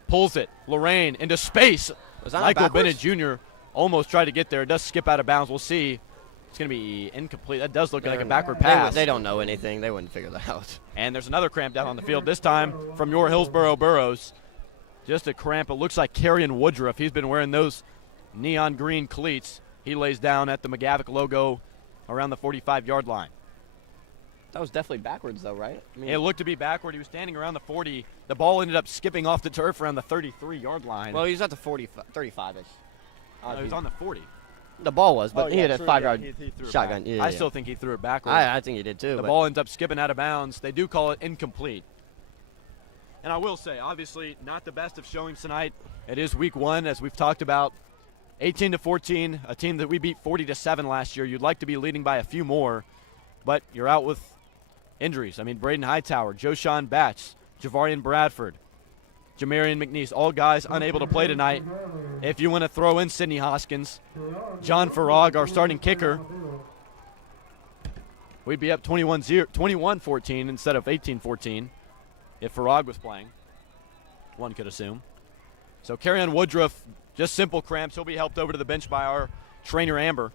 pulls it. Lorraine into space. Was that Michael backwards? Bennett Jr. almost tried to get there. It does skip out of bounds. We'll see. It's going to be incomplete. That does look like a backward pass. They don't know anything. They wouldn't figure that out. And there's another cramp down on the field, this time from your Hillsboro Burros. Just a cramp. It looks like Carrion Woodruff. He's been wearing those neon green cleats. He lays down at the McGavock logo around the 45-yard line. That was definitely backwards, though, right? I mean, It looked to be backward. He was standing around the 40. The ball ended up skipping off the turf around the 33-yard line. well, he's at the 35-ish. He was on the 40. The ball was, but he yeah, hit a true, 5-yard he threw it shotgun. back. Yeah, I yeah. still think he threw it backward. I think he did, too. The but ball ends up skipping out of bounds. They do call it incomplete. And I will say, obviously, not the best of showings tonight. It is Week 1, as we've talked about. 18-14, a team that we beat 40-7 last year. You'd like to be leading by a few more, but you're out with injuries. I mean, Braden Hightower, Joshawn Batch, Javarian Bradford, Jamarian McNeese, all guys unable to play tonight. If you want to throw in Sidney Hoskins, John Farag, our starting kicker, we'd be up 21-14 instead of 18-14 if Farag was playing, one could assume. So Carrion Woodruff, just simple cramps. He'll be helped over to the bench by our trainer, Amber.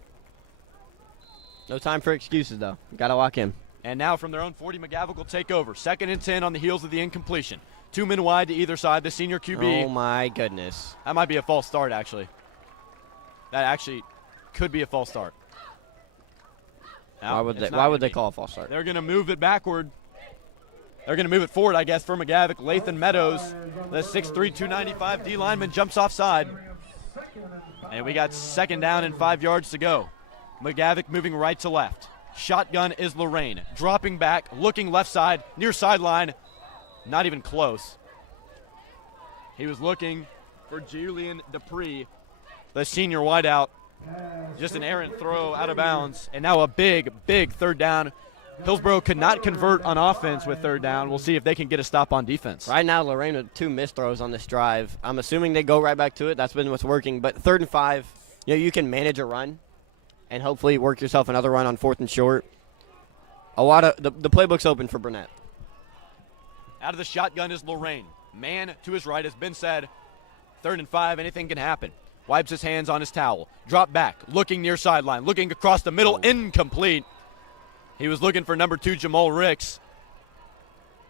No time for excuses, though. Got to lock in. And now from their own 40, McGavock will take over. 2nd and 10 on the heels of the incompletion. 2 men wide to either side. The senior QB. Oh, my goodness. That might be a false start, actually. That actually could be a false start. No, Why would it's they? not Why gonna would they be. call a false start? They're going to move it backward. They're going to move it forward, I guess, for McGavock. Lathan Meadows, the 6'3", 295 D lineman, jumps offside. And we got 2nd down and 5 yards to go. McGavock moving right to left. Shotgun is Lorraine. Dropping back, looking left side, near sideline. Not even close. He was looking for Julian Dupree, the senior wideout. Just an errant throw out of bounds. And now a big, big 3rd down. Hillsboro could not convert on offense with 3rd down. We'll see if they can get a stop on defense. Right now, Lorraine with 2 missed throws on this drive. I'm assuming they go right back to it. That's been what's working. But 3rd and 5, you can manage a run and hopefully work yourself another run on 4th and short. A lot of the playbook's open for Burnett. Out of the shotgun is Lorraine. Man to his right, has been said. 3rd and 5, anything can happen. Wipes his hands on his towel. Drop back, looking near sideline, looking across the middle, incomplete. He was looking for number 2, Jamal Ricks.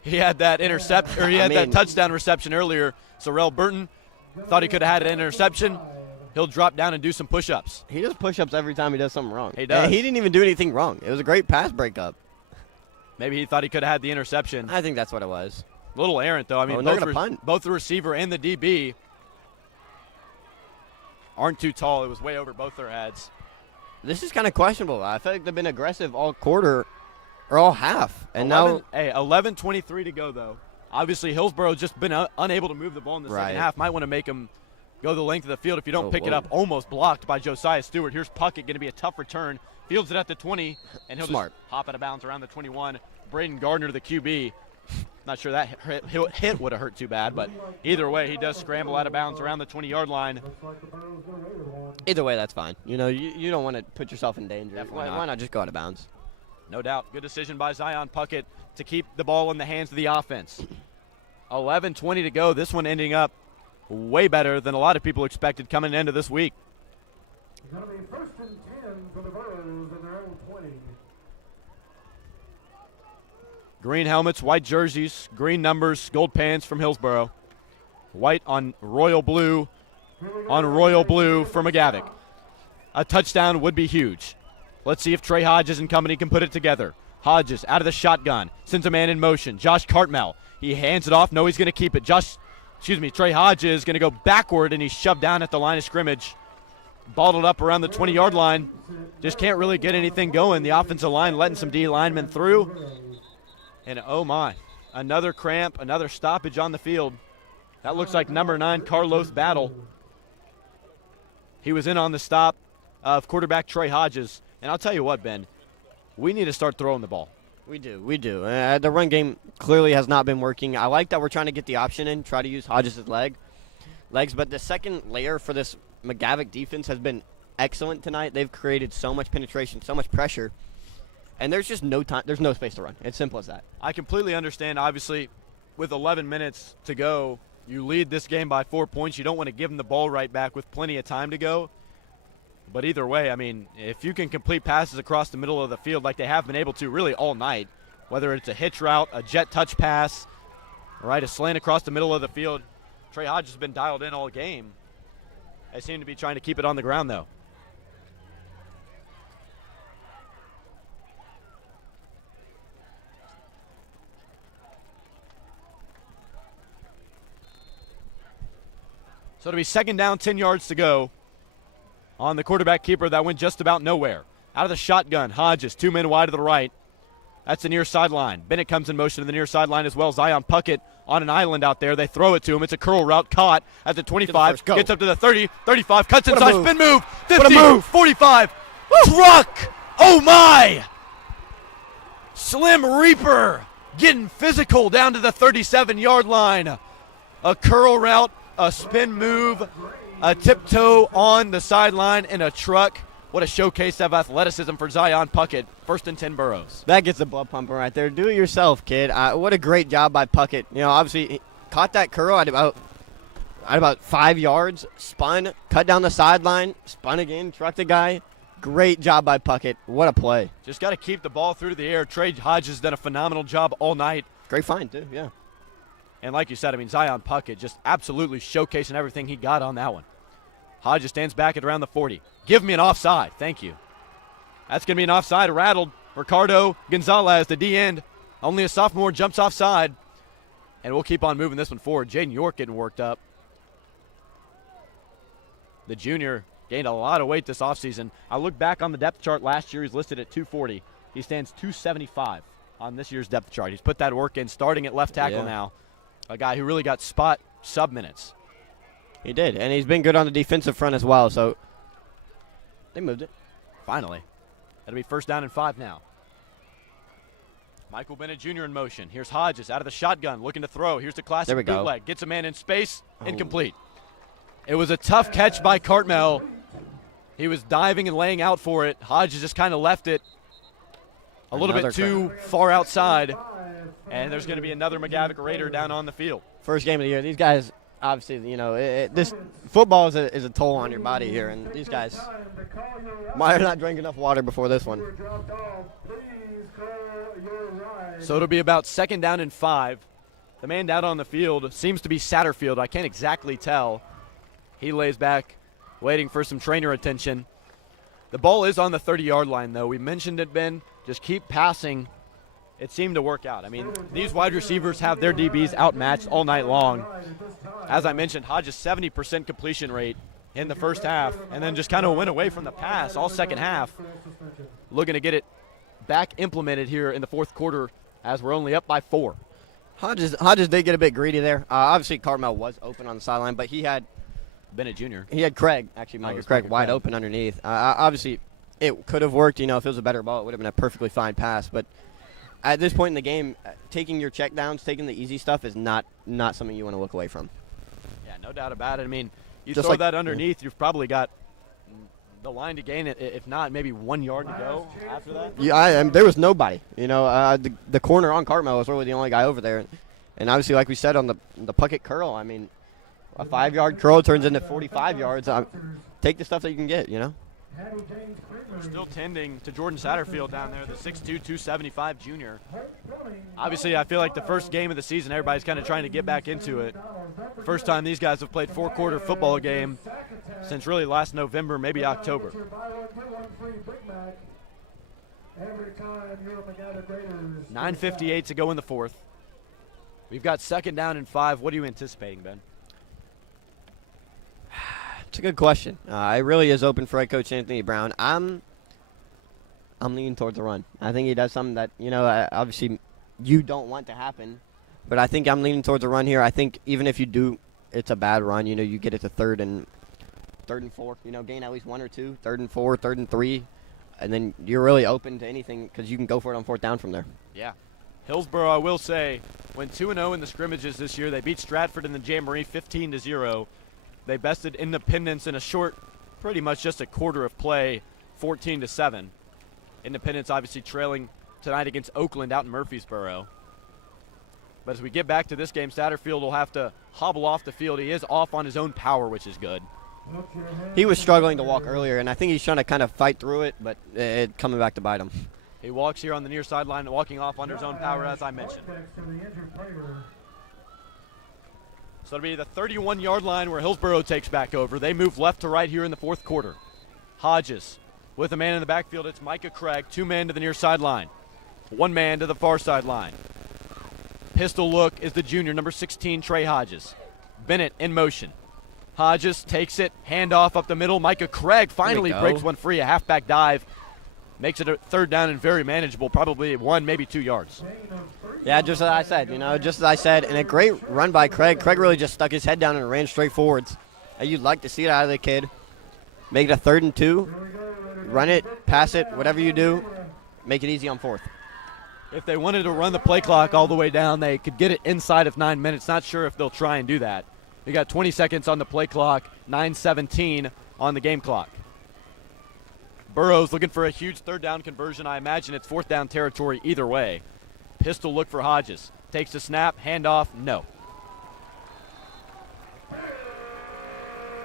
He had that that touchdown reception earlier. Sorrell Burton thought he could have had an interception. He'll drop down and do some push-ups. He does push-ups every time he does something wrong. He does. And he didn't even do anything wrong. It was a great pass breakup. Maybe he thought he could have had the interception. I think that's what it was. A little errant, though. I mean, they're gonna punt. both the receiver and the DB aren't too tall. It was way over both their heads. This is kind of questionable. I feel like they've been aggressive all quarter or all half. And now 11:23 to go, though. Obviously, Hillsboro just been unable to move the ball in the second half. Might want to make them go the length of the field if you don't pick it up. Almost blocked by Josiah Stewart. Here's Puckett, going to be a tough return. Fields it at the 20, and he'll just hop out of bounds around the 21. Braden Gardner, the QB. Not sure that hit would have hurt too bad, but either way, he does scramble out of bounds around the 20-yard line. Either way, that's fine. You don't want to put yourself in danger. Definitely not. Why not just go out of bounds? No doubt. Good decision by Zion Puckett to keep the ball in the hands of the offense. 11:20 to go. This one ending up way better than a lot of people expected coming into this week. It's going to be 1st and 10 for the Burros in their own 20. Green helmets, white jerseys, green numbers, gold pants from Hillsboro. White on royal blue for McGavock. A touchdown would be huge. Let's see if Trey Hodges and company can put it together. Hodges out of the shotgun, sends a man in motion. Josh Cartmel, he hands it off. No, he's going to keep it. Trey Hodges is going to go backward, and he's shoved down at the line of scrimmage. Balled up around the 20-yard line. Just can't really get anything going. The offensive line letting some D linemen through. And oh my, Another cramp, another stoppage on the field. That looks like number 9, Carlos Battle. He was in on the stop of quarterback Trey Hodges. And I'll tell you what, Ben, we need to start throwing the ball. We do. The run game clearly has not been working. I like that we're trying to get the option in, try to use Hodges' legs. But the second layer for this McGavock defense has been excellent tonight. They've created so much penetration, so much pressure, and there's just no time. There's no space to run. It's simple as that. I completely understand. Obviously, with 11 minutes to go, you lead this game by 4 points. You don't want to give them the ball right back with plenty of time to go. But either way, I mean, if you can complete passes across the middle of the field like they have been able to really all night, whether it's a hitch route, a jet touch pass, right, a slant across the middle of the field, Trey Hodges has been dialed in all game. They seem to be trying to keep it on the ground, though. So it'll be second down, 10 yards to go on the quarterback keeper that went just about nowhere. Out of the shotgun, Hodges, 2 men wide to the right. That's the near sideline. Bennett comes in motion to the near sideline as well. Zion Puckett on an island out there. They throw it to him. It's a curl route caught at the 25. Gets up to the 30, 35, cuts inside, spin move, 50, 45. Truck! Oh, my! Slim Reaper getting physical down to the 37-yard line. A curl route, a spin move, a tiptoe on the sideline, and a truck. What a showcase of athleticism for Zion Puckett. 1st and 10 Burros. That gets the blood pumping right there. Do it yourself, kid. What a great job by Puckett. You know, obviously, he caught that curl at about 5 yards, spun, cut down the sideline, spun again, trucked the guy. Great job by Puckett. What a play. Just got to keep the ball through the air. Trey Hodges has done a phenomenal job all night. Great find, too, yeah. And like you said, I mean, Zion Puckett just absolutely showcasing everything he got on that one. Hodges stands back at around the 40. Give me an offside. Thank you. That's going to be an offside rattled. Ricardo Gonzalez, the D-end, only a sophomore, jumps offside. And we'll keep on moving this one forward. Jaden York getting worked up. The junior gained a lot of weight this offseason. I look back on the depth chart last year. He's listed at 240. He stands 275 on this year's depth chart. He's put that work in, starting at left tackle now. A guy who really got spot sub minutes. He did, and he's been good on the defensive front as well, so they moved it. Finally. That'll be 1st down and 5 now. Michael Bennett Jr. in motion. Here's Hodges out of the shotgun, looking to throw. Here's the classic bootleg. Gets a man in space, incomplete. It was a tough catch by Cartmel. He was diving and laying out for it. Hodges just kind of left it a little bit too far outside, and there's going to be another McGavock Raider down on the field. First game of the year. These guys, obviously, you know, this football is a toll on your body here, and these guys might have not drank enough water before this one. So it'll be about 2nd down and 5. The man down on the field seems to be Satterfield. I can't exactly tell. He lays back, waiting for some trainer attention. The ball is on the 30-yard line, though. We mentioned it, Ben. Just keep passing. It seemed to work out. I mean, these wide receivers have their DBs outmatched all night long. As I mentioned, Hodges' 70% completion rate in the first half, and then just kind of went away from the pass all second half. Looking to get it back implemented here in the fourth quarter as we're only up by 4. Hodges did get a bit greedy there. Obviously, Cartmel was open on the sideline, but he had Bennett Jr. He had Craig, actually, Michael Craig, wide open underneath. Obviously, it could have worked. You know, if it was a better ball, it would have been a perfectly fine pass. But at this point in the game, taking your check downs, taking the easy stuff is not something you want to look away from. Yeah, no doubt about it. I mean, you Just throw like that underneath, you've probably got the line to gain it. If not, maybe 1 yard to go after that. Yeah, there was nobody. You know, the corner on Cartmel was really the only guy over there. And obviously, like we said on the Puckett curl, I mean, a 5-yard curl turns into 45 yards. Take the stuff that you can get, you know. We're still tending to Jordan Satterfield down there, the 6'2", 275 junior. Obviously, I feel like the first game of the season, everybody's kind of trying to get back into it. First time these guys have played 4-quarter football game since really last November, maybe October. 9:58 to go in the fourth. We've got 2nd down and 5. What are you anticipating, Ben? It's a good question. It really is open for head coach Anthony Brown. I'm leaning towards the run. I think he does something that, you know, obviously you don't want to happen. but I think I'm leaning towards a run here. I think even if you do, it's a bad run. You get it to third and 4. Gain at least 1 or 2. 3rd and 4, 3rd and 3, and then you're really open to anything because you can go for it on 4th down from there. Yeah. Hillsboro, I will say, went 2-0 in the scrimmages this year. They beat Stratford in the Jamboree 15-0. They bested Independence in a short, pretty much just a quarter of play, 14-7. Independence obviously trailing tonight against Oakland out in Murfreesboro. But as we get back to this game, Satterfield will have to hobble off the field. He is off on his own power, which is good. He was struggling to walk earlier, and I think he's trying to kind of fight through it, but it coming back to bite him. He walks here on the near sideline, walking off under his own power, as I mentioned. So it'll be the 31-yard line where Hillsboro takes back over. They move left to right here in the 4th quarter. Hodges with a man in the backfield. It's Micah Craig, 2 men to the near sideline, 1 man to the far sideline. Pistol look is the junior, number 16, Trey Hodges. Bennett in motion. Hodges takes it, handoff up the middle. Micah Craig finally breaks one free, a halfback dive. Makes it a 3rd down and very manageable, probably 1, maybe 2 yards. Yeah, just as I said, and a great run by Craig. Craig really just stuck his head down and ran straight forwards. And you'd like to see it out of the kid. Make it a 3rd and 2. Run it, pass it, whatever you do, make it easy on 4th. If they wanted to run the play clock all the way down, they could get it inside of 9 minutes. Not sure if they'll try and do that. We got 20 seconds on the play clock, 9:17 on the game clock. Burros looking for a huge 3rd down conversion. I imagine it's 4th down territory either way. Pistol look for Hodges. Takes the snap, handoff, no.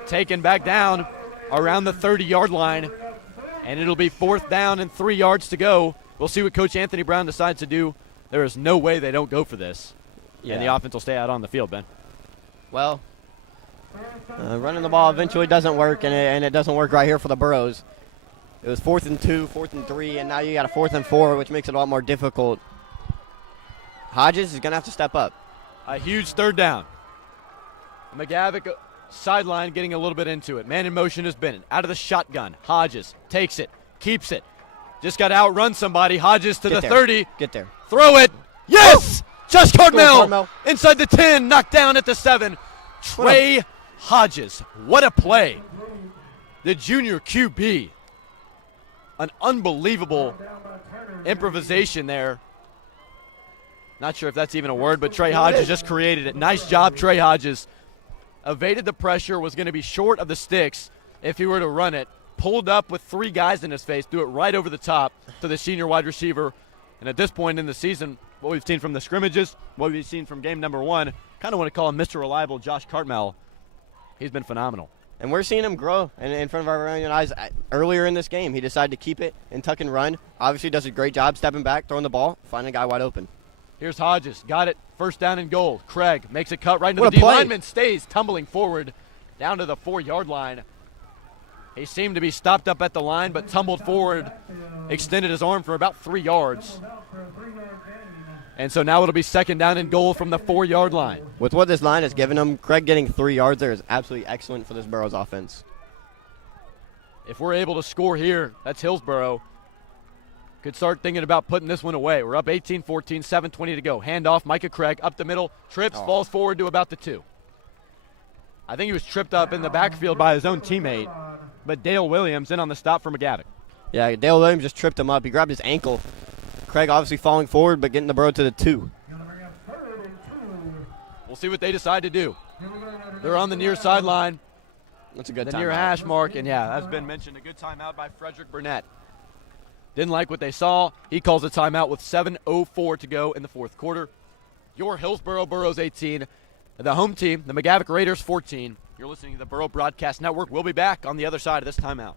Taken back down around the 30-yard line, and it'll be 4th down and 3 yards to go. We'll see what Coach Anthony Brown decides to do. There is no way they don't go for this. Yeah. And the offense will stay out on the field, Ben. Well, running the ball eventually doesn't work, and it doesn't work right here for the Burros. It was 4th and 2, 4th and 3, and now you got a 4th and 4, which makes it a lot more difficult. Hodges is going to have to step up. A huge 3rd down. McGavock sideline getting a little bit into it. Man in motion is Bennett. Out of the shotgun. Hodges takes it, keeps it. Just got to outrun somebody. Hodges to the 30. Get there. Throw it. Yes! Josh Cardmell Cardmell inside the 10, knocked down at the 7. Trey Hodges. What a play. The junior QB. An unbelievable improvisation there. Not sure if that's even a word, but Trey Hodges just created it. Nice job, Trey Hodges. Evaded the pressure, was going to be short of the sticks if he were to run it. Pulled up with 3 guys in his face, threw it right over the top to the senior wide receiver. And at this point in the season, what we've seen from the scrimmages, what we've seen from game number 1, kind of want to call him Mr. Reliable, Josh Cartmell. He's been phenomenal. And we're seeing him grow in front of our own eyes. Earlier in this game, he decided to keep it and tuck and run. Obviously does a great job stepping back, throwing the ball, finding a guy wide open. Here's Hodges. Got it. 1st down and goal. Craig makes a cut right into the D lineman. Stays tumbling forward down to the 4-yard line. He seemed to be stopped up at the line, but tumbled forward, extended his arm for about 3 yards. And so now it'll be 2nd down and goal from the 4-yard line. With what this line has given him, Craig getting 3 yards there is absolutely excellent for this Burros offense. If we're able to score here, that's Hillsboro. Could start thinking about putting this one away. We're up 18-14, 7:20 to go. Handoff, Micah Craig up the middle, trips, falls forward to about the 2. I think he was tripped up in the backfield by his own teammate, but Dale Williams in on the stop for McGavock. Yeah, Dale Williams just tripped him up. He grabbed his ankle. Craig obviously falling forward, but getting the Burro to the 2. We'll see what they decide to do. They're on the near sideline. That's a good the timeout. Near hash mark, and yeah, that's been mentioned. A good timeout by Frederick Burnett. Didn't like what they saw. He calls a timeout with 7:04 to go in the 4th quarter. Your Hillsboro Burros 18, the home team, the McGavock Raiders 14. You're listening to the Burro Broadcast Network. We'll be back on the other side of this timeout.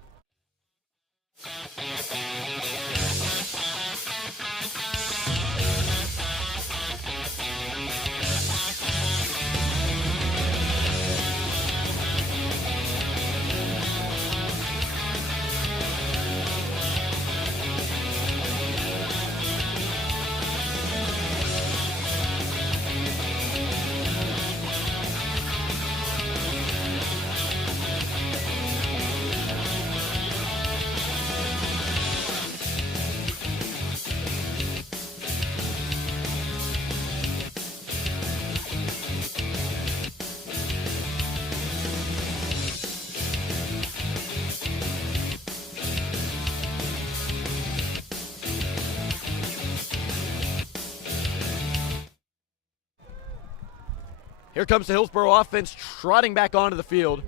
Here comes the Hillsboro offense trotting back onto the field.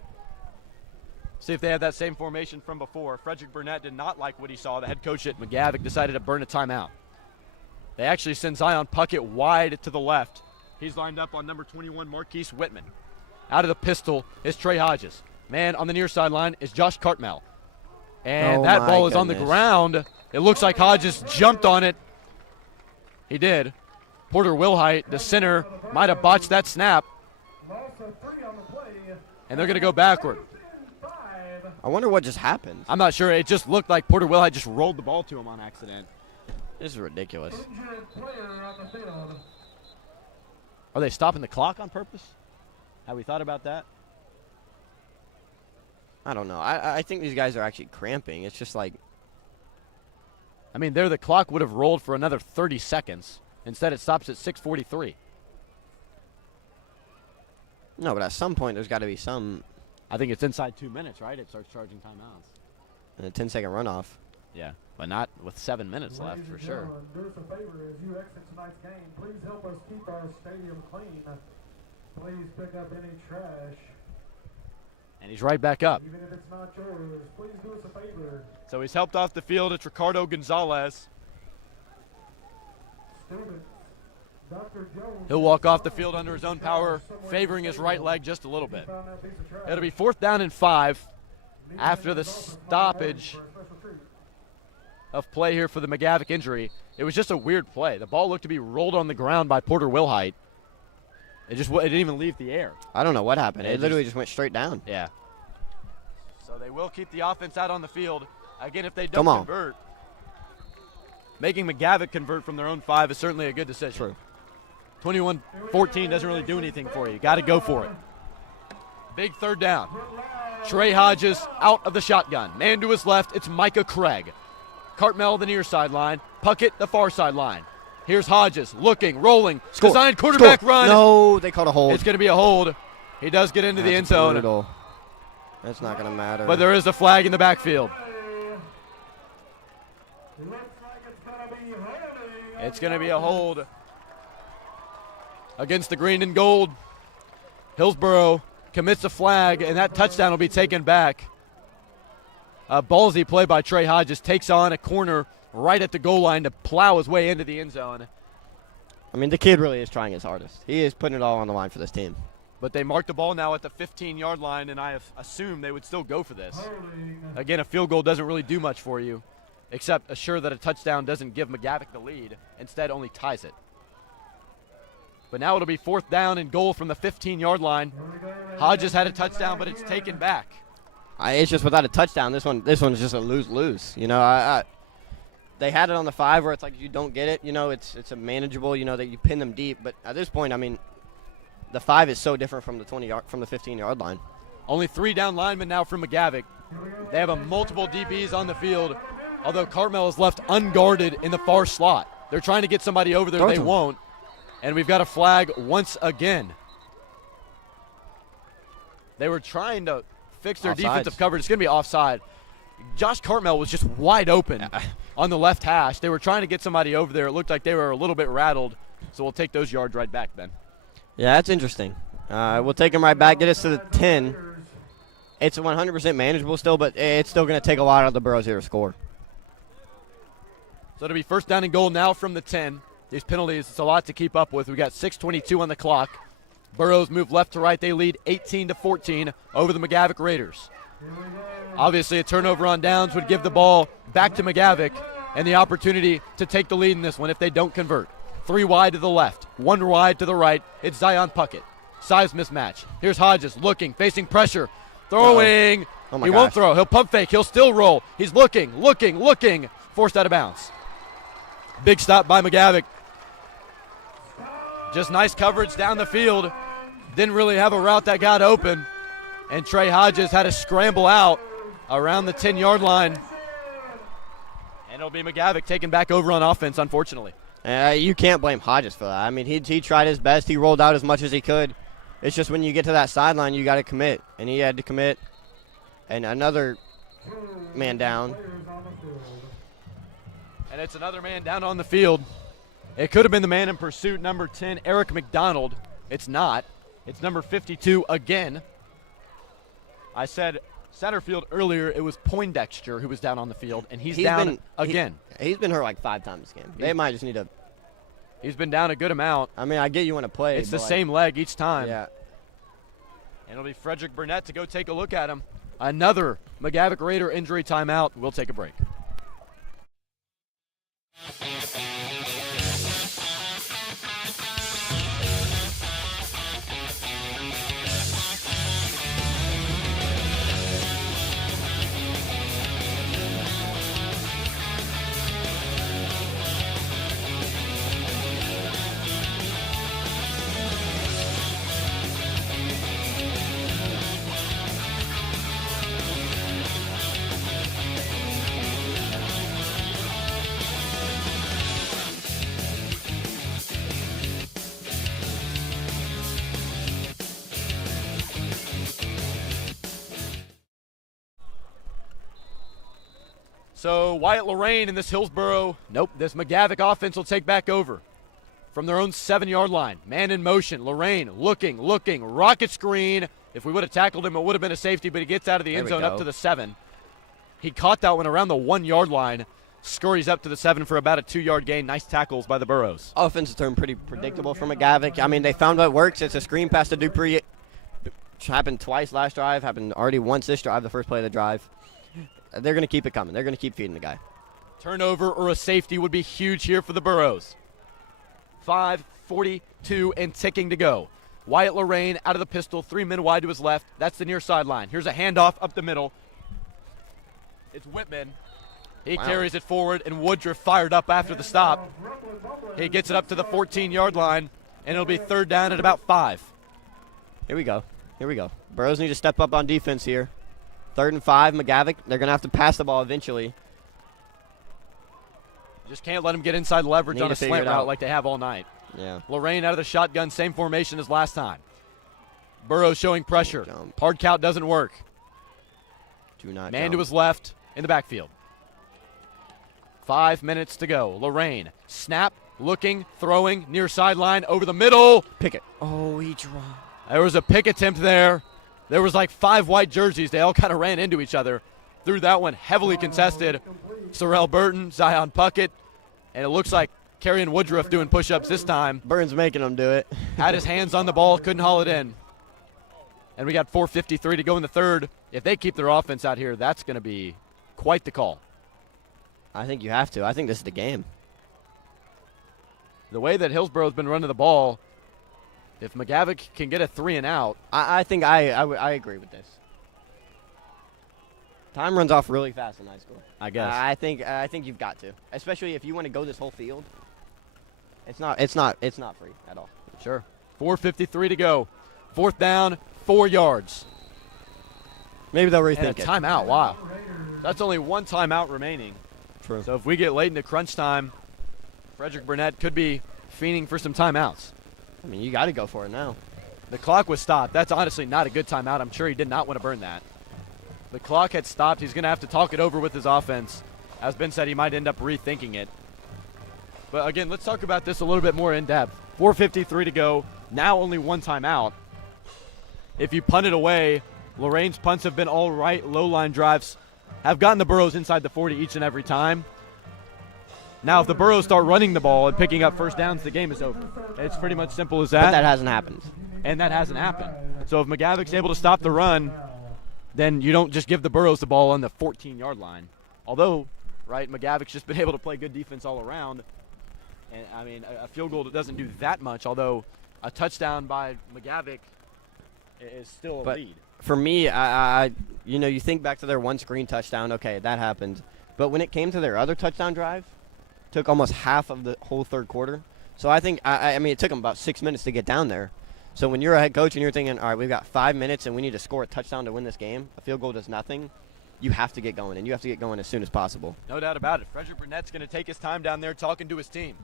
See if they have that same formation from before. Frederick Burnett did not like what he saw. The head coach at McGavock decided to burn a timeout. They actually send Zion Puckett wide to the left. He's lined up on number 21, Marquise Whitman. Out of the pistol is Trey Hodges. Man on the near sideline is Josh Cartmell. And that ball is on the ground. It looks like Hodges jumped on it. He did. Porter Wilhite, the center, might have botched that snap. And they're going to go backward. I wonder what just happened. I'm not sure. It just looked like Porter Wilhite just rolled the ball to him on accident. This is ridiculous. Are they stopping the clock on purpose? Have we thought about that? I don't know. I think these guys are actually cramping. It's just like, I mean, the clock would have rolled for another 30 seconds. Instead, it stops at 6:43. no, but at some point there's got to be some. I think it's inside 2 minutes, right? It starts charging timeouts. And a 10-second runoff. Yeah, but not with 7 minutes left for sure. Do us a favor as you exit tonight's game. Please help us keep our stadium clean. Please pick up any trash. And he's right back up. Even if it's not yours, please do us a favor. So he's helped off the field. It's Ricardo Gonzalez. Students, Dr. Jones. He'll walk off the field under his own power, favoring his right leg just a little bit. It'll be 4th down and 5 after the stoppage of play here for the McGavock injury. It was just a weird play. The ball looked to be rolled on the ground by Porter Wilhite. It didn't even leave the air. I don't know what happened. It literally just went straight down. Yeah. So they will keep the offense out on the field. Again, if they don't convert, making McGavock convert from their own 5 is certainly a good decision. True. 21-14 doesn't really do anything for you. Got to go for it. Big 3rd down. Trey Hodges out of the shotgun. Man to his left, it's Micah Craig. Cartmell the near sideline. Puckett the far sideline. Here's Hodges looking, rolling, designed quarterback run. No, they called a hold. It's going to be a hold. He does get into the end zone. Brutal. That's not going to matter. But there is a flag in the backfield. It's going to be a hold against the green and gold. Hillsboro commits a flag, and that touchdown will be taken back. A ballsy play by Trey Hodges, takes on a corner right at the goal line to plow his way into the end zone. I mean, the kid really is trying his hardest. He is putting it all on the line for this team. But they mark the ball now at the 15-yard line, and I assume they would still go for this. Again, a field goal doesn't really do much for you, except assure that a touchdown doesn't give McGavock the lead. Instead, only ties it. But now it'll be 4th down and goal from the 15-yard line. Hodges had a touchdown, but it's taken back. It's just without a touchdown. This one's just a lose-lose. You know, they had it on the 5 where it's like you don't get it. You know, it's a manageable. You know that you pin them deep. But at this point, I mean, the 5 is so different from the 15-yard line. Only 3 down linemen now from McGavock. They have a multiple DBs on the field, although Cartmell is left unguarded in the far slot. They're trying to get somebody over there. They won't. And we've got a flag once again. They were trying to fix their defensive coverage. It's going to be offside. Josh Cartmell was just wide open on the left hash. They were trying to get somebody over there. It looked like they were a little bit rattled. So we'll take those yards right back, Ben. Yeah, that's interesting. We'll take them right back, get us to the 10. It's 100% manageable still, but it's still going to take a lot out of the Burros here to score. So it'll be 1st down and goal now from the 10. These penalties, it's a lot to keep up with. We got 6:22 on the clock. Burros move left to right. They lead 18-14 over the McGavock Raiders. Obviously, a turnover on downs would give the ball back to McGavock and the opportunity to take the lead in this one if they don't convert. 3 wide to the left, 1 wide to the right. It's Zion Puckett. Size mismatch. Here's Hodges looking, facing pressure, throwing. He won't throw. He'll pump fake. He'll still roll. He's looking. Forced out of bounds. Big stop by McGavock. Just nice coverage down the field. Didn't really have a route that got open. And Trey Hodges had to scramble out around the 10-yard line. And it'll be McGavock taken back over on offense, unfortunately. You can't blame Hodges for that. I mean, he tried his best. He rolled out as much as he could. It's just when you get to that sideline, you got to commit. And he had to commit. And another man down. And it's another man down on the field. It could have been the man in pursuit, number 10, Eric McDonald. It's not. It's number 52 again. I said center field earlier. It was Poindexter who was down on the field, and he's down again. He's been hurt like 5 times this game. They might just need to. He's been down a good amount. I mean, I get you want to play. It's the same leg each time. Yeah. And it'll be Frederick Burnett to go take a look at him. Another McGavock Raider injury timeout. We'll take a break. So Wyatt Lorraine in this Hillsboro, this McGavock offense will take back over from their own 7-yard line. Man in motion, Lorraine looking, rocket screen. If we would have tackled him, it would have been a safety, but he gets out of the end zone up to the 7. He caught that one around the 1-yard line, scurries up to the 7 for about a 2-yard gain. Nice tackles by the Burros. Offensive turn pretty predictable for McGavock. I mean, they found what works. It's a screen pass to Dupree. It happened twice last drive, happened already once this drive, the first play of the drive. They're going to keep it coming. They're going to keep feeding the guy. Turnover or a safety would be huge here for the Burros. 5:42 and ticking to go. Wyatt Lorraine out of the pistol, 3 men wide to his left. That's the near sideline. Here's a handoff up the middle. It's Whitman. He carries it forward, and Woodruff fired up after the stop. He gets it up to the 14-yard line, and it'll be 3rd down at about 5. Here we go. Burros need to step up on defense here. 3rd and 5, McGavock. They're going to have to pass the ball eventually. Just can't let him get inside leverage on a slant route like they have all night. Yeah. Lorraine out of the shotgun, same formation as last time. Burrow showing pressure. Hard count doesn't work. Man to his left in the backfield. 5 minutes to go. Lorraine, snap, looking, throwing, near sideline, over the middle. Pickett. Oh, he dropped. There was a pick attempt there. There was like 5 white jerseys. They all kind of ran into each other. Threw that one heavily contested. Sorrell Burton, Zion Puckett, and it looks like Carrion Woodruff doing push-ups this time. Burton's making him do it. Had his hands on the ball, couldn't haul it in. And we got 4:53 to go in the 3rd. If they keep their offense out here, that's going to be quite the call. I think you have to. I think this is the game. The way that Hillsboro's been running the ball, if McGavock can get a 3 and out. I think I agree with this. Time runs off really fast in high school. I guess. I think you've got to, especially if you want to go this whole field. It's not free at all. Sure. 4:53 to go. 4th down, 4 yards. Maybe they'll rethink and a timeout. Wow. That's only 1 timeout remaining. True. So if we get late into crunch time, Frederick Burnett could be fiending for some timeouts. I mean, you got to go for it now. The clock was stopped. That's honestly not a good timeout. I'm sure he did not want to burn that. The clock had stopped. He's going to have to talk it over with his offense. As Ben said, he might end up rethinking it. But again, let's talk about this a little bit more in depth. 4:53 to go. Now only 1 timeout. If you punt it away, Lorraine's punts have been all right. Low line drives have gotten the Burros inside the 40 each and every time. Now, if the Burros start running the ball and picking up 1st downs, the game is over. It's pretty much simple as that. But that hasn't happened. And that hasn't happened. So if McGavock's able to stop the run, then you don't just give the Burros the ball on the 14-yard line. Although, right, McGavock's just been able to play good defense all around. And, I mean, a field goal doesn't do that much, although a touchdown by McGavock is still a lead. For me, you think back to their 1 screen touchdown. Okay, that happened. But when it came to their other touchdown drive, took almost half of the whole 3rd quarter. So I think, I mean, it took them about 6 minutes to get down there. So when you're a head coach and you're thinking, all right, we've got 5 minutes and we need to score a touchdown to win this game, a field goal does nothing, you have to get going, and you have to get going as soon as possible. No doubt about it. Frederick Burnett's going to take his time down there talking to his team.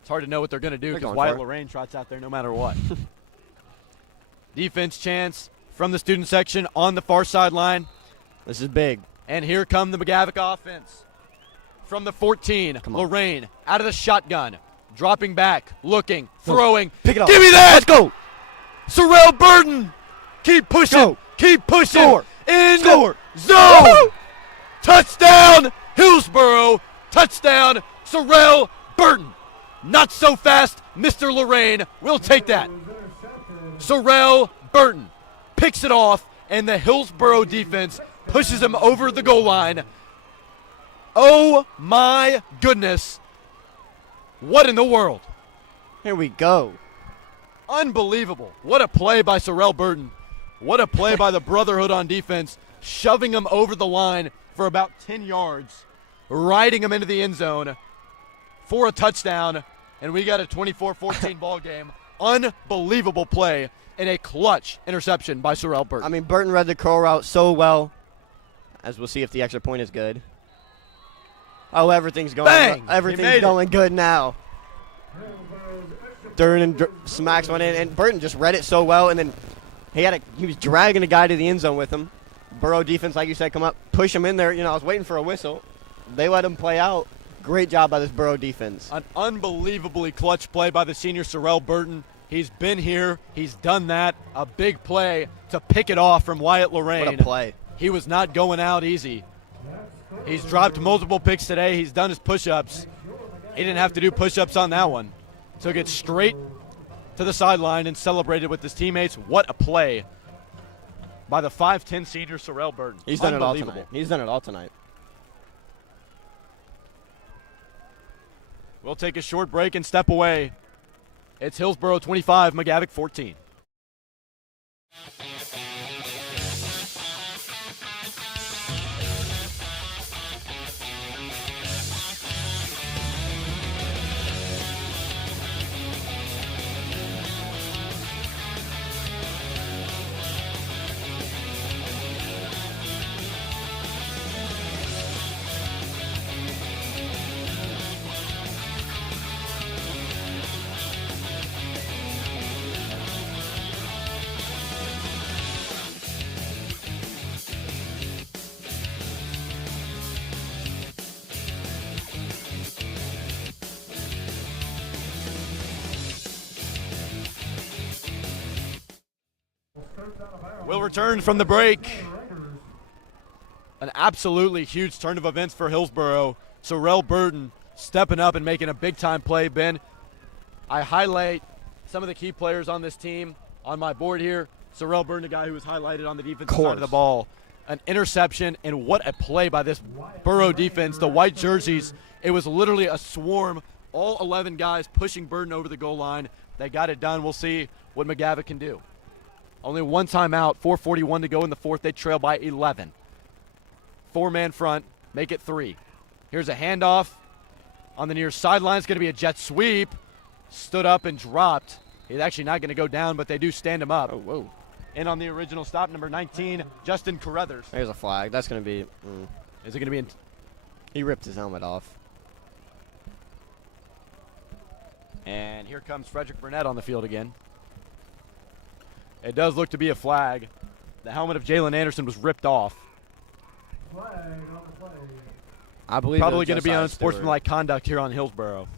It's hard to know what they're going to do because Wyatt Lorraine trots out there no matter what. Defense chance from the student section on the far sideline. This is big. And here come the McGavock offense. From the 14, Lorraine out of the shotgun. Dropping back, looking, throwing. Pick it up. Give me that! Let's go. Sorrel Burton. Keep pushing. Go. Keep pushing. Score. In Score. zone. Woo! Touchdown, Hillsboro. Touchdown, Sorrel Burton. Not so fast, Mr. Lorraine. We'll take that. Sorrel Burton picks it off, and the Hillsboro defense pushes him over the goal line. Oh, my goodness. What in the world? Here we go. Unbelievable. What a play by Sorrel Burton. What a play by the Brotherhood on defense, shoving him over the line for about 10 yards, riding him into the end zone for a touchdown, and we got a 24-14 ball game. Unbelievable play and a clutch interception by Sorrel Burton. I mean, Burton read the curl route so well, as we'll see if the extra point is good. Oh, everything's going. Bang! He Everything's made going good now. Durden smacks one in, and Burton just read it so well, and then he was dragging a guy to the end zone with him. Burrow defense, like you said, come up, push him in there. You know, I was waiting for a whistle. They let him play out. Great job by this Burrow defense. An unbelievably clutch play by the senior Sorrel Burton. He's been here. He's done that. A big play to pick it off from Wyatt Lorraine. What a play. He was not going out easy. He's dropped multiple picks today. He's done his push-ups. He didn't have to do push-ups on that one. Took it straight to the sideline and celebrated with his teammates. What a play by the 5'10 senior Sorrel Burton. He's done it all tonight. He's done it all tonight. We'll take a short break and step away. It's Hillsboro 25, McGavock 14. We'll return from the break. An absolutely huge turn of events for Hillsboro. Sorrel Burton stepping up and making a big-time play. Ben, I highlight some of the key players on this team on my board here. Sorrel Burton, a guy who was highlighted on the defensive side of the ball. An interception, and what a play by this Burrow defense. The white jerseys, it was literally a swarm. All 11 guys pushing Burton over the goal line. They got it done. We'll see what McGavock can do. Only one timeout, 4:41 to go in the fourth. They trail by 11. Four-man front, make it 3. Here's a handoff on the near sideline. It's going to be a jet sweep. Stood up and dropped. He's actually not going to go down, but they do stand him up. Oh, whoa. And on the original stop, number 19, Justin Carruthers. There's a flag. That's going to be. Is it going to be in? He ripped his helmet off. And here comes Frederick Burnett on the field again. It does look to be a flag. The helmet of Jalen Anderson was ripped off. Flag on the play. I believe Probably going to be unsportsmanlike conduct here on Hillsboro.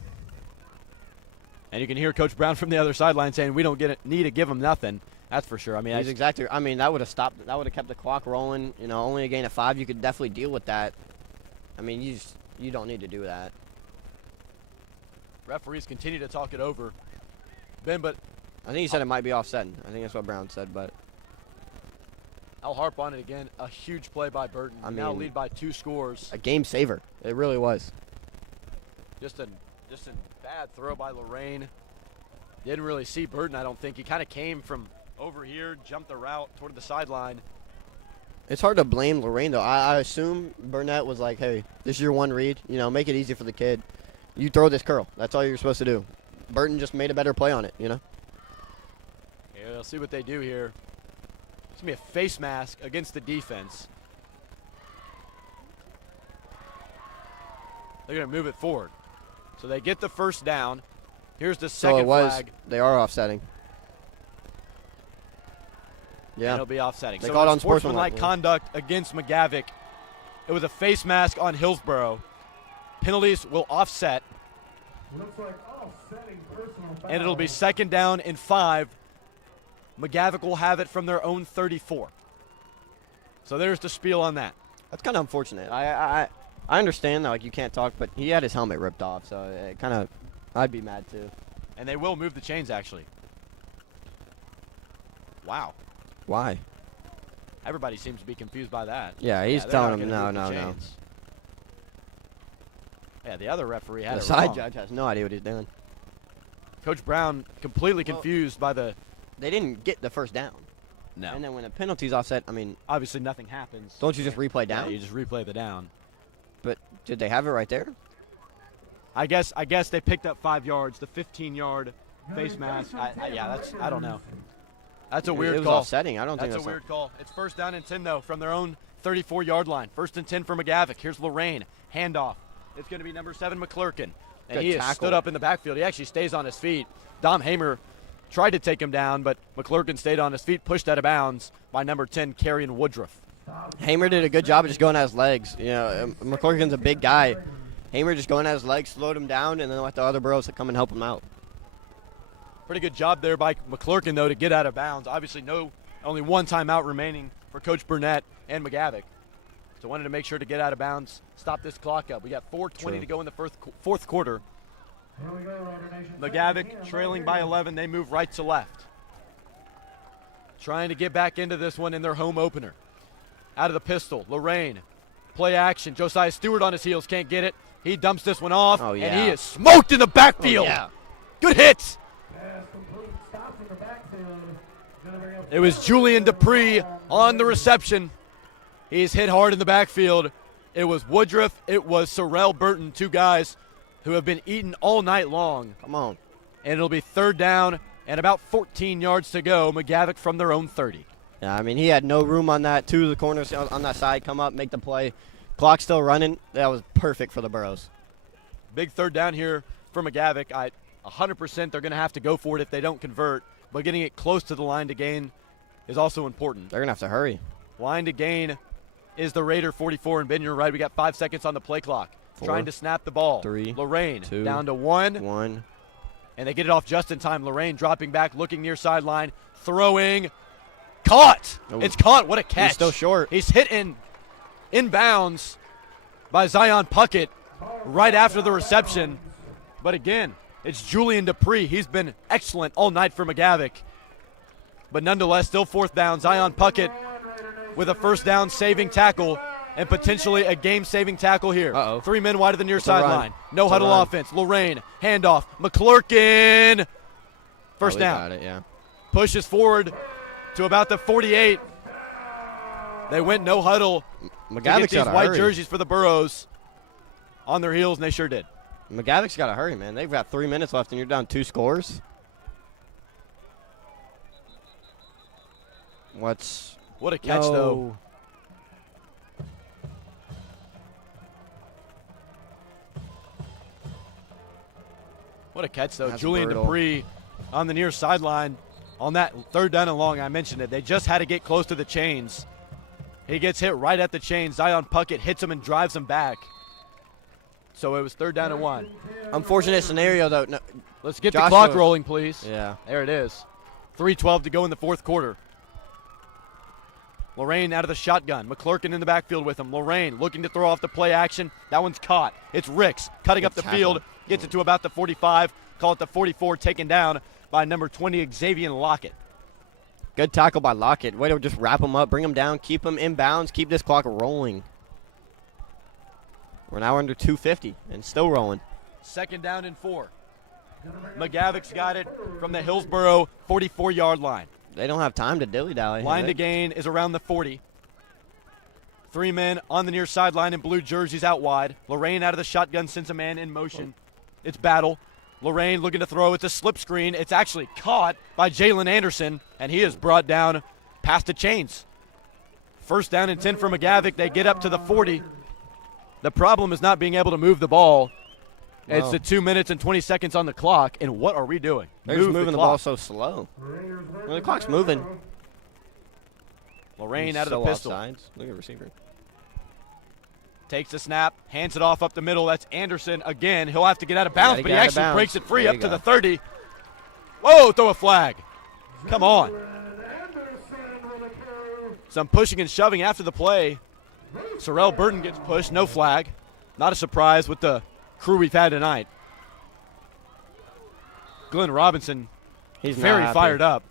And you can hear Coach Brown from the other sideline saying we don't need to give him nothing. That's for sure. I mean, that would have stopped. That would have kept the clock rolling. You know, only a gain of 5. You could definitely deal with that. I mean, you don't need to do that. Referees continue to talk it over. Ben, but I think he said it might be offset. I think that's what Brown said, but I'll harp on it again. A huge play by Burton. I mean, now lead by 2 scores. A game saver. It really was. Just a bad throw by Lorraine. Didn't really see Burton, I don't think. He kind of came from over here, jumped the route toward the sideline. It's hard to blame Lorraine, though. I assume Burnett was like, hey, this is your one read. You know, make it easy for the kid. You throw this curl. That's all you're supposed to do. Burton just made a better play on it, you know? Yeah, we'll see what they do here. It's going to be a face mask against the defense. They're going to move it forward. So they get the first down. Here's the second flag. They are offsetting. Yeah. And it'll be offsetting. They so called on sportsmanlike conduct against McGavock. It was a face mask on Hillsboro. Penalties will offset. Looks like offsetting personal foul. And it'll be 2nd down and 5. McGavock will have it from their own 34. So there's the spiel on that. That's kind of unfortunate. I understand that, like, you can't talk, but he had his helmet ripped off, so it kind of, I'd be mad too. And they will move the chains, actually. Wow. Why? Everybody seems to be confused by that. Yeah, he's they're telling not him gonna no, move the no, no. chains. Yeah, the other referee had The it side wrong. judge has no idea what he's doing. Coach Brown completely Well, confused by the. They didn't get the first down. No. And then when the penalty's offset, I mean, Obviously, nothing happens. don't you just replay Yeah, down? you just replay the down. But did they have it right there? I guess they picked up 5 yards. The 15-yard face mask. I don't know. That's a weird It was call. offsetting. I don't think That's that's a weird call. It's 1st down and 10 though from their own 34-yard line. 1st and 10 for McGavock. Here's Lorraine. Handoff. It's going to be number 7 McClurkin. And Good he has tackle. stood up in the backfield. He actually stays on his feet. Dom Hamer tried to take him down, but McClurkin stayed on his feet, pushed out of bounds by number 10, Carrion Woodruff. Hamer did a good job of just going at his legs. You know, McClurkin's a big guy. Hamer just going at his legs, slowed him down, and then let the other Burros come and help him out. Pretty good job there by McClurkin, though, to get out of bounds. Obviously, only one timeout remaining for Coach Burnett and McGavock. So wanted to make sure to get out of bounds, stop this clock up. We got 4:20 to go in the fourth quarter. Here we go, Raider Nation. McGavock trailing by 11. They move right to left. Trying to get back into this one in their home opener. Out of the pistol, Lorraine. Play action. Josiah Stewart on his heels, can't get it. He dumps this one off, Oh, yeah. and he is smoked in the backfield. Oh, yeah. Good hit. Pass complete. Stops in the backfield. Gonna bring up It was Julian Dupree on the reception. He's hit hard in the backfield. It was Woodruff. It was Sorrell Burton, 2 guys who have been eaten all night long. Come on. And it'll be 3rd down and about 14 yards to go. McGavock from their own 30. Yeah, I mean, he had no room on that. 2 of the corners on that side come up, make the play. Clock still running. That was perfect for the Burros. Big 3rd down here for McGavock. 100% they're going to have to go for it if they don't convert. But getting it close to the line to gain is also important. They're going to have to hurry. Line to gain is the Raider 44. And Ben, you're right. We got 5 seconds on the play clock. 4, Trying to snap the ball. 3, Lorraine 2, down to 1. 1. And they get it off just in time. Lorraine dropping back, looking near sideline, throwing. Caught. Oh. It's caught. What a catch. He's still short. He's hit in bounds by Zion Puckett right after the reception. But again, it's Julian Dupree. He's been excellent all night for McGavock. But nonetheless, still 4th down. Zion Puckett with a 1st down saving tackle and potentially a game-saving tackle here. Uh-oh. 3 men wide of the near It's a run. sideline. No It's a huddle run. offense. Lorraine, handoff. McClurkin. First Oh, he down. got it, yeah. Pushes forward to about the 48. They went no huddle to get McGavock's these got to white hurry. jerseys for the Burros on their heels, and they sure did. McGavock's got to hurry, man. They've got 3 minutes left, and you're down 2 scores. What a catch, though. What a catch, though. That's Julian brutal. Dupree on the near sideline on that 3rd down and long. I mentioned it. They just had to get close to the chains. He gets hit right at the chains. Zion Puckett hits him and drives him back. So it was 3rd down and 1. Unfortunate scenario, though. No, Let's get the Joshua- clock rolling, please. yeah. There it is. 3:12 to go in the 4th quarter. Lorraine out of the shotgun. McClurkin in the backfield with him. Lorraine looking to throw off the play action. That one's caught. It's Ricks cutting up the tackle. field. Gets it to about the 45. Call it the 44. Taken down by number 20, Xavier Lockett. Good tackle by Lockett. Way to just wrap him up, bring him down, keep him in bounds, keep this clock rolling. We're now under 2:50 and still rolling. 2nd down and 4. McGavock's got it from the Hillsboro 44-yard line. They don't have time to dilly-dally. Line to gain is around the 40. 3 men on the near sideline in blue jerseys out wide. Lorraine out of the shotgun sends a man in motion. It's battle. Lorraine looking to throw. It's a slip screen. It's actually caught by Jalen Anderson, and he is brought down past the chains. 1st down and 10 for McGavock. They get up to the 40. The problem is not being able to move the ball. It's Wow. the 2 minutes and 20 seconds on the clock, and what are we doing? They're just Move moving the clock. ball so slow. When the clock's moving. Lorraine He's out of so the pistol. offsides. Look at receiver. Takes the snap, hands it off up the middle. That's Anderson again. He'll have to get out of bounds, but he actually breaks it free up to the 30. Whoa, throw a flag. Come on. Some pushing and shoving after the play. Sorrell Burton gets pushed, no flag. Not a surprise with the crew we've had tonight. Glenn Robinson, he's very fired up.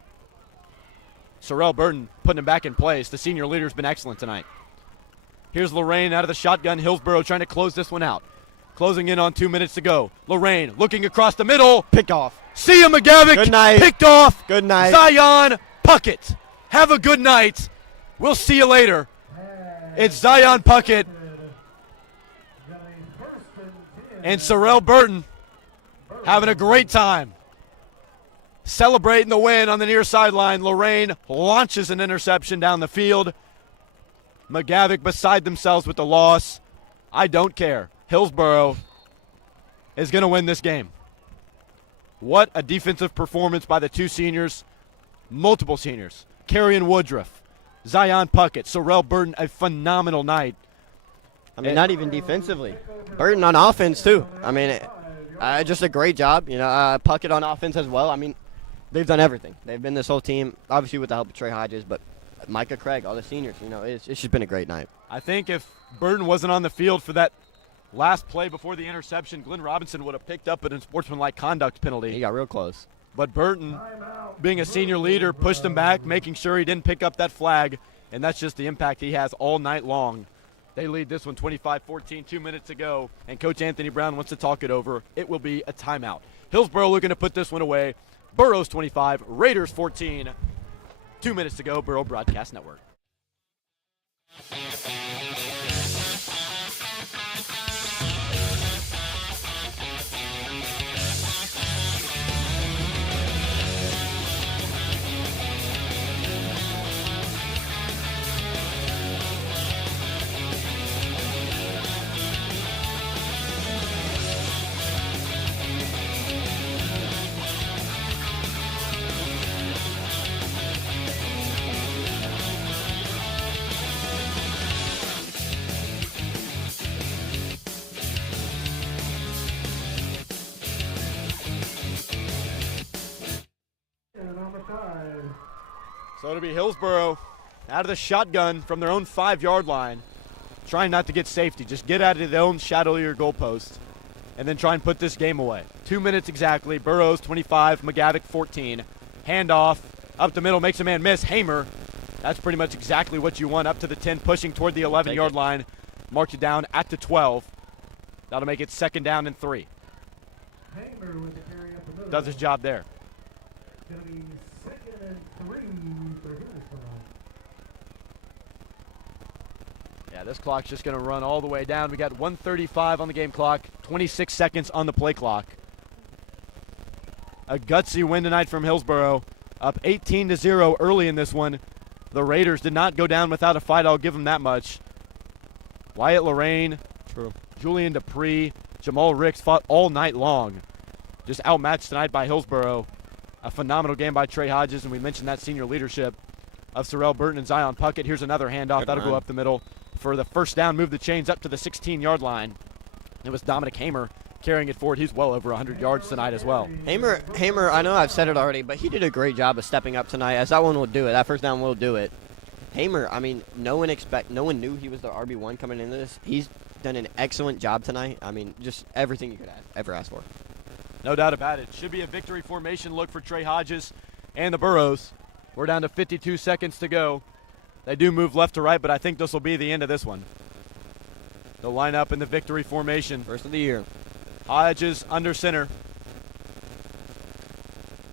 Sorrell Burton putting him back in place. The senior leader's been excellent tonight. Here's Lorraine out of the shotgun. Hillsboro trying to close this one out. Closing in on 2 minutes to go. Lorraine looking across the middle. Picked off. See ya, McGavock. Good night. Picked off. Good night. Zion Puckett. Have a good night. We'll see you later. It's Zion Puckett and Sorrell Burton having a great time. Celebrating the win on the near sideline. Lorraine launches an interception down the field. McGavock beside themselves with the loss. I don't care. Hillsboro is going to win this game. What a defensive performance by the two seniors, multiple seniors. Carrion Woodruff, Zion Puckett, Sorrell Burton, a phenomenal night. I mean, not even defensively. Burton on offense, too. I mean, just a great job. You know, Puckett on offense as well. I mean, they've done everything. They've been this whole team, obviously with the help of Trey Hodges, but Micah Craig, all the seniors, you know, it's just been a great night. I think if Burton wasn't on the field for that last play before the interception, Glenn Robinson would have picked up an unsportsmanlike conduct penalty. He got real close. But Burton, being a senior leader, pushed him back, making sure he didn't pick up that flag, and that's just the impact he has all night long. They lead this one 25-14, 2 minutes to go, and Coach Anthony Brown wants to talk it over. It will be a timeout. Hillsboro looking to put this one away. Burros 25, Raiders 14. 2 minutes to go, Burro Broadcast Network. So it'll be Hillsboro out of the shotgun from their own 5-yard line, trying not to get safety. Just get out of their own shadow of your goalpost and then try and put this game away. 2 minutes exactly. Burros 25, McGavock 14. Handoff up the middle, makes a man miss. Hamer, that's pretty much exactly what you want. Up to the 10, pushing toward the 11-yard line. Marks it down at the 12. That'll make it 2nd down and 3. Hamer with the carry up the middle. Does his job there. Gonna be 2nd and 3 for Hillsboro. Yeah, this clock's just going to run all the way down. We got 1:35 on the game clock, 26 seconds on the play clock. A gutsy win tonight from Hillsboro, up 18-0 early in this one. The Raiders did not go down without a fight, I'll give them that much. Wyatt Lorraine, Julian Dupree, Jamal Ricks fought all night long. Just outmatched tonight by Hillsboro. A phenomenal game by Trey Hodges, and we mentioned that senior leadership of Sorrell Burton and Zion Puckett. Here's another handoff. That'll go up the middle for the first down, move the chains up to the 16-yard line. It was Dominic Hamer carrying it forward. He's well over 100 yards tonight as well. Hamer, I know I've said it already, but he did a great job of stepping up tonight, as that one will do it. That first down will do it. Hamer, I mean, no one knew he was the RB1 coming into this. He's done an excellent job tonight. I mean, just everything you could ever ask for. No doubt about it. Should be a victory formation look for Trey Hodges and the Burros. We're down to 52 seconds to go. They do move left to right, but I think this will be the end of this one. They'll line up in the victory formation. First of the year. Hodges under center.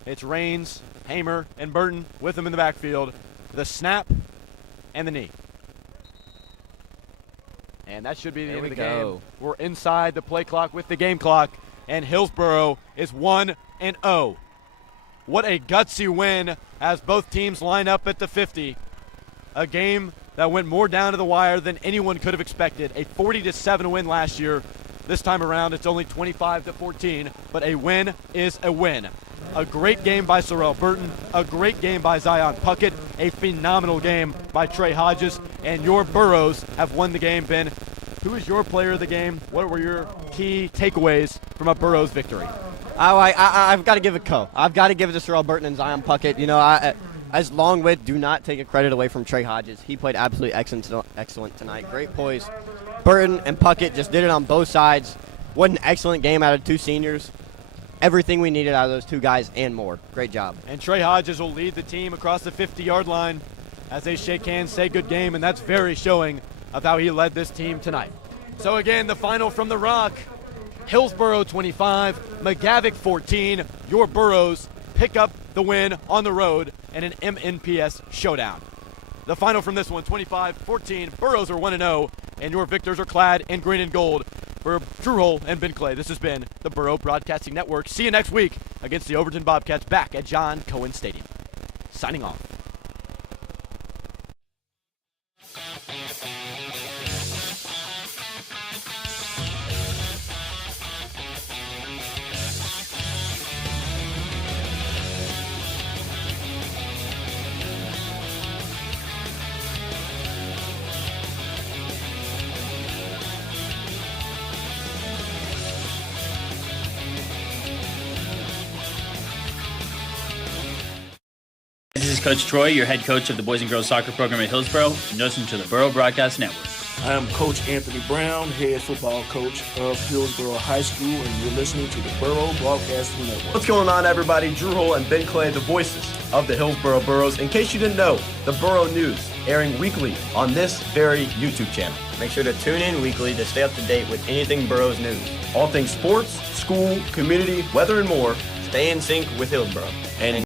It's Raines, Hamer, and Burton with them in the backfield. The snap and the knee. And that should be the end of the game. We're inside the play clock with the game clock. And Hillsboro is 1-0. What a gutsy win as both teams line up at the 50. A game that went more down to the wire than anyone could have expected. A 40-7 win last year. This time around, it's only 25-14, but a win is a win. A great game by Sorrell Burton, a great game by Zion Puckett, a phenomenal game by Trey Hodges, and your Burros have won the game, Ben, who is your player of the game? What were your key takeaways from a Burros victory? I've got to give it I've got to give it to Sorrell Burton and Zion Puckett. You know, as long with, do not take a credit away from Trey Hodges. He played absolutely excellent tonight. Great poise. Burton and Puckett just did it on both sides. What an excellent game out of two seniors. Everything we needed out of those two guys and more. Great job. And Trey Hodges will lead the team across the 50-yard line as they shake hands, say good game, and that's very showing of how he led this team tonight. So again, the final from the Rock. Hillsboro 25, McGavock 14. Your Burros pick up the win on the road in an MNPS showdown. The final from this one, 25-14. Burros are 1-0, and your victors are clad in green and gold. For Drew Hull and Ben Clay, this has been the Burro Broadcasting Network. See you next week against the Overton Bobcats back at John Cohen Stadium. Signing off. This is Coach Troy, your head coach of the Boys and Girls Soccer program at Hillsboro, and listen to the Burro Broadcast Network. I am Coach Anthony Brown, head football coach of Hillsboro High School, and you're listening to the Burro Broadcast Network. What's going on, everybody? Drew Hull and Ben Clay, the voices of the Hillsboro Burros. In case you didn't know, the Burro News airing weekly on this very YouTube channel. Make sure to tune in weekly to stay up to date with anything Burros news. All things sports, school, community, weather, and more. Stay in sync with Hillsboro. And